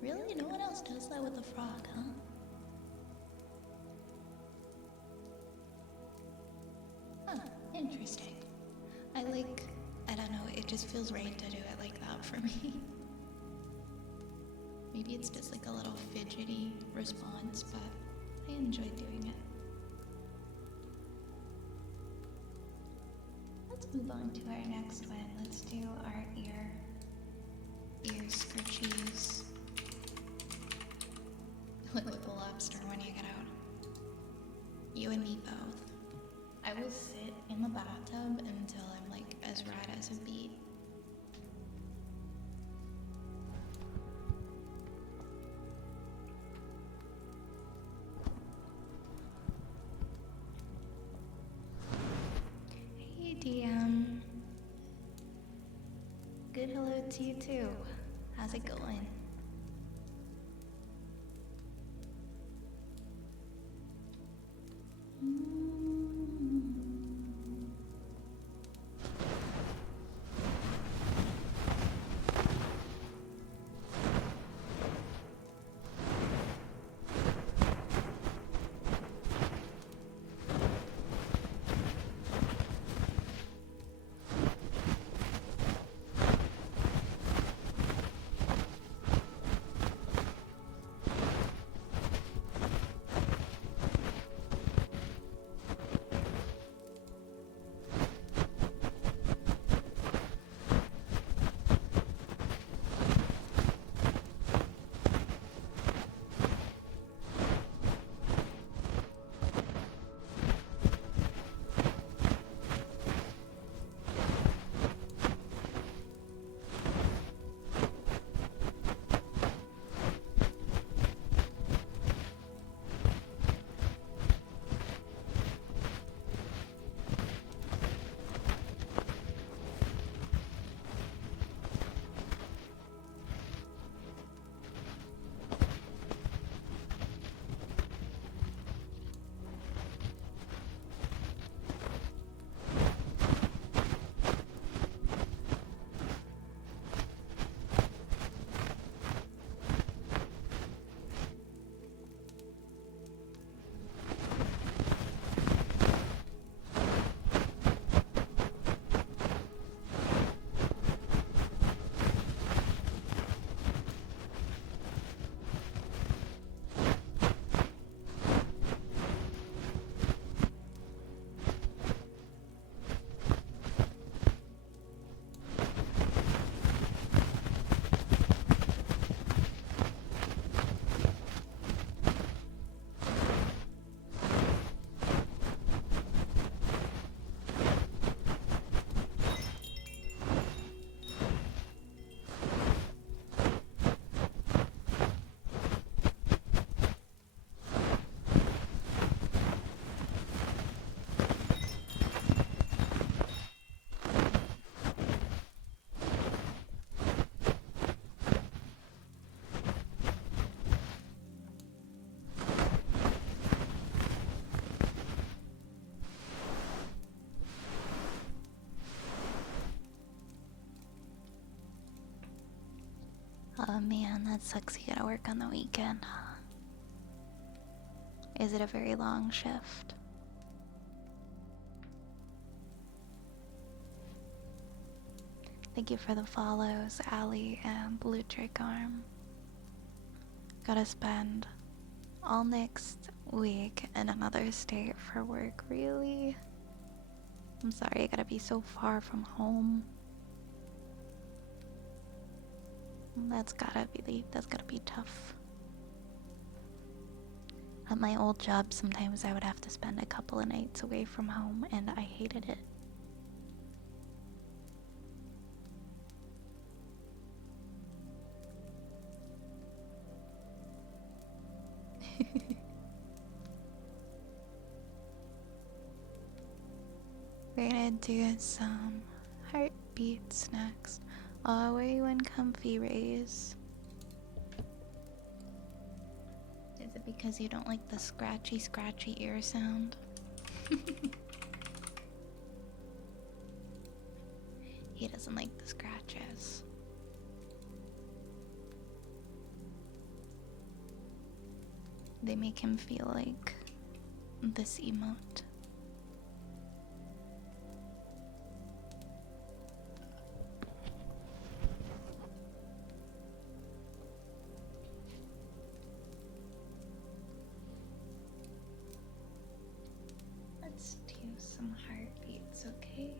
Really? No one else does that with a frog, huh? Huh, interesting. I don't know, it just feels right to do it like that for me. Maybe it's just like a little fidgety response, but I enjoy doing it. Let's move on to our next one. Let's do our ear scritchies. Look like a lobster when you get out. You and me both. I will sit in the bathtub until I'm like as red as a beet. Hey DM. Good hello to you too. How's it going? Oh man, that sucks. You gotta work on the weekend. Is it a very long shift? Thank you for the follows, Allie and Blue Drake Arm. Gotta spend all next week in another state for work, really? I'm sorry, I gotta be so far from home. That's gotta be tough. At my old job, sometimes I would have to spend a couple of nights away from home, and I hated it. decided to get some heartbeats next. Where you in comfy, Rays? Is it because you don't like the scratchy ear sound? He doesn't like the scratches. They make him feel like this emote. Let's do some heartbeats, okay?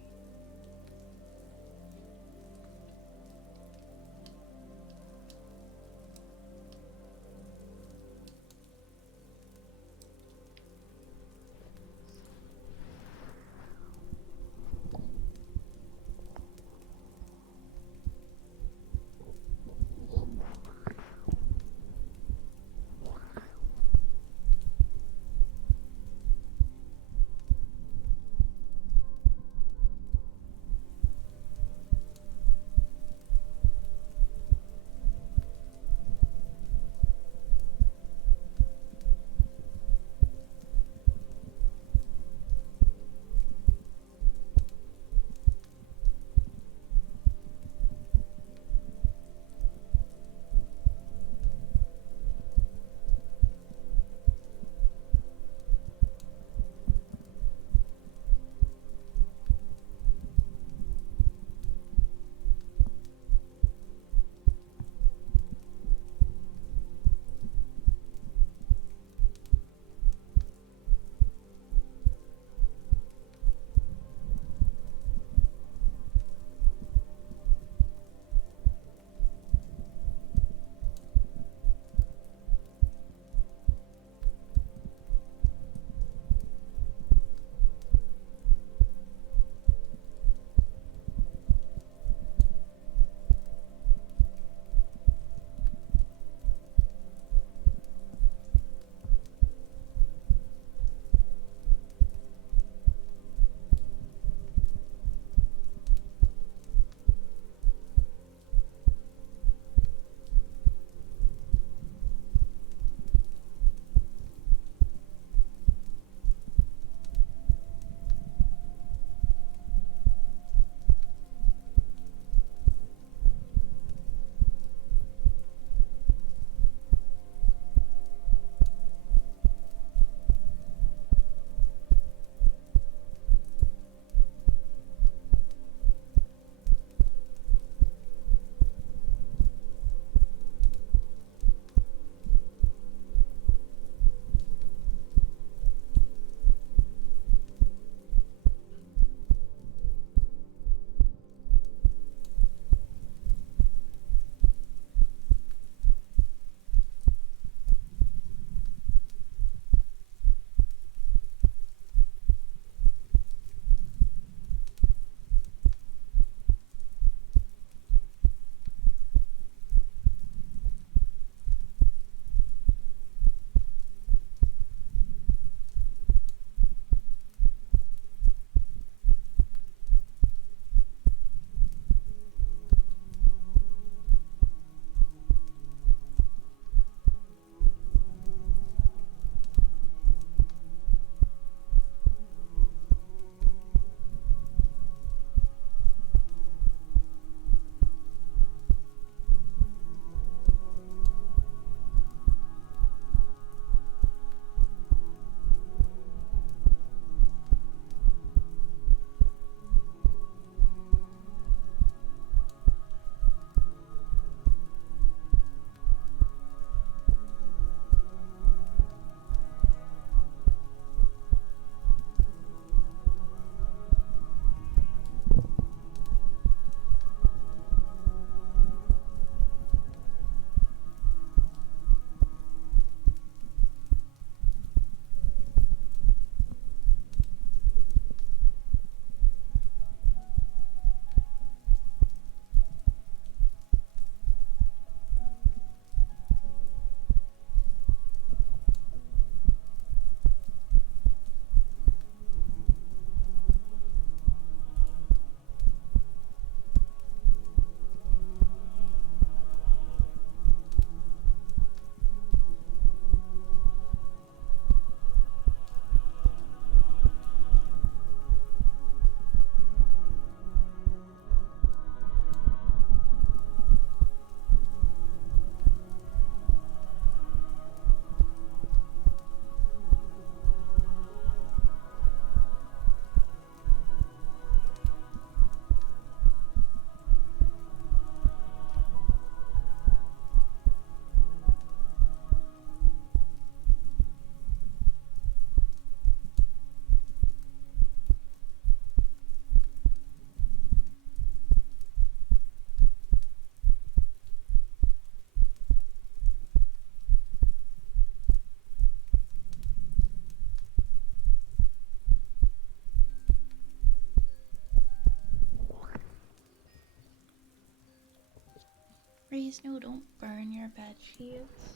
Please no, don't burn your bed sheets.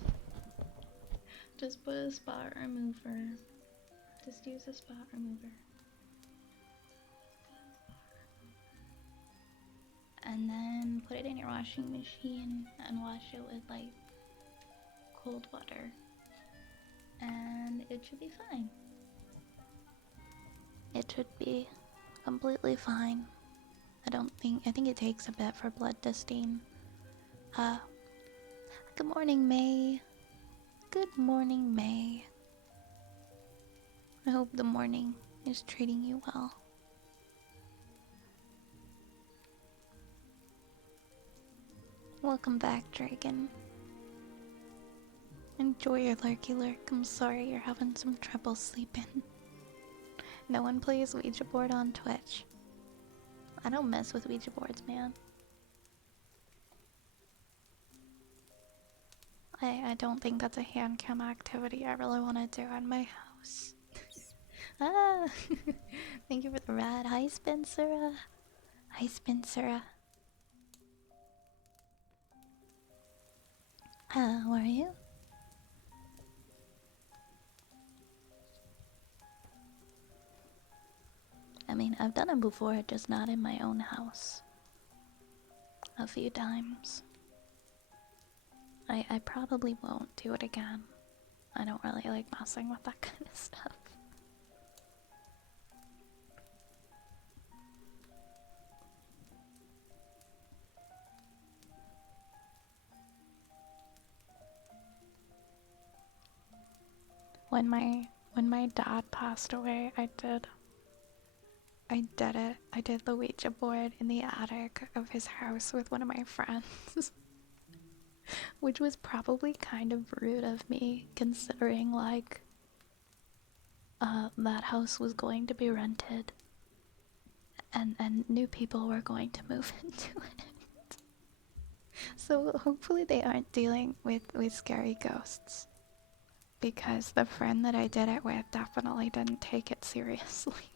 Just put a spot remover. Just use a spot remover. And then put it in your washing machine and wash it with like cold water. And it should be fine. It should be completely fine. I think it takes a bit for blood to stain. Good morning, May. Good morning, May. I hope the morning is treating you well. Welcome back, Dragon. Enjoy your lurky lurk. I'm sorry you're having some trouble sleeping. No one plays Ouija board on Twitch. I don't mess with Ouija boards, man. I don't think that's a hand cam activity I really want to do in my house. Ah! Thank you for the rad. Hi, Spencer. Hi, Spencer. How are you? I mean, I've done it before, just not in my own house. A few times. I probably won't do it again. I don't really like messing with that kind of stuff. When my dad passed away, I did it. I did the Ouija board in the attic of his house with one of my friends. Which was probably kind of rude of me, considering like that house was going to be rented and new people were going to move into it. So hopefully they aren't dealing with scary ghosts. Because the friend that I did it with definitely didn't take it seriously.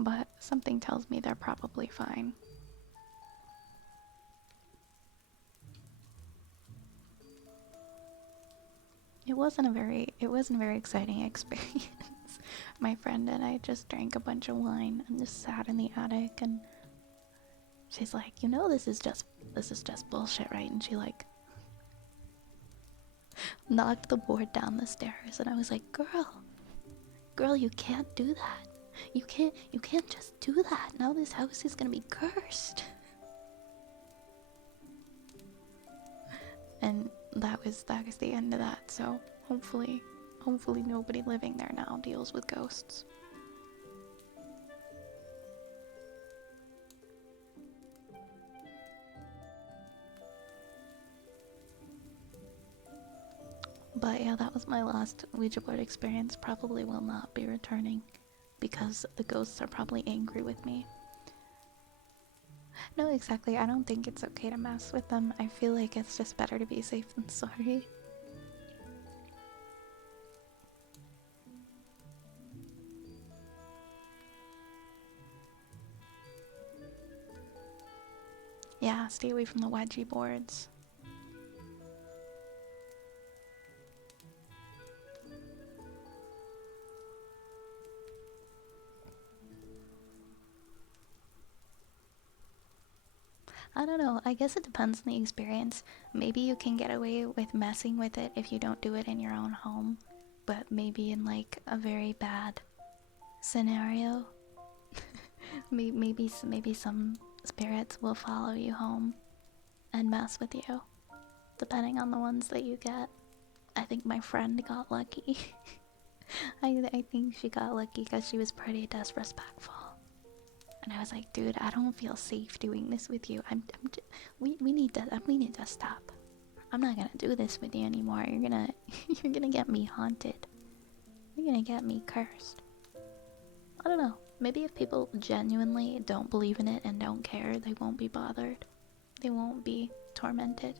But something tells me they're probably fine. It wasn't a very exciting experience. My friend and I just drank a bunch of wine and just sat in the attic, and she's like, "You know, this is just bullshit, right?" And she like knocked the board down the stairs, and I was like, girl, you can't do that. You can't just do that. Now this house is gonna be cursed." And that was the end of that. So hopefully nobody living there now deals with ghosts. But yeah, that was my last Ouija board experience. Probably will not be returning because the ghosts are probably angry with me. No, exactly. I don't think it's okay to mess with them. I feel like it's just better to be safe than sorry. Yeah, stay away from the Ouija boards. I don't know, I guess it depends on the experience. Maybe you can get away with messing with it if you don't do it in your own home, but maybe in like a very bad scenario, maybe some spirits will follow you home and mess with you, depending on the ones that you get. I think my friend got lucky. I think she got lucky because she was pretty disrespectful. And I was like, dude, I don't feel safe doing this with you. We need to stop. I'm not gonna do this with you anymore. You're gonna get me haunted. You're gonna get me cursed. I don't know. Maybe if people genuinely don't believe in it and don't care, they won't be bothered. They won't be tormented.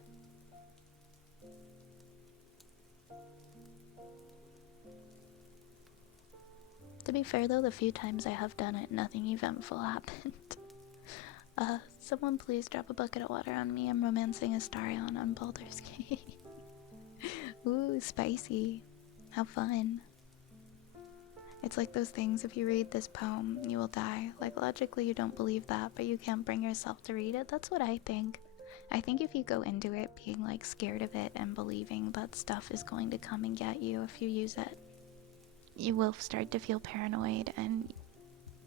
To be fair though, the few times I have done it, nothing eventful happened. Someone please drop a bucket of water on me. I'm romancing a Starion on Baldur's Gate. Ooh, spicy. How fun. It's like those things, if you read this poem, you will die. Like, logically you don't believe that, but you can't bring yourself to read it. That's what I think. I think if you go into it being, like, scared of it and believing that stuff is going to come and get you if you use it, you will start to feel paranoid, and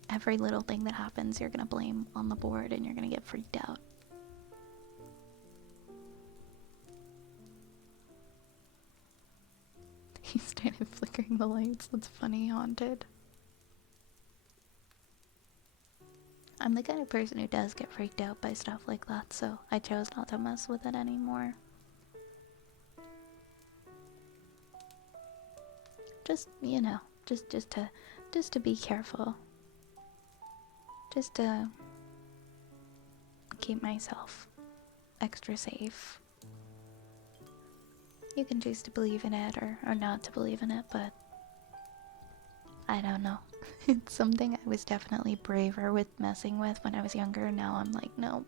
every little thing that happens you're gonna blame on the board and you're gonna get freaked out. He started flickering the lights. That's funny. Haunted. I'm the kind of person who does get freaked out by stuff like that, so I chose not to mess with it anymore. Just, you know, just to be careful. Just to keep myself extra safe. You can choose to believe in it or not to believe in it, but I don't know. It's something I was definitely braver with messing with when I was younger. Now I'm like, no,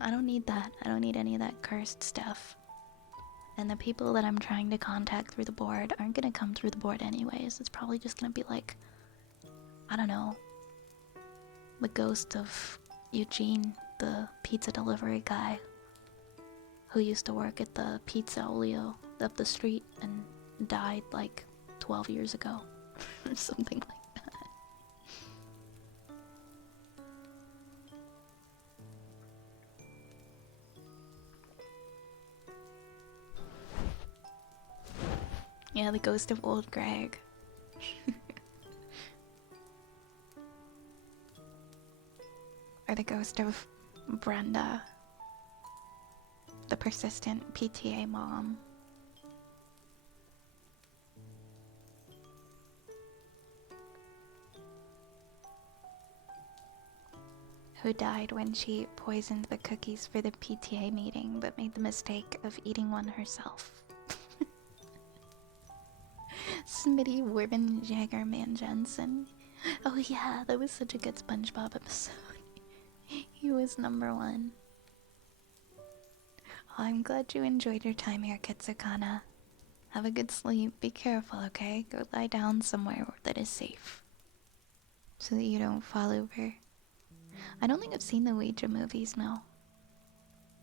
I don't need that. I don't need any of that cursed stuff. And the people that I'm trying to contact through the board aren't gonna come through the board anyways. It's probably just gonna be like, I don't know, the ghost of Eugene, the pizza delivery guy who used to work at the Pizza Olio up the street and died like 12 years ago or something like that. Yeah, the ghost of old Greg. Or the ghost of Brenda, the persistent PTA mom. Who died when she poisoned the cookies for the PTA meeting but made the mistake of eating one herself. Smitty Warben Jaggerman Jensen. Oh yeah, that was such a good SpongeBob episode. He was #1. Oh, I'm glad you enjoyed your time here, Kitsukana. Have a good sleep. Be careful, okay? Go lie down somewhere that is safe, so that you don't fall over. I don't think I've seen the Ouija movies, no.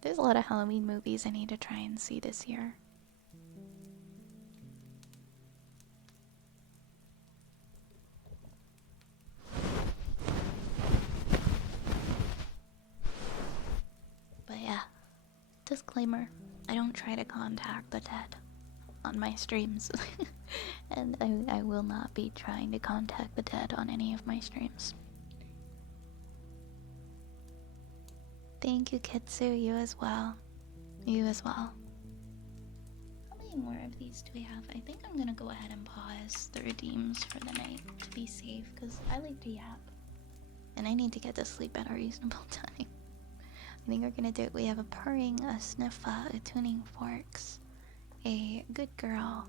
There's a lot of Halloween movies I need to try and see this year. But yeah, disclaimer, I don't try to contact the dead on my streams. And I will not be trying to contact the dead on any of my streams. Thank you, Kitsu. You as well. You as well. How many more of these do we have? I think I'm gonna go ahead and pause the redeems for the night to be safe, because I like to yap. And I need to get to sleep at a reasonable time. I think we're gonna do it. We have a purring, a sniffa, a tuning forks, a good girl.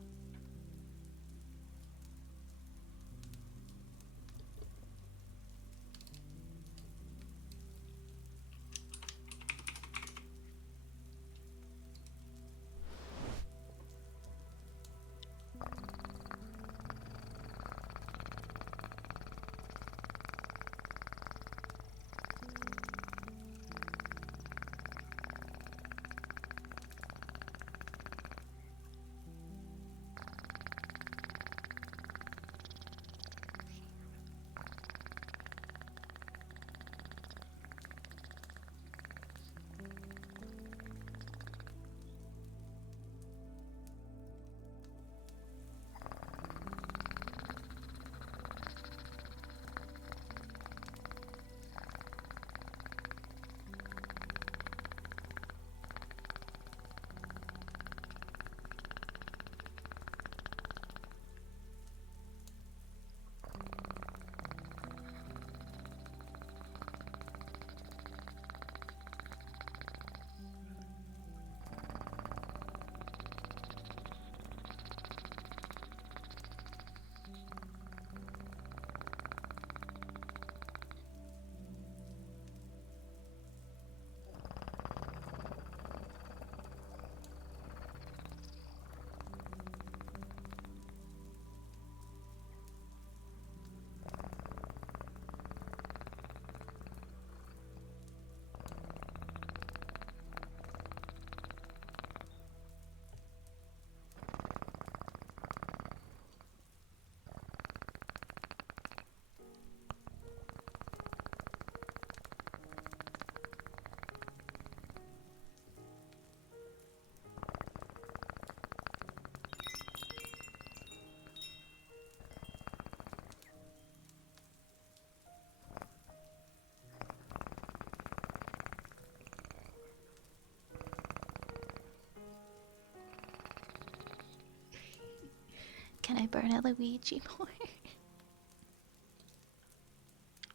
Can I burn a Luigi board?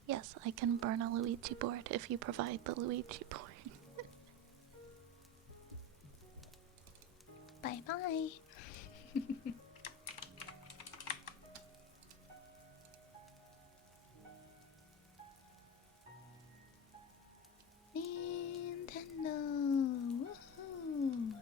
Yes, I can burn a Luigi board if you provide the Luigi board. Bye bye. Nintendo. Woohoo.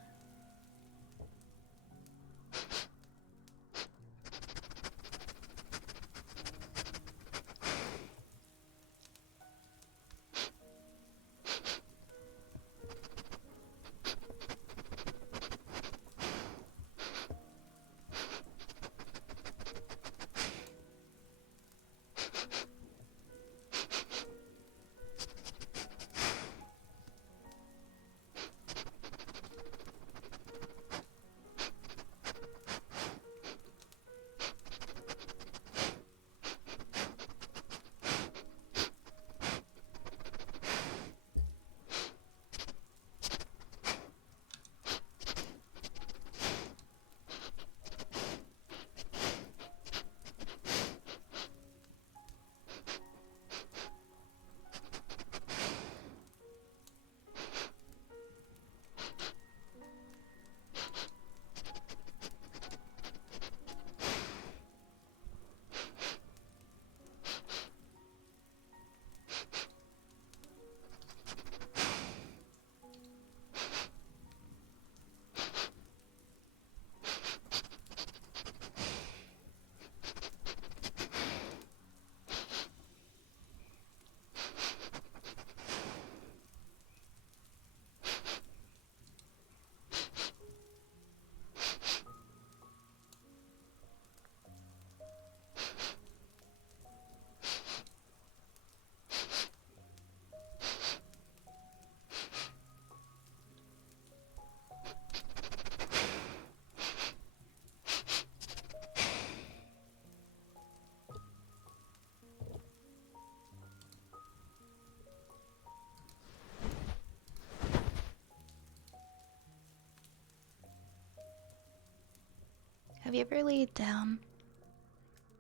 Have you ever laid down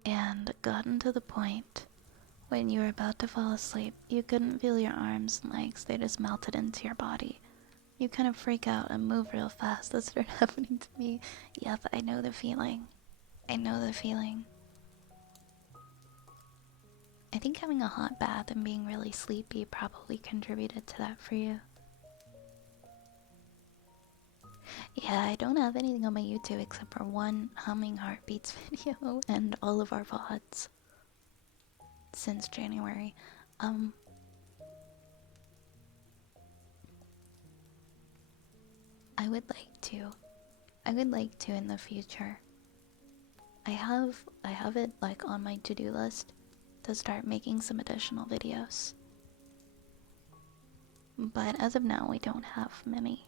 and gotten to the point when you were about to fall asleep, you couldn't feel your arms and legs, they just melted into your body? You kind of freak out and move real fast. That started happening to me. Yep, I know the feeling. I know the feeling. I think having a hot bath and being really sleepy probably contributed to that for you. Yeah, I don't have anything on my YouTube except for one humming heartbeats video and all of our VODs since January. I would like to in the future. I have it like on my to-do list to start making some additional videos. But as of now, we don't have many.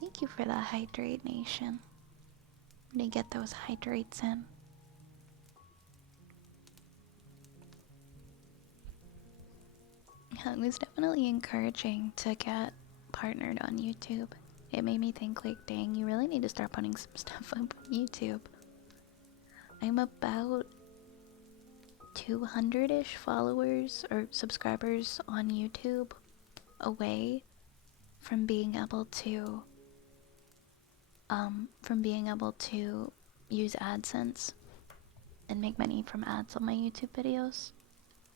Thank you for that hydrate nation. I'm gonna get those hydrates in. Yeah, it was definitely encouraging to get partnered on YouTube. It made me think like, dang, you really need to start putting some stuff up on YouTube. I'm about 200-ish followers or subscribers on YouTube away from being able to use AdSense and make money from ads on my YouTube videos.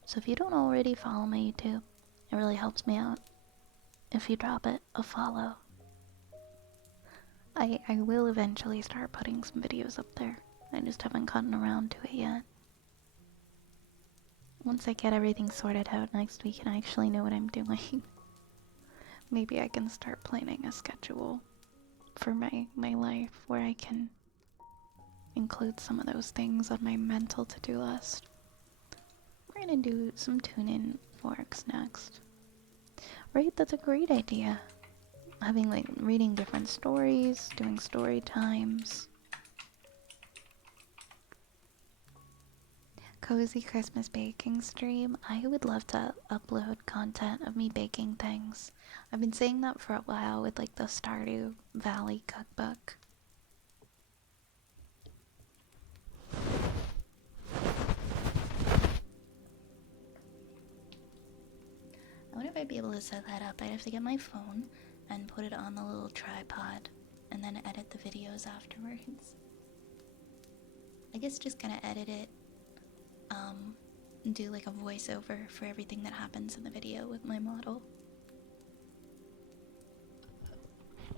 So if you don't already follow my YouTube, it really helps me out if you drop it a follow. I will eventually start putting some videos up there. I just haven't gotten around to it yet. Once I get everything sorted out next week and I actually know what I'm doing, maybe I can start planning a schedule for my life where I can include some of those things on my mental to-do list. We're gonna do some tune-in forks next. Right, that's a great idea. Having like reading different stories, doing story times. cozy Christmas baking stream. I would love to upload content of me baking things. I've been saying that for a while with like the Stardew Valley cookbook. I wonder if I'd be able to set that up. I'd have to get my phone and put it on the little tripod and then edit the videos afterwards. I guess just kind of edit it, and do like a voiceover for everything that happens in the video with my model.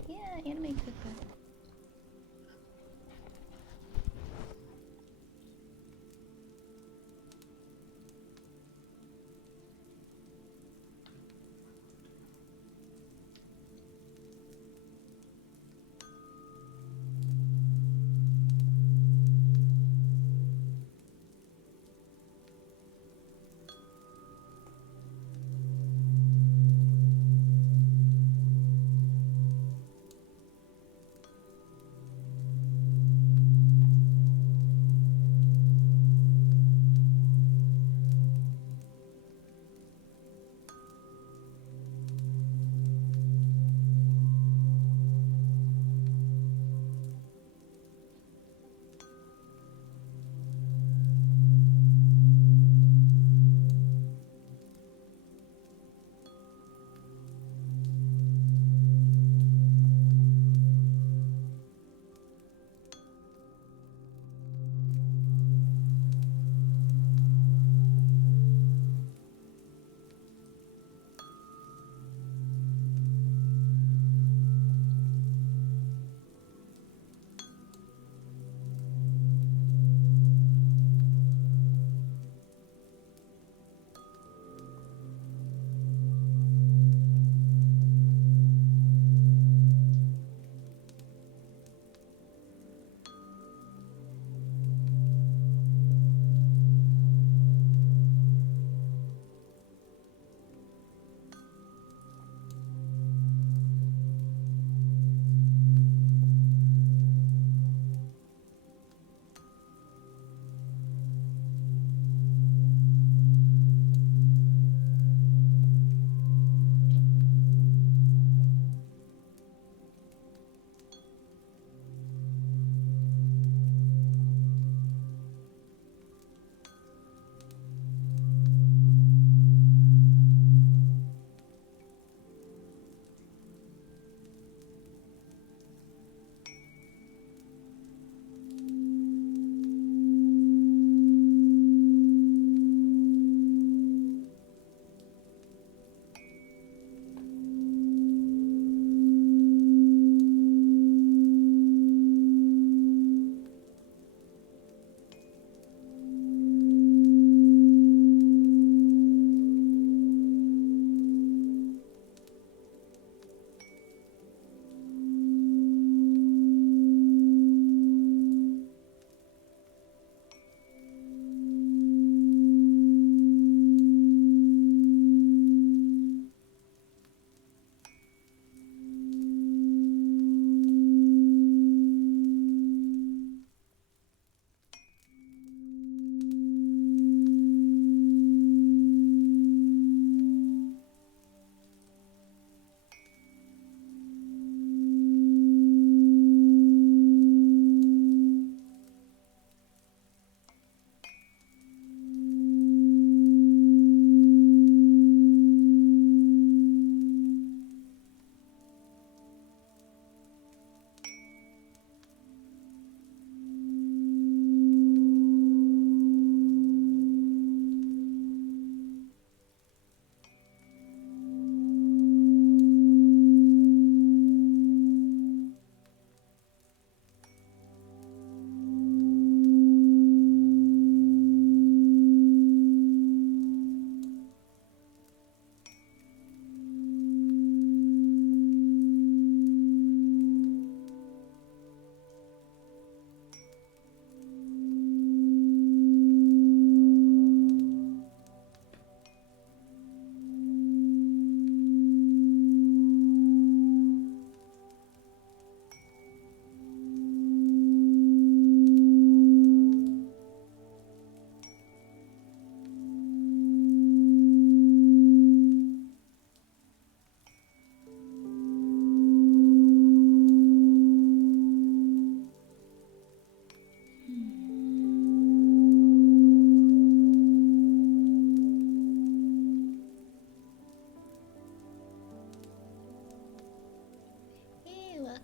Yeah, anime cookbook.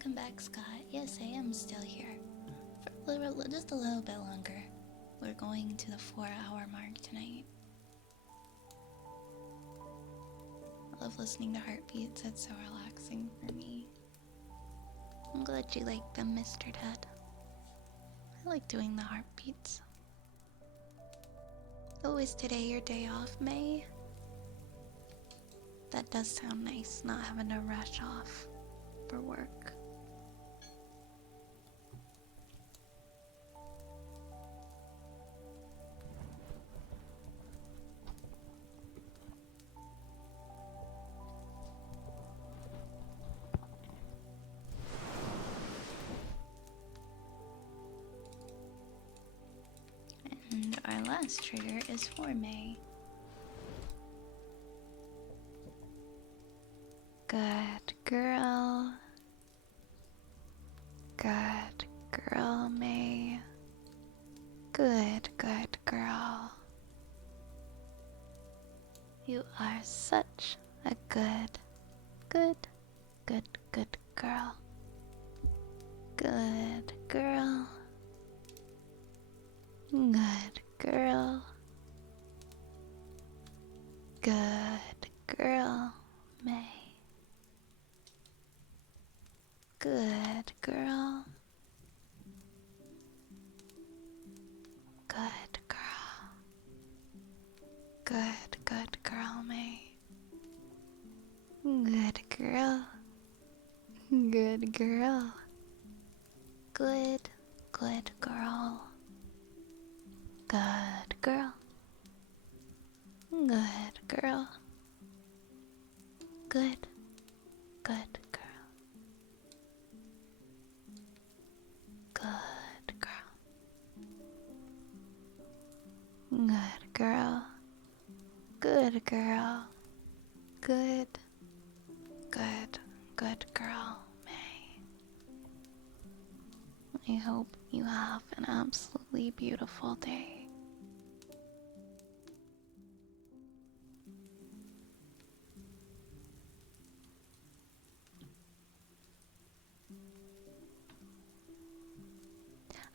Welcome back, Scott. Yes, I am still here. For just a little bit longer. We're going to the 4-hour mark tonight. I love listening to heartbeats, it's so relaxing for me. I'm glad you like them, Mr. Ted. I like doing the heartbeats. Oh, is today your day off, May? That does sound nice, not having to rush off for work. And our last trigger is for May. Good girl. Good girl, May. Good girl. You are such a good girl. Good girl. Good girl. Good girl, May. Good girl. Good girl. Good girl, May. Good girl. Good girl. Good girl. Good girl. Good girl. Good girl. Good girl. Good girl. Good girl. Good girl, May. I hope you have an absolutely beautiful day.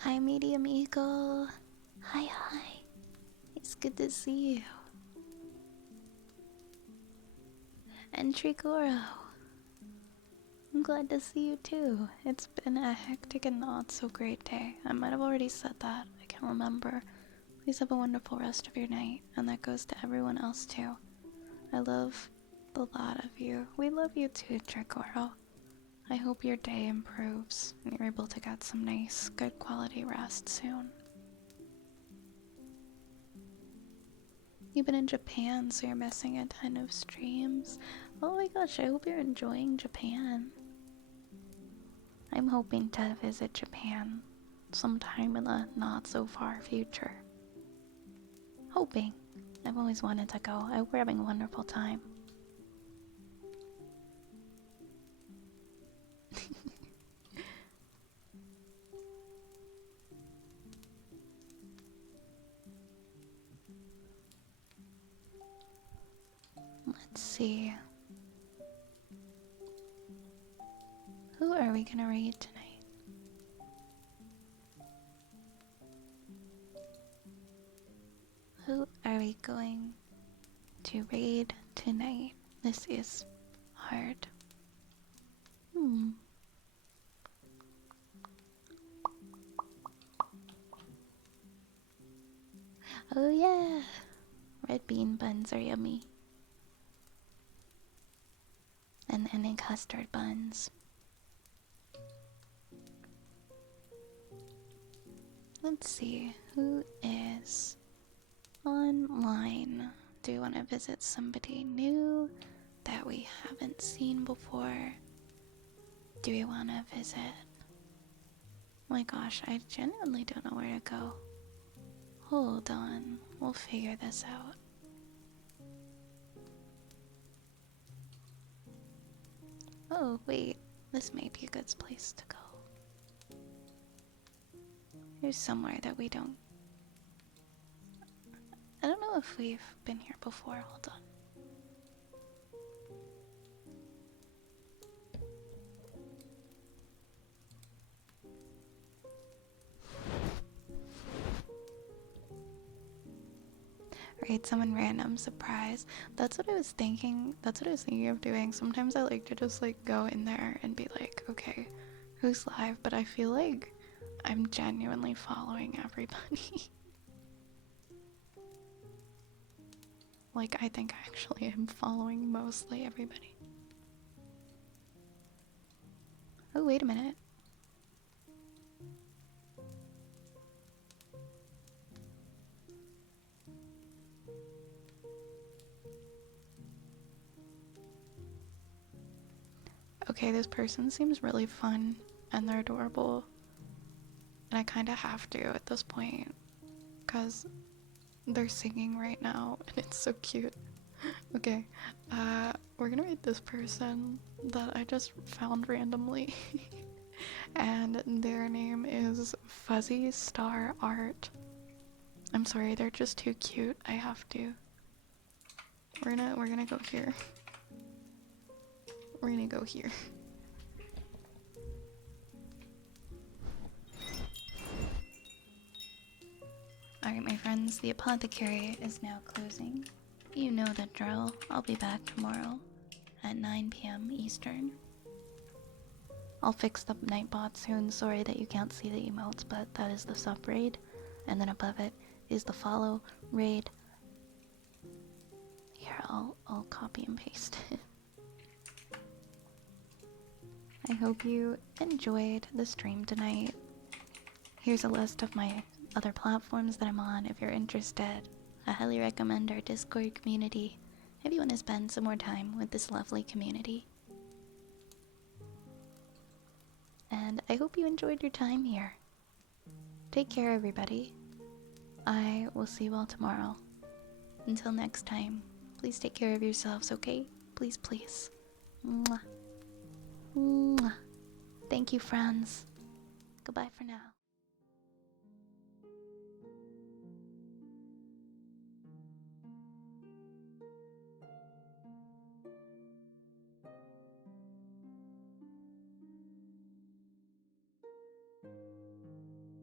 Hi, Medium Eagle. Hi. It's good to see you. And Trigoro. I'm glad to see you too. It's been a hectic and not so great day. I might have already said that. I can't remember. Please have a wonderful rest of your night. And that goes to everyone else too. I love the lot of you. We love you too, Trigoro. I hope your day improves and you're able to get some nice, good quality rest soon. You've been in Japan, so you're missing a ton of streams. Oh my gosh, I hope you're enjoying Japan. I'm hoping to visit Japan sometime in the not so far future. Hoping. I've always wanted to go. I hope we're having a wonderful time. Let's see. Who are we gonna raid tonight? Who are we going to raid tonight? This is hard. Oh yeah! Red bean buns are yummy. And any custard buns. Let's see, who is online? Do we want to visit somebody new that we haven't seen before? Do we want to visit? Oh my gosh, I genuinely don't know where to go. Hold on, we'll figure this out. Oh, wait, this may be a good place to go. Here's somewhere that we don't... I don't know if we've been here before, hold on. Raid someone random, surprise. That's what I was thinking. That's what I was thinking of doing. Sometimes I like to just like go in there and be like, okay, who's live? But I feel like I'm genuinely following everybody. Like, I think I actually am following mostly everybody. Oh, wait a minute. Okay, this person seems really fun and they're adorable. And I kind of have to at this point because they're singing right now and it's so cute. Okay, we're gonna meet this person that I just found randomly. And their name is Fuzzy Star Art. I'm sorry, they're just too cute. I have to. We're gonna go here. We're gonna go here. Alright, my friends, the apothecary is now closing. You know the drill. I'll be back tomorrow at 9 p.m. Eastern. I'll fix the nightbot soon. Sorry that you can't see the emotes, but that is the sub raid. And then above it is the follow raid. Here, I'll copy and paste it. I hope you enjoyed the stream tonight. Here's a list of my other platforms that I'm on if you're interested. I highly recommend our Discord community if you want to spend some more time with this lovely community. And I hope you enjoyed your time here. Take care, everybody. I will see you all tomorrow. Until next time, please take care of yourselves, okay? Please, please. Mwah. Mwah. Thank you, friends. Goodbye for now.